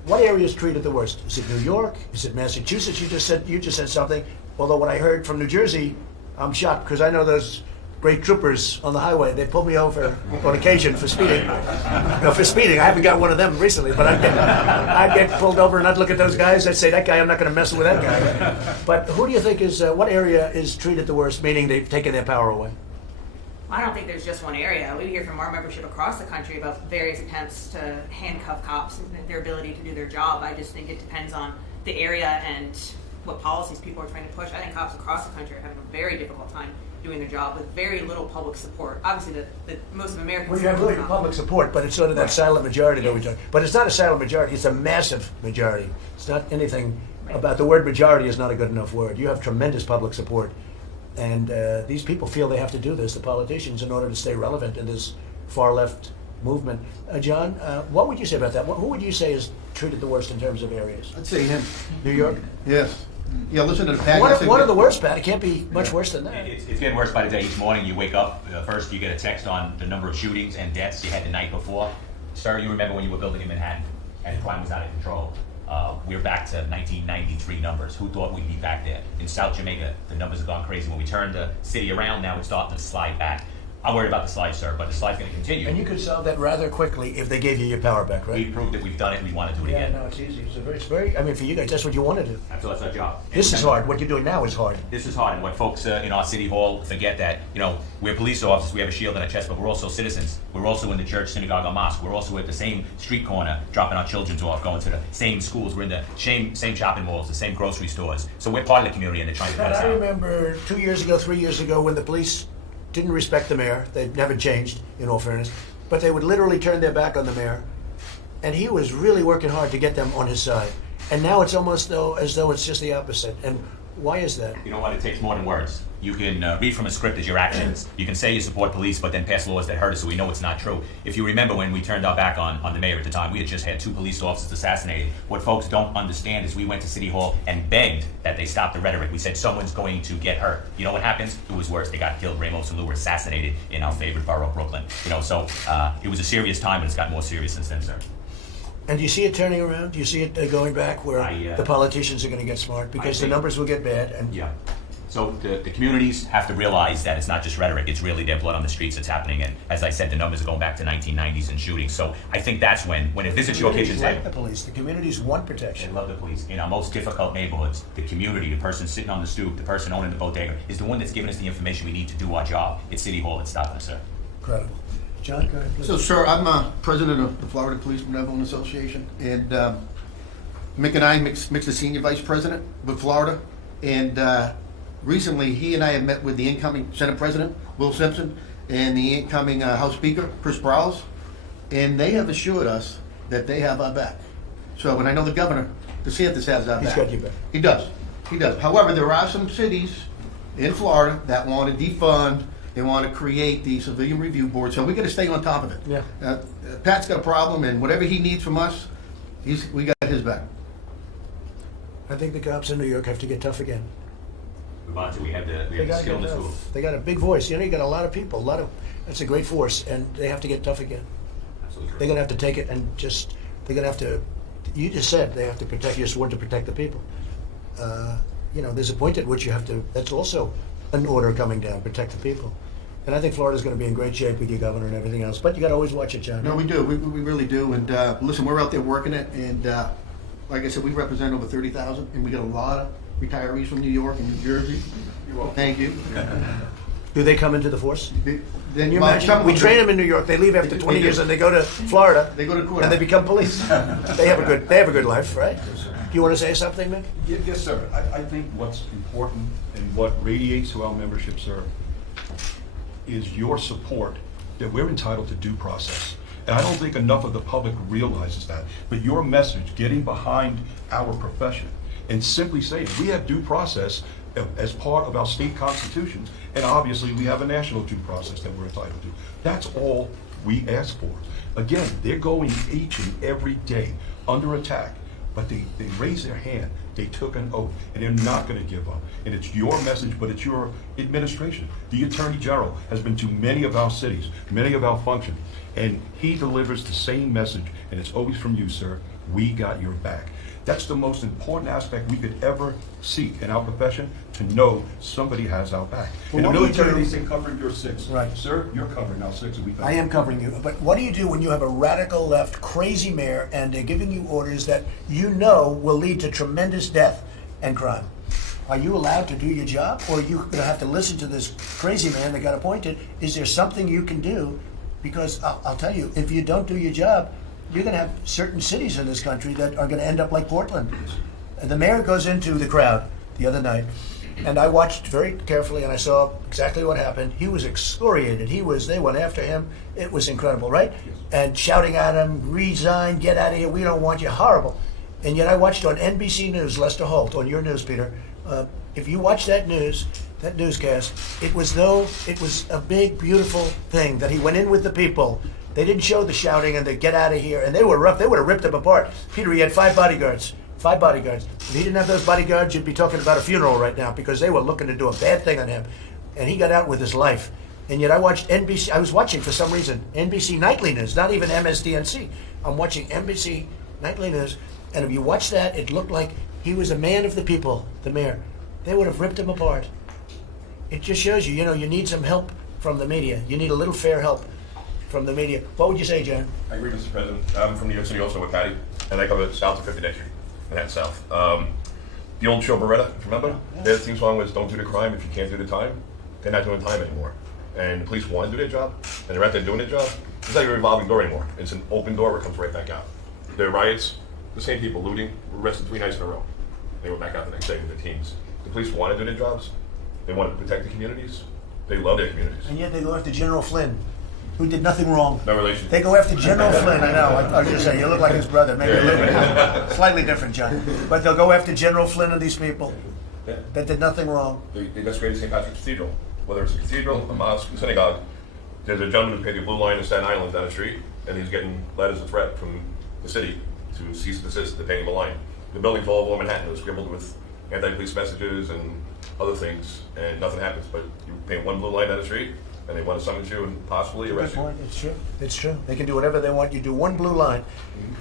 what area is treated the worst? Is it New York? Is it Massachusetts? You just said something. Although what I heard from New Jersey, I'm shocked because I know those great troopers on the highway. They pull me over on occasion for speeding. For speeding. I haven't got one of them recently, but I'd get pulled over and I'd look at those guys. I'd say, that guy, I'm not going to mess with that guy. But who do you think is, what area is treated the worst, meaning they've taken their power away? I don't think there's just one area. We hear from our membership across the country about various attempts to handcuff cops and their ability to do their job. I just think it depends on the area and what policies people are trying to push. I think cops across the country are having a very difficult time doing their job with very little public support. Obviously, the most of Americans. Well, you have really public support, but it's sort of that silent majority that we talk. But it's not a silent majority; it's a massive majority. It's not anything about the word majority is not a good enough word. You have tremendous public support, and these people feel they have to do this. The politicians, in order to stay relevant in this far left movement. John, what would you say about that? Who would you say is treated the worst in terms of areas? I'd say him. New York. Yes. Yeah, listen to the Pat. What are the worst, Pat? It can't be much worse than that. It's getting worse by the day. Each morning you wake up, first you get a text on the number of shootings and deaths you had the night before. Sir, you remember when you were building in Manhattan and crime was out of control. We're back to 1993 numbers. Who thought we'd be back there? In South Jamaica, the numbers have gone crazy. When we turn the city around, now it's starting to slide back. I'm worried about the slide, sir, but the slide's going to continue. And you could solve that rather quickly if they gave you your power back, right? We've proved that we've done it and we want to do it again. Yeah, no, it's easy. It's very, I mean, for you guys, that's what you want to do. That's our job. This is hard. What you're doing now is hard. This is hard, and what folks in our city hall forget that, we're police officers, we have a shield and a chest, but we're also citizens. We're also in the church, synagogue, or mosque. We're also at the same street corner, dropping our children off, going to the same schools. We're in the same shopping malls, the same grocery stores. So we're part of the community, and they're trying to put us I out. remember 2 years ago, 3 years ago, when the police didn't respect the mayor. They never changed, in all fairness. But they would literally turn their back on the mayor. And he was really working hard to get them on his side. And now it's almost as though it's just the opposite. And Why is that? You know what? It takes more than words. You can read from a script as your actions. You can say you support police, but then pass laws that hurt us so we know it's not true. If you remember when we turned our back on the mayor at the time, we had just had 2 police officers assassinated. What folks don't understand is we went to City Hall and begged that they stop the rhetoric. We said someone's going to get hurt. You know what happens? It was worse. They got killed. Ramos and Lou were assassinated in our favorite borough, Brooklyn. So it was a serious time, but it's gotten more serious since then, sir. And do you see it turning around? Do you see it going back where the politicians are going to get smart? Because the numbers will get bad. And yeah. So the communities have to realize that it's not just rhetoric, it's really their blood on the streets that's happening. And as I said, the numbers are going back to 1990s and shootings. So I think that's when it visits your kitchen like the police. The communities want protection. They love the police. In our most difficult neighborhoods, the community, the person sitting on the stoop, the person owning the bodega, is the one that's giving us the information we need to do our job. It's City Hall that's stopping us, sir. Incredible. John, go ahead, please. So, sir, I'm president of the Florida Police Benevolent Association, and Mick and I, Mick's the senior vice president with Florida, and recently he and I have met with the incoming Senate President, Will Simpson, and the incoming House Speaker, Chris Sprowls, and they have assured us that they have our back. So, and I know the governor, DeSantis, has our back. He's got your back. He does. He does. However, there are some cities in Florida that want to defund. They want to create the civilian review board, so we got to stay on top of it. Yeah. Pat's got a problem, and whatever he needs from us, we got his back. I think the cops in New York have to get tough again. We have the skill and the tools. They got a big voice. You know, you got a lot of people. That's a great force, and they have to get tough again. Absolutely. They're gonna have to take it and they're gonna have to. You just said they have to protect. You're sworn to protect the people. There's a point at which you have to. That's also an order coming down. Protect the people. And I think Florida's going to be in great shape with your governor and everything else. But you got to always watch it, John. No, we do. We really do. And listen, we're out there working it. And like I said, we represent over 30,000, and we got a lot of retirees from New York and New Jersey. You're welcome. Thank you. Do they come into the force? Then you imagine? We train them in New York. They leave after 20 years, and they go to Florida. They go to court, and they become police. They have a good life, right? Do you want to say something, Mick? Yes, sir. I think what's important and what radiates to our membership, sir, is your support that we're entitled to due process. And I don't think enough of the public realizes that. But your message, getting behind our profession and simply saying we have due process as part of our state constitutions, and obviously we have a national due process that we're entitled to. That's all we ask for. Again, they're going each and every day under attack, but they raised their hand. They took an oath, and they're not going to give up. And it's your message, but it's your administration. The Attorney General has been to many of our cities, many of our functions, and he delivers the same message, and it's always from you, sir. We got your back. That's the most important aspect we could ever seek in our profession, to know somebody has our back. Well, in the military, they say cover your 6. Right. Sir, you're covering our 6. And we I am covering you. But what do you do when you have a radical left, crazy mayor, and they're giving you orders that you know will lead to tremendous death and crime? Are you allowed to do your job, or are you going to have to listen to this crazy man that got appointed? Is there something you can do? Because I'll tell you, if you don't do your job, you're going to have certain cities in this country that are going to end up like Portland. The mayor goes into the crowd the other night, and I watched very carefully, and I saw exactly what happened. He was excoriated. They went after him. It was incredible, right? Yes. And shouting at him, resign, get out of here, we don't want you, horrible. And yet I watched on NBC News, Lester Holt, on your news, Peter. If you watch that newscast, it was a big, beautiful thing that he went in with the people. They didn't show the shouting and the get out of here, and they were rough. They would have ripped him apart. Peter, he had 5 bodyguards. 5 bodyguards. If he didn't have those bodyguards, you'd be talking about a funeral right now, because they were looking to do a bad thing on him. And he got out with his life. And yet I watched NBC. I was watching, for some reason, NBC Nightly News, not even MSDNC. I'm watching NBC Nightly News, and if you watch that, it looked like he was a man of the people, the mayor. They would have ripped him apart. It just shows you, you need some help from the media. You need a little fair help from the media. What would you say, John? I agree, Mr. President. I'm from New York City also with Patty, and I cover south of 59th Street, and that's south. The old show Beretta, if you remember? Their theme song was, don't do the crime if you can't do the time. They're not doing time anymore. And the police want to do their job, and they're out there doing their job. It's not even a revolving door anymore. It's an open door where it comes right back out. There are riots, the same people looting, were arrested 3 nights in a row. They went back out the next day with their teams. The police want to do their jobs. They want to protect the communities. They love their communities. And yet they go after General Flynn, who did nothing wrong. No relation. They go after General Flynn. I know. I was just saying, you look like his brother. Maybe a little bit. Slightly different, John. But they'll go after General Flynn and these people. that did nothing wrong. They desecrated St. Patrick's Cathedral. Whether it's a cathedral, a mosque, a synagogue, there's a gentleman who paid the Blue Line in Staten Island down the street, and he's getting letters of threat from the city to cease and desist the paying the line. The building's all over Manhattan. It was scribbled with anti-police messages and other things, and nothing happens. But you pay one blue line down the street, and they want to summon you and possibly arrest you. It's true. It's true. They can do whatever they want. You do one blue line,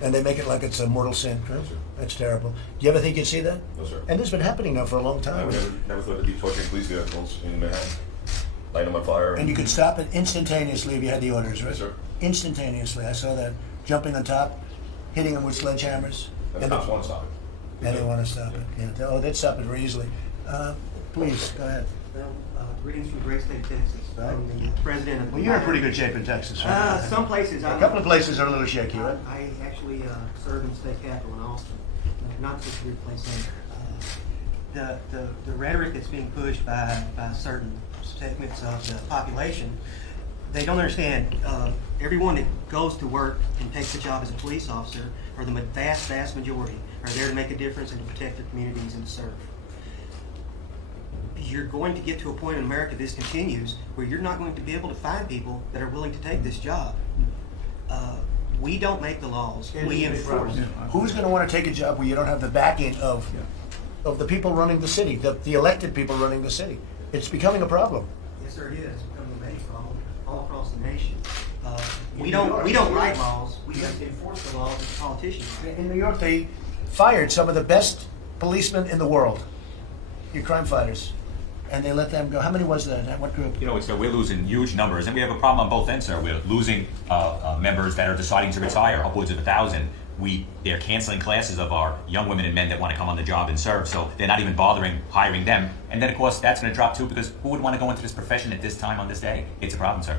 and they make it like it's a mortal sin. Right? That's terrible. Do you ever think you'd see that? No, sir. And this has been happening now for a long time. I never thought there'd be torturing police vehicles in Manhattan, lighting them on fire. And you could stop it instantaneously if you had the orders, right? Yes, sir. Instantaneously. I saw that. Jumping on top, hitting them with sledgehammers. And the cops want to stop it. And they want to stop it. Yeah. Oh, they'd stop it very easily. Please, go ahead. Greetings from Great State, Texas. I'm the president of... Well, you're in pretty good shape in Texas, right? Some places... A couple of places are a little shaky, right? I actually serve in the state capitol in Austin. Not just a weird place either. The rhetoric that's being pushed by certain segments of the population, they don't understand. Everyone that goes to work and takes a job as a police officer, or the vast majority, are there to make a difference and to protect their communities and to serve. You're going to get to a point in America, this continues, where you're not going to be able to find people that are willing to take this job. We don't make the laws, we enforce. Who's going to want to take a job where you don't have the backing of the people running the city, the elected people running the city? It's becoming a problem. Yes, sir, it is. It's becoming a major problem all across the nation. We don't write laws, we just enforce the laws as politicians. In New York, they fired some of the best policemen in the world, your crime fighters. And they let them go. How many was that? What group? You know, we're losing huge numbers, and we have a problem on both ends, sir. We're losing members that are deciding to retire, upwards of 1,000. They're canceling classes of our young women and men that want to come on the job and serve, so they're not even bothering hiring them. And then, of course, that's going to drop too, because who would want to go into this profession at this time on this day? It's a problem, sir.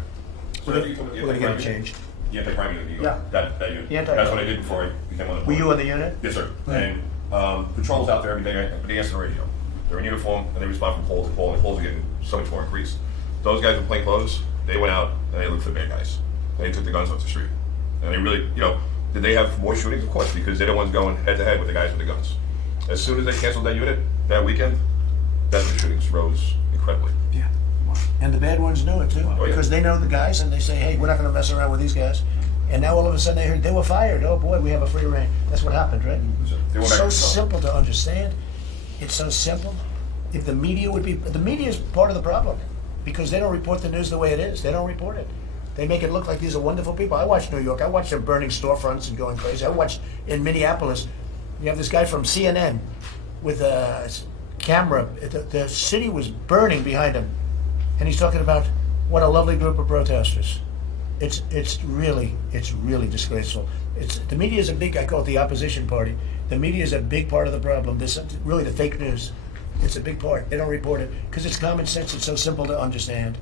We're going to get it changed. The anti-crime unit. Yeah. That unit. That's what I did before I became on the board. Were you on the unit? Yes, sir. Right. And patrols out there every day, but they answer the radio. They're in uniform, and they respond from pole to pole, and the poles are getting so much more increased. Those guys in plain clothes, they went out, and they looked for the bad guys. And they took the guns off the street. And they really, did they have more shootings? Of course, because they're the ones going head-to-head with the guys with the guns. As soon as they canceled that unit, that weekend, that's when shootings rose incredibly. Yeah. And the bad ones know it, too. Oh, yeah. Because they know the guys, and they say, hey, we're not going to mess around with these guys. And now all of a sudden they heard they were fired. Oh, boy, we have a free reign. That's what happened, right? It's so simple to understand. It's so simple. If the media is part of the problem, because they don't report the news the way it is. They don't report it. They make it look like these are wonderful people. I watched New York. I watched them burning storefronts and going crazy. I watched in Minneapolis. You have this guy from CNN with a camera. The city was burning behind him, and he's talking about what a lovely group of protesters. It's really disgraceful. The media is a big. I call it the opposition party. The media is a big part of the problem. This really the fake news. It's a big part. They don't report it because it's common sense. It's so simple to understand.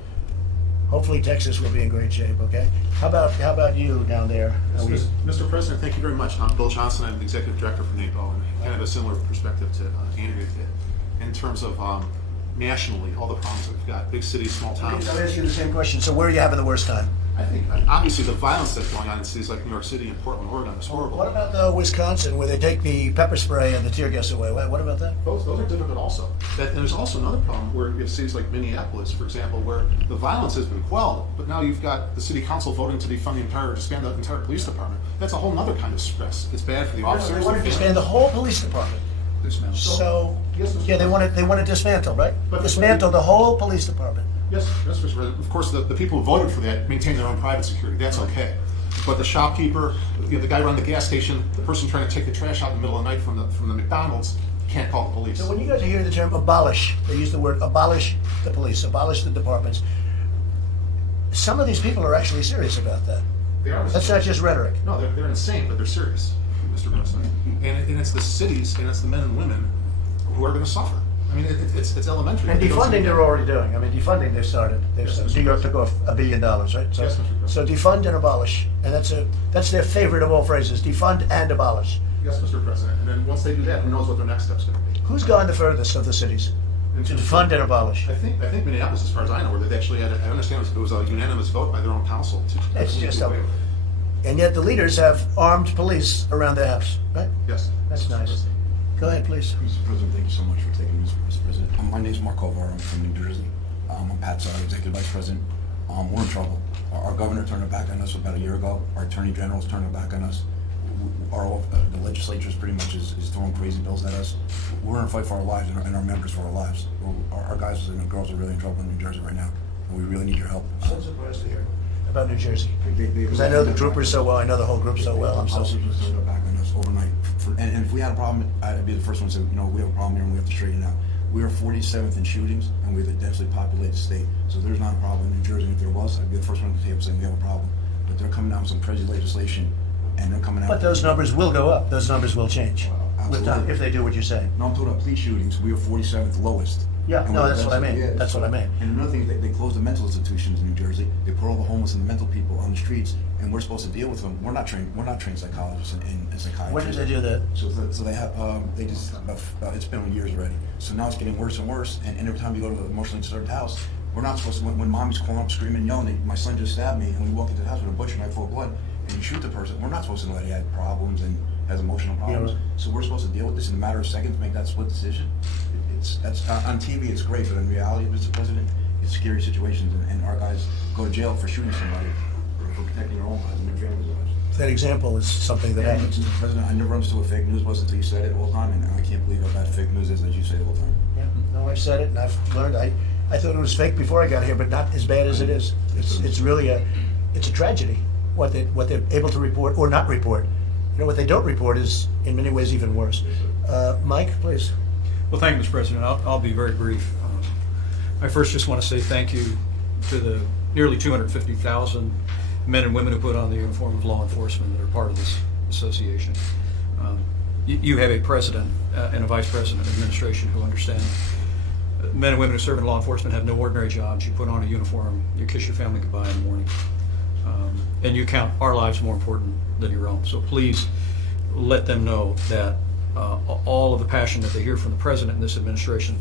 Hopefully, Texas will be in great shape. Okay. How about you down there? Mr. President, thank you very much. I'm Bill Johnson. I'm the executive director for NAPO, and I have a similar perspective to Andrea did in terms of nationally all the problems that we've got, big cities, small towns. I'll ask you the same question. So, where are you having the worst time? I think obviously the violence that's going on in cities like New York City and Portland, Oregon is horrible. What about Wisconsin, where they take the pepper spray and the tear gas away? What about that? Those are difficult also. And there's also another problem where you have cities like Minneapolis, for example, where the violence has been quelled, but now you've got the city council voting to disband the entire police department. That's a whole other kind of stress. It's bad for the officers. They want to disband the whole police department. So they want to dismantle, right? Dismantle the whole police department. Yes, Mr. President. Of course, the people who voted for that maintain their own private security. That's okay. But the shopkeeper, the guy running the gas station, the person trying to take the trash out in the middle of the night from the McDonald's, can't call the police. So when you guys hear the term abolish, they use the word abolish the police, abolish the departments. Some of these people are actually serious about that. They are. That's not just rhetoric. No, they're insane, but they're serious, Mr. President. And it's the cities and it's the men and women who are going to suffer. I mean, it's elementary. And defunding they're already doing. I mean, defunding they've started. New York took off $1 billion, right? So, yes, Mr. President. So defund and abolish, and that's their favorite of all phrases: defund and abolish. Yes, Mr. President. And then once they do that, who knows what their next step's going to be? Who's gone the furthest of the cities to defund and abolish? I think Minneapolis, as far as I know, where they actually had. I understand it was a unanimous vote by their own council. It's just and yet the leaders have armed police around their house, right? Yes. That's nice. Go ahead, please. Mr. President, thank you so much for taking this, Mr. President. My name is Mark Kovar. I'm from New Jersey. I'm Pat's Executive Vice President. We're in trouble. Our governor turned her back on us about a year ago. Our Attorney General's turned her back on us. The legislature pretty much is throwing crazy bills at us. We're in a fight for our lives and our members for our lives. Our guys and girls are really in trouble in New Jersey right now, and we really need your help. I'm so surprised to hear about New Jersey. Because I know the troopers so well, I know the whole group so well. I'm so surprised. Turned her back on us overnight. And if we had a problem, I'd be the first one to say, we have a problem here and we have to straighten it out. We are 47th in shootings, and we're the densely populated state. So there's not a problem in New Jersey. If there was, I'd be the first one to say we have a problem. But they're coming down with some crazy legislation, and they're coming out. But those numbers will go up. Those numbers will change with time, if they do what you're saying. No, I'm talking about police shootings. We are 47th lowest. Yeah, no, that's what I mean. That's what I mean. And another thing is they closed the mental institutions in New Jersey. They put all the homeless and the mental people on the streets, and we're supposed to deal with them. We're not trained psychologists and psychiatrists. When did they do that? So they have it's been years already. So now it's getting worse and worse. And every time you go to the emotionally disturbed house, we're not supposed to. When mommy's calling up, screaming, yelling, my son just stabbed me, and we walk into the house with a butcher knife full of blood, and you shoot the person. We're not supposed to know that he had problems and has emotional problems. Yeah. So we're supposed to deal with this in a matter of seconds, make that split decision. That's on TV. It's great, but in reality, Mr. President, it's scary situations, and our guys go to jail for shooting somebody for protecting their own lives and their families' lives. That example is something that happens. Mr. President, I never understood what fake news was until you said it all the time, and I can't believe how bad fake news is, as you say it all the time. Yeah, no, I've said it, and I've learned. I thought it was fake before I got here, but not as bad as it is. It's really a tragedy what they're able to report or not report. What they don't report is in many ways even worse. Mike, please. Well, thank you, Mr. President. I'll be very brief. I first just want to say thank you to the nearly 250,000 men and women who put on the uniform of law enforcement that are part of this association. You have a president and a vice president of administration who understand men and women who serve in law enforcement have no ordinary jobs. You put on a uniform, you kiss your family goodbye in the morning, and you count our lives more important than your own. So please let them know that all of the passion that they hear from the president and this administration,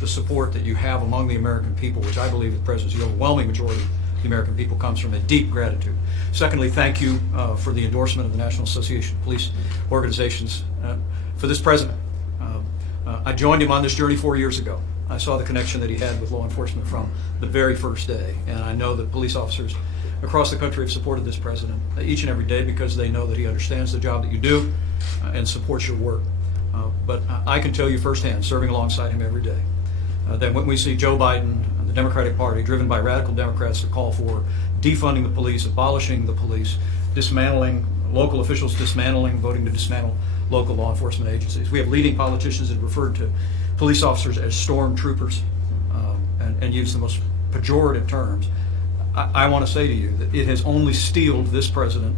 the support that you have among the American people, which I believe the president's the overwhelming majority of the American people, comes from a deep gratitude. Secondly, thank you for the endorsement of the National Association of Police Organizations for this president. I joined him on this journey 4 years ago. I saw the connection that he had with law enforcement from the very first day, and I know that police officers across the country have supported this president each and every day because they know that he understands the job that you do and supports your work. But I can tell you firsthand, serving alongside him every day, that when we see Joe Biden and the Democratic Party driven by radical Democrats that call for defunding the police, abolishing the police, dismantling local officials, voting to dismantle local law enforcement agencies. We have leading politicians that have referred to police officers as stormtroopers and use the most pejorative terms. I want to say to you that it has only steeled this president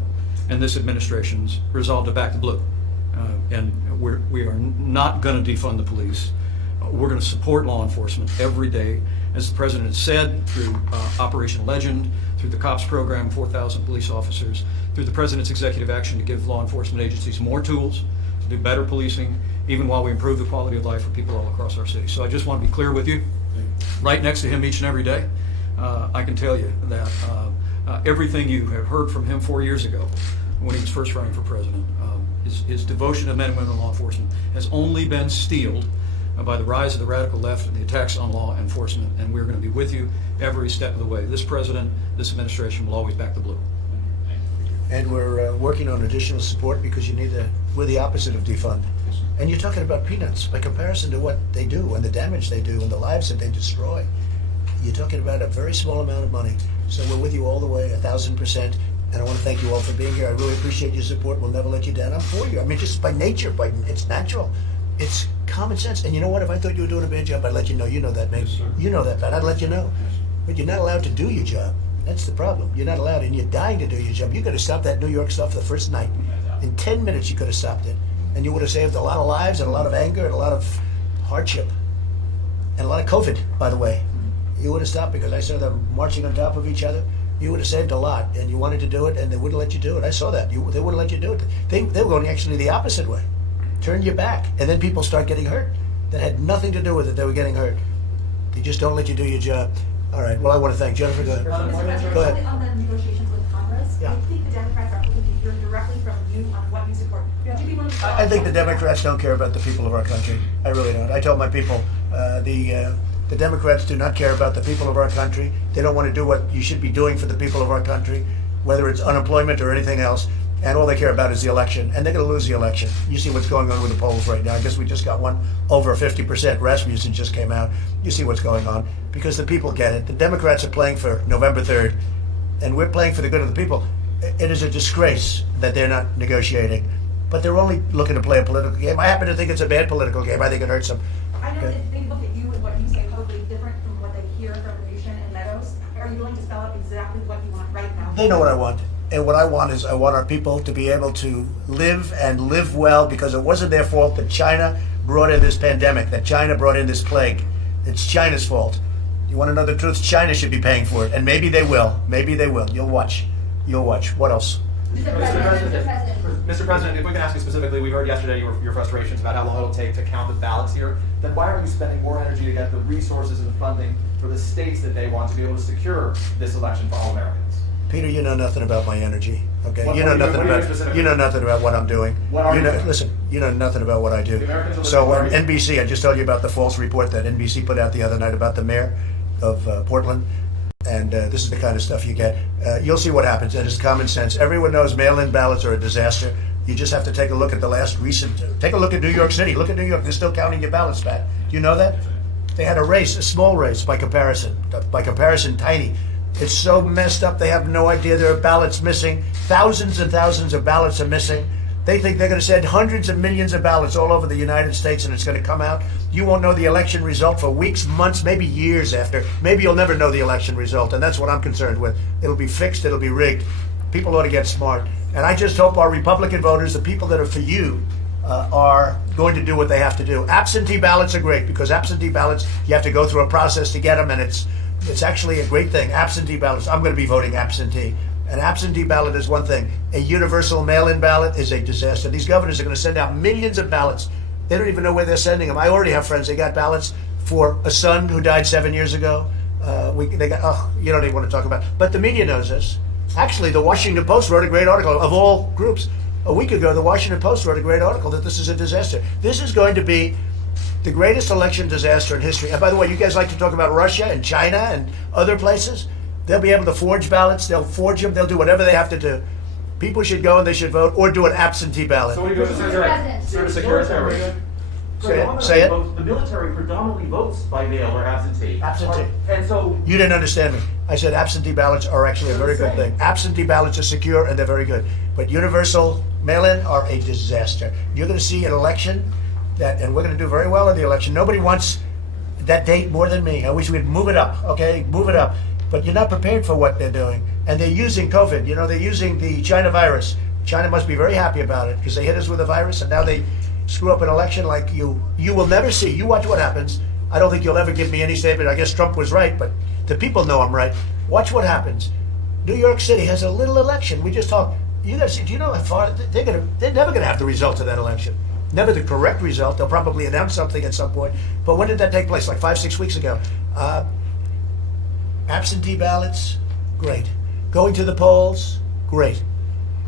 and this administration's resolve to back the blue. And we are not going to defund the police. We're going to support law enforcement every day, as the president has said, through Operation Legend, through the COPS program, 4,000 police officers, through the president's executive action to give law enforcement agencies more tools to do better policing, even while we improve the quality of life for people all across our city. So I just want to be clear with you, right next to him each and every day, I can tell you that everything you have heard from him 4 years ago when he was first running for president, his devotion to men and women in law enforcement has only been steeled by the rise of the radical left and the attacks on law enforcement, and we're going to be with you every step of the way. This president, this administration will always back the blue. And we're working on additional support because we're the opposite of defund. And you're talking about peanuts by comparison to what they do and the damage they do and the lives that they destroy. You're talking about a very small amount of money. So we're with you all the way, 1,000%. And I want to thank you all for being here. I really appreciate your support. We'll never let you down. I'm for you. I mean, just by nature, it's natural. It's common sense. And you know what? If I thought you were doing a bad job, I'd let you know. You know that, man. Yes, you know that, man. I'd let you know. But you're not allowed to do your job. That's the problem. You're not allowed, and you're dying to do your job. You could have stopped that New York stuff the first night. In 10 minutes, you could have stopped it. And you would have saved a lot of lives and a lot of anger and a lot of hardship. And a lot of COVID, by the way. You would have stopped because I saw them marching on top of each other. You would have saved a lot, and you wanted to do it, and they wouldn't let you do it. I saw that. They wouldn't let you do it. They were going actually the opposite way. Turn your back, and then people start getting hurt. That had nothing to do with it. They were getting hurt. They just don't let you do your job. All right. Well, I want to thank Jennifer. Go ahead. On the negotiations with Congress, I think the Democrats are hoping to hear your directly from you on what you support. Would you be willing to I think the Democrats don't care about the people of our country. I really don't. I told my people, the Democrats do not care about the people of our country. They don't want to do what you should be doing for the people of our country, whether it's unemployment or anything else. And all they care about is the election. And they're going to lose the election. You see what's going on with the polls right now. I guess we just got one over 50%. Rasmussen just came out. You see what's going on. Because the people get it. The Democrats are playing for November 3rd. And we're playing for the good of the people. It is a disgrace that they're not negotiating. But they're only looking to play a political game. I happen to think it's a bad political game. I think it hurts them. I know that they look at you and what you say publicly different from what they hear from Nation and Meadows. Are you willing to spell out exactly what you want right now? They know what I want. And what I want is I want our people to be able to live and live well, because it wasn't their fault that China brought in this pandemic, that China brought in this plague. It's China's fault. You want to know the truth? China should be paying for it. And maybe they will. Maybe they will. You'll watch. You'll watch. What else? Mr. President, if we can ask you specifically, we heard yesterday your frustrations about how long it'll take to count the ballots here. Then why aren't you spending more energy to get the resources and funding for the states that they want to be able to secure this election for all Americans? Peter, you know nothing about my energy. Okay, What you know do you do- nothing what do you do about specifically? you know nothing about what I'm doing. What are you doing? Listen, you know nothing about what I do. The Americans are So looking for you. NBC, I just told you about the false report that NBC put out the other night about the mayor of Portland, and this is the kind of stuff you get. You'll see what happens. It is common sense. Everyone knows mail-in ballots are a disaster. You just have to take a look at the last recent. Take a look at New York City. Look at New York. They're still counting your ballots back. Do you know that? They had a race, a small race by comparison. By comparison, tiny. It's so messed up, they have no idea there are ballots missing. Thousands and thousands of ballots are missing. They think they're going to send hundreds of millions of ballots all over the United States and it's going to come out. You won't know the election result for weeks, months, maybe years after. Maybe you'll never know the election result, and that's what I'm concerned with. It'll be fixed, it'll be rigged. People ought to get smart. And I just hope our Republican voters, the people that are for you, are going to do what they have to do. Absentee ballots are great, because absentee ballots, you have to go through a process to get them, and it's actually a great thing. Absentee ballots, I'm going to be voting absentee. An absentee ballot is one thing. A universal mail-in ballot is a disaster. These governors are going to send out millions of ballots. They don't even know where they're sending them. I already have friends. They got ballots for a son who died 7 years ago. They got, you don't even want to talk about it. But the media knows this. Actually, the Washington Post wrote a great article of all groups. A week ago, the Washington Post wrote a great article that this is a disaster. This is going to be the greatest election disaster in history. And by the way, you guys like to talk about Russia and China and other places. They'll be able to forge ballots. They'll forge them. They'll do whatever they have to do. People should go and they should vote, or do an absentee ballot. So what do you do to secure it? Say it. The military predominantly votes by mail or absentee. Absentee. And so You didn't understand me. I said absentee ballots are actually a very good thing. Absentee ballots are secure and they're very good. But universal mail-in are a disaster. You're going to see an election and we're going to do very well in the election. Nobody wants that date more than me. I wish we'd move it up, okay? Move it up. But you're not prepared for what they're doing. And they're using COVID. You know, they're using the China virus. China must be very happy about it because they hit us with a virus and now they screw up an election like you will never see. You watch what happens. I don't think you'll ever give me any statement. I guess Trump was right, but the people know I'm right. Watch what happens. New York City has a little election. We just talked. You guys, do you know how far they're never going to have the results of that election? Never the correct result. They'll probably announce something at some point. But when did that take place? Like 5-6 weeks ago. Absentee ballots, great. Going to the polls, great.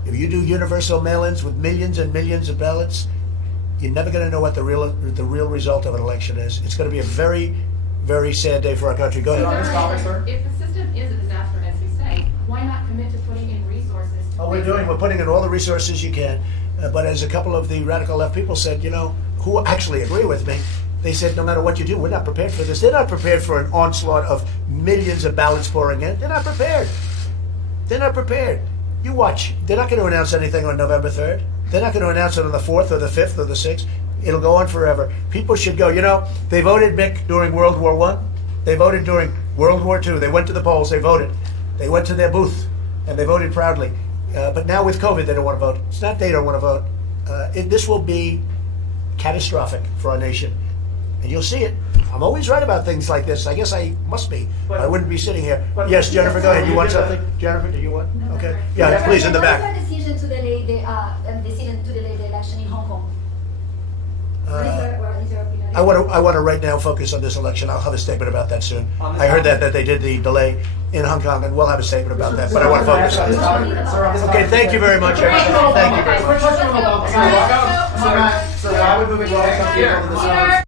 If you do universal mail-ins with millions and millions of ballots, you're never going to know what the real result of an election is. It's going to be a very, very sad day for our country. Go ahead. If the system is a disaster, as you say, why not commit to putting in resources? We're putting in all the resources you can. But as a couple of the radical left people said, who actually agree with me, they said, no matter what you do, we're not prepared for this. They're not prepared for an onslaught of millions of ballots pouring in. They're not prepared. They're not prepared. You watch. They're not going to announce anything on November 3rd. They're not going to announce it on the 4th or the 5th or the 6th. It'll go on forever. People should go. They voted, Mick, during World War I. They voted during World War II. They went to the polls. They voted. They went to their booth, and they voted proudly. But now with COVID, they don't want to vote. It's not they don't want to vote. This will be catastrophic for our nation. And you'll see it. I'm always right about things like this. I guess I must be. I wouldn't be sitting here. Yes, Jennifer, go ahead. You want something? Jennifer, do you want? No, okay. Yeah, please, in the back. What was the decision to delay the election in Hong Kong? I want to right now focus on this election. I'll have a statement about that soon. I heard that they did the delay in Hong Kong, and we'll have a statement about that. But I want to focus on this. Okay, thank you very much. Thank you very much. Sir, I would move it to some people to the side.